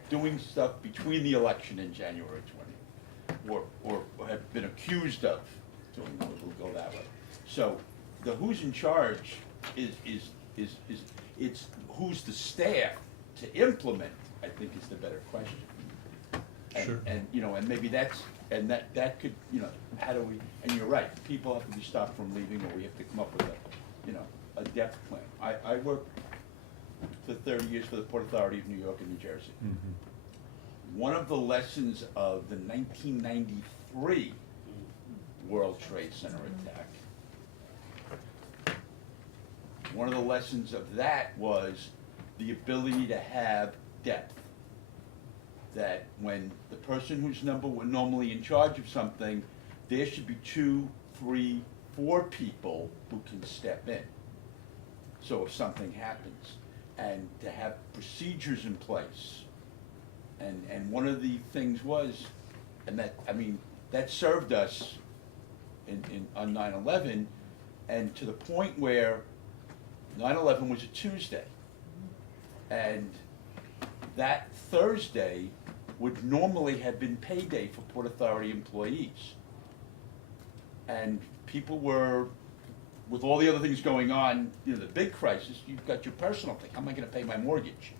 doing stuff between the election and January 20th, or have been accused of doing, we'll go that way. So the who's in charge is it's who's the staff to implement, I think, is the better question. And, Sure. and you know, and maybe that could, you know, how do we, and you're right, people have to be stopped from leaving, or we have to come up with a depth plan. I worked for 30 years for the Port Authority of New York and New Jersey. Mm-hmm. One of the lessons of the 1993 World Trade Center attack, one of the lessons of that was the ability to have depth. That when the person who's normally in charge of something, there should be 2, 3, 4 people who can step in. So if something happens, and to have procedures in place. And one of the things was, and that, I mean, that served us on 9/11, and to the point where 9/11 was a Tuesday. And that Thursday would normally have been payday for Port Authority employees. And people were, with all the other things going on, you know, the big crisis, you've got your personal thing. How am I gonna pay my mortgage?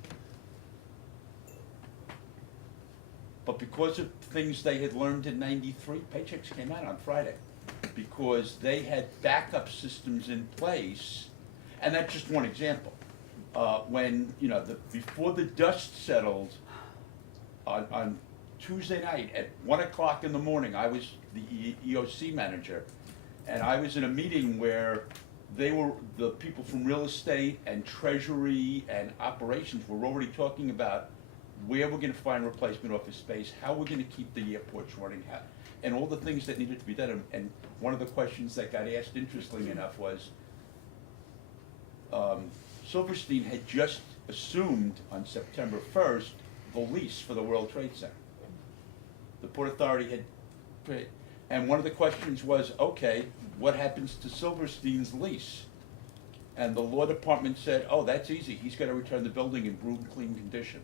But because of things they had learned in 93, paychecks came out on Friday. Because they had backup systems in place, and that's just one example. When, you know, before the dust settled, on Tuesday night at 1 o'clock in the morning, I was the EOC manager, and I was in a meeting where the people from real estate and treasury and operations were already talking about where we're gonna find replacement office space, how we're gonna keep the airports running, and all the things that needed to be done. And one of the questions that got asked, interestingly enough, was, Silverstein had just assumed on September 1st the lease for the World Trade Center. The Port Authority had, and one of the questions was, okay, what happens to Silverstein's lease? And the law department said, oh, that's easy, he's gotta return the building in broom clean condition.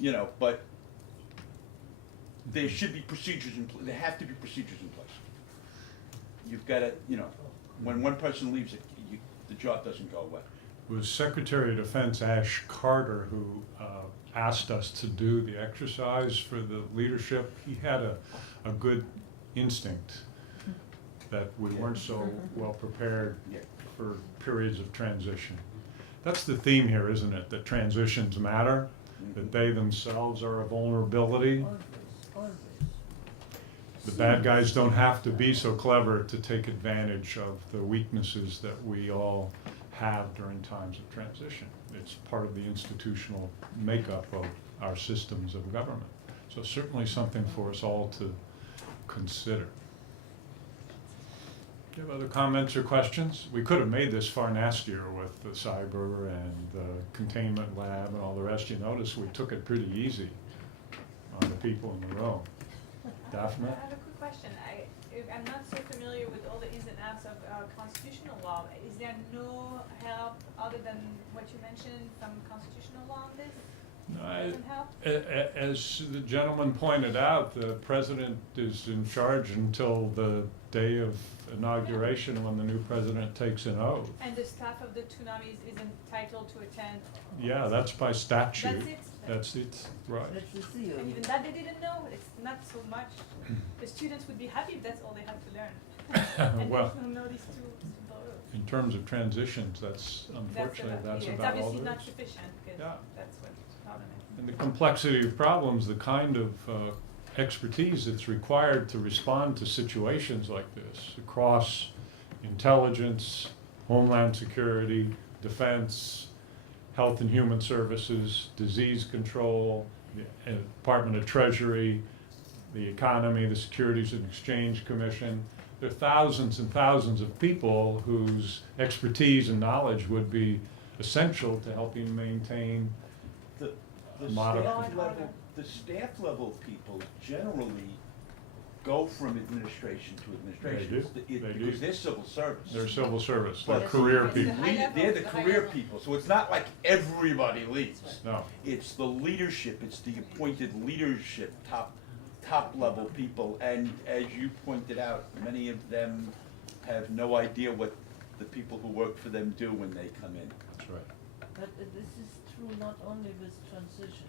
You know, but there should be procedures in place, there have to be procedures in place. You've gotta, you know, when one person leaves, the job doesn't go away. It was Secretary of Defense Ash Carter who asked us to do the exercise for the leadership. He had a good instinct that we weren't so well prepared for periods of transition. That's the theme here, isn't it? That transitions matter, that they themselves are a vulnerability. Always. The bad guys don't have to be so clever to take advantage of the weaknesses that we all have during times of transition. It's part of the institutional makeup of our systems of government. So certainly something for us all to consider. Do you have other comments or questions? We could have made this far nastier with the cyber and the containment lab and all the rest. You notice we took it pretty easy on the people in the room. Daphne? I have a quick question. I'm not so familiar with all the ins and outs of constitutional law. Is there no help other than what you mentioned from constitutional law on this? Doesn't help? As the gentleman pointed out, the president is in charge until the day of inauguration when the new president takes an oath. And the staff of the tsunamis is entitled to attend? Yeah, that's by statute. That's it? That's it, right. That's the theory. And even that they didn't know. It's not so much. The students would be happy if that's all they have to learn. And Well, they don't know these two simple rules. in terms of transitions, that's unfortunately, that's It's about all obviously there not is. sufficient because Yeah. that's what the problem is. And the complexity of problems, the kind of expertise that's required to respond to situations like this across intelligence, homeland security, defense, health and human services, disease control, the Department of Treasury, the economy, the Securities and Exchange Commission. There are thousands and thousands of people whose expertise and knowledge would be essential to helping maintain The Model. staff level people generally go from administration to administration. They do. It's They because do. they're civil service. their civil service, But their career It's the people. high level, They're the the high career level. people, so it's not like everybody leaves. No, It's the leadership, it's the appointed leadership, top level people, and as you pointed out, many of them have no idea what the people who work for them do when they come in. that's right. But this is true not only with transition.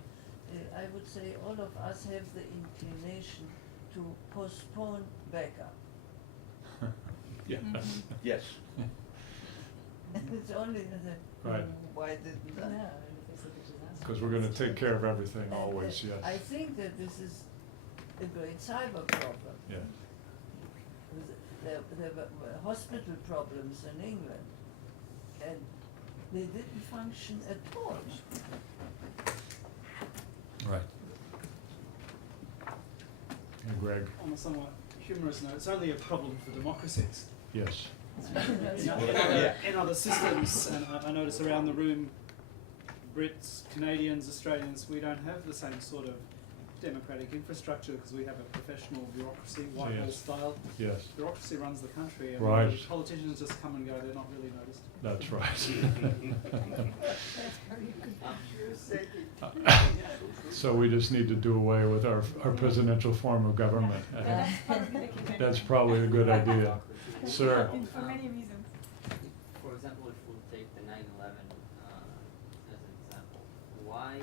I would say all of us have the inclination to postpone backup. Yeah. Yes. It's only the, Right. why didn't Yeah, I? in the face of a disaster. Because we're gonna take care of everything And, always, I yes. think that this is a great cyber problem. Yeah. There were hospital problems in England, and they didn't function at all. Right. Hey, Greg, On a somewhat humorous note, it's only a problem for democracies. yes. In other systems, and I notice around the room, Brits, Canadians, Australians, we don't have the same sort of democratic infrastructure because we have a professional bureaucracy, Whitehall Yes. style. Yes, Bureaucracy runs the country, and Right. politicians just come and go, they're not really noticed. that's right. So we just need to do away with our presidential form of government. I think that's probably a good idea. Sir? For many reasons. For example, if we take the 9/11 as an example, why,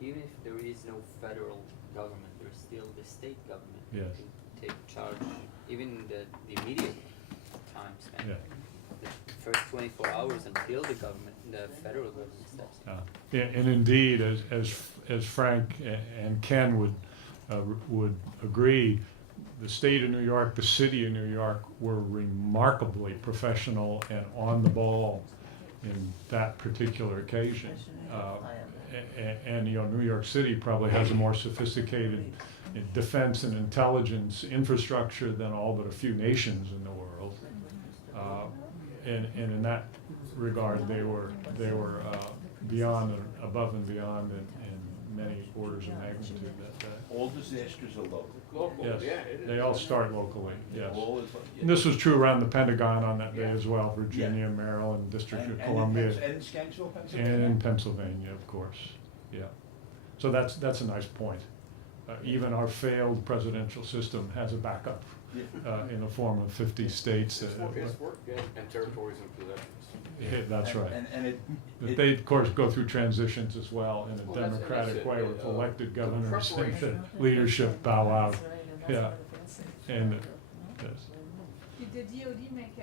even if there is no federal government, there's still the state government Yes. to take charge, even in the immediate time span. Yeah. The first 24 hours until the federal government steps in. And indeed, as Frank and Ken would agree, the state of New York, the city of New York were remarkably professional and on the ball in that particular occasion. And you know, New York City probably has a more sophisticated defense and intelligence infrastructure than all but a few nations in the world. And in that regard, they were beyond and above and beyond in many orders of magnitude that day. All disasters are local. Local, Yes, yeah. it they is. all start locally, yes. All is- And this was true around the Pentagon on that day Yeah. as well, Virginia, Maryland, District of And Columbia, in Scottsdale, Pennsylvania. and in Pennsylvania, of course, yeah. So that's a nice point. Even our failed presidential system has a backup Yeah. in the form of 50 states. It's work, yeah, and territories and possessions. Yeah, that's right. And But they, of course, go through transitions as well in a Well, that's democratic it. way with elected The governors and preparation. the leadership bow out. That's right, and that's Yeah. part of the answer. And, yes. Did the DoD make,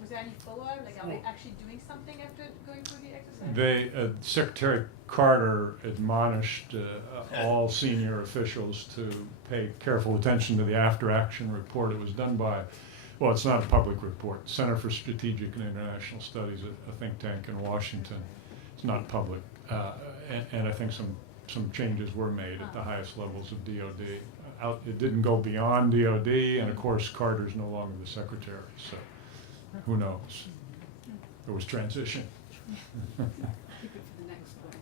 was there any follow-up? Like, are they actually doing something after going through the exercise? They, Secretary Carter admonished all senior officials to pay careful attention to the after-action report. It was done by well, it's not a public report. Center for Strategic and International Studies, a think tank in Washington. It's not public. And I think some changes were made at the highest levels of DOD. It didn't go beyond DOD, and of course Carter's no longer the secretary, so who knows? There was transition.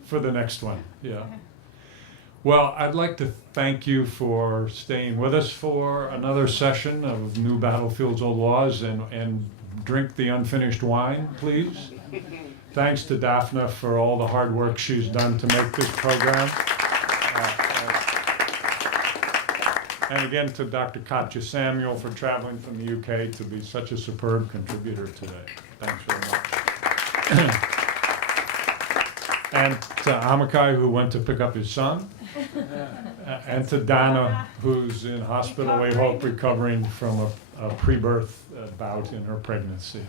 For the next one, yeah. Well, I'd like to thank you for staying with us for another session of New Battlefields, Old Laws, and drink the unfinished wine, please. Thanks to Daphné for all the hard work she's done to make this program. And again to Dr. Katja Samuel for traveling from the UK to be such a superb contributor today. Thanks very much. And to Amichai, who went to pick up his son. And to Dana, who's in hospital, we hope, recovering from a pre-birth bout in her pregnancy.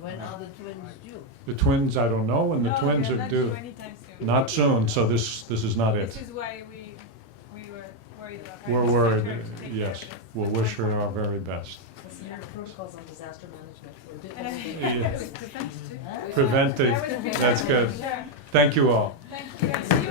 When are the twins due? The twins, I don't know when the twins they're are not due. anytime soon. Not soon, so this is not Which it. is why we were worried about her. We're Just worried, want her to take care yes. of this. We'll wish her our very best. Listen, your protocols on disaster management for Yes. Defense too. Preventive, that's good. Sure. Thank you all. Thank you, and see you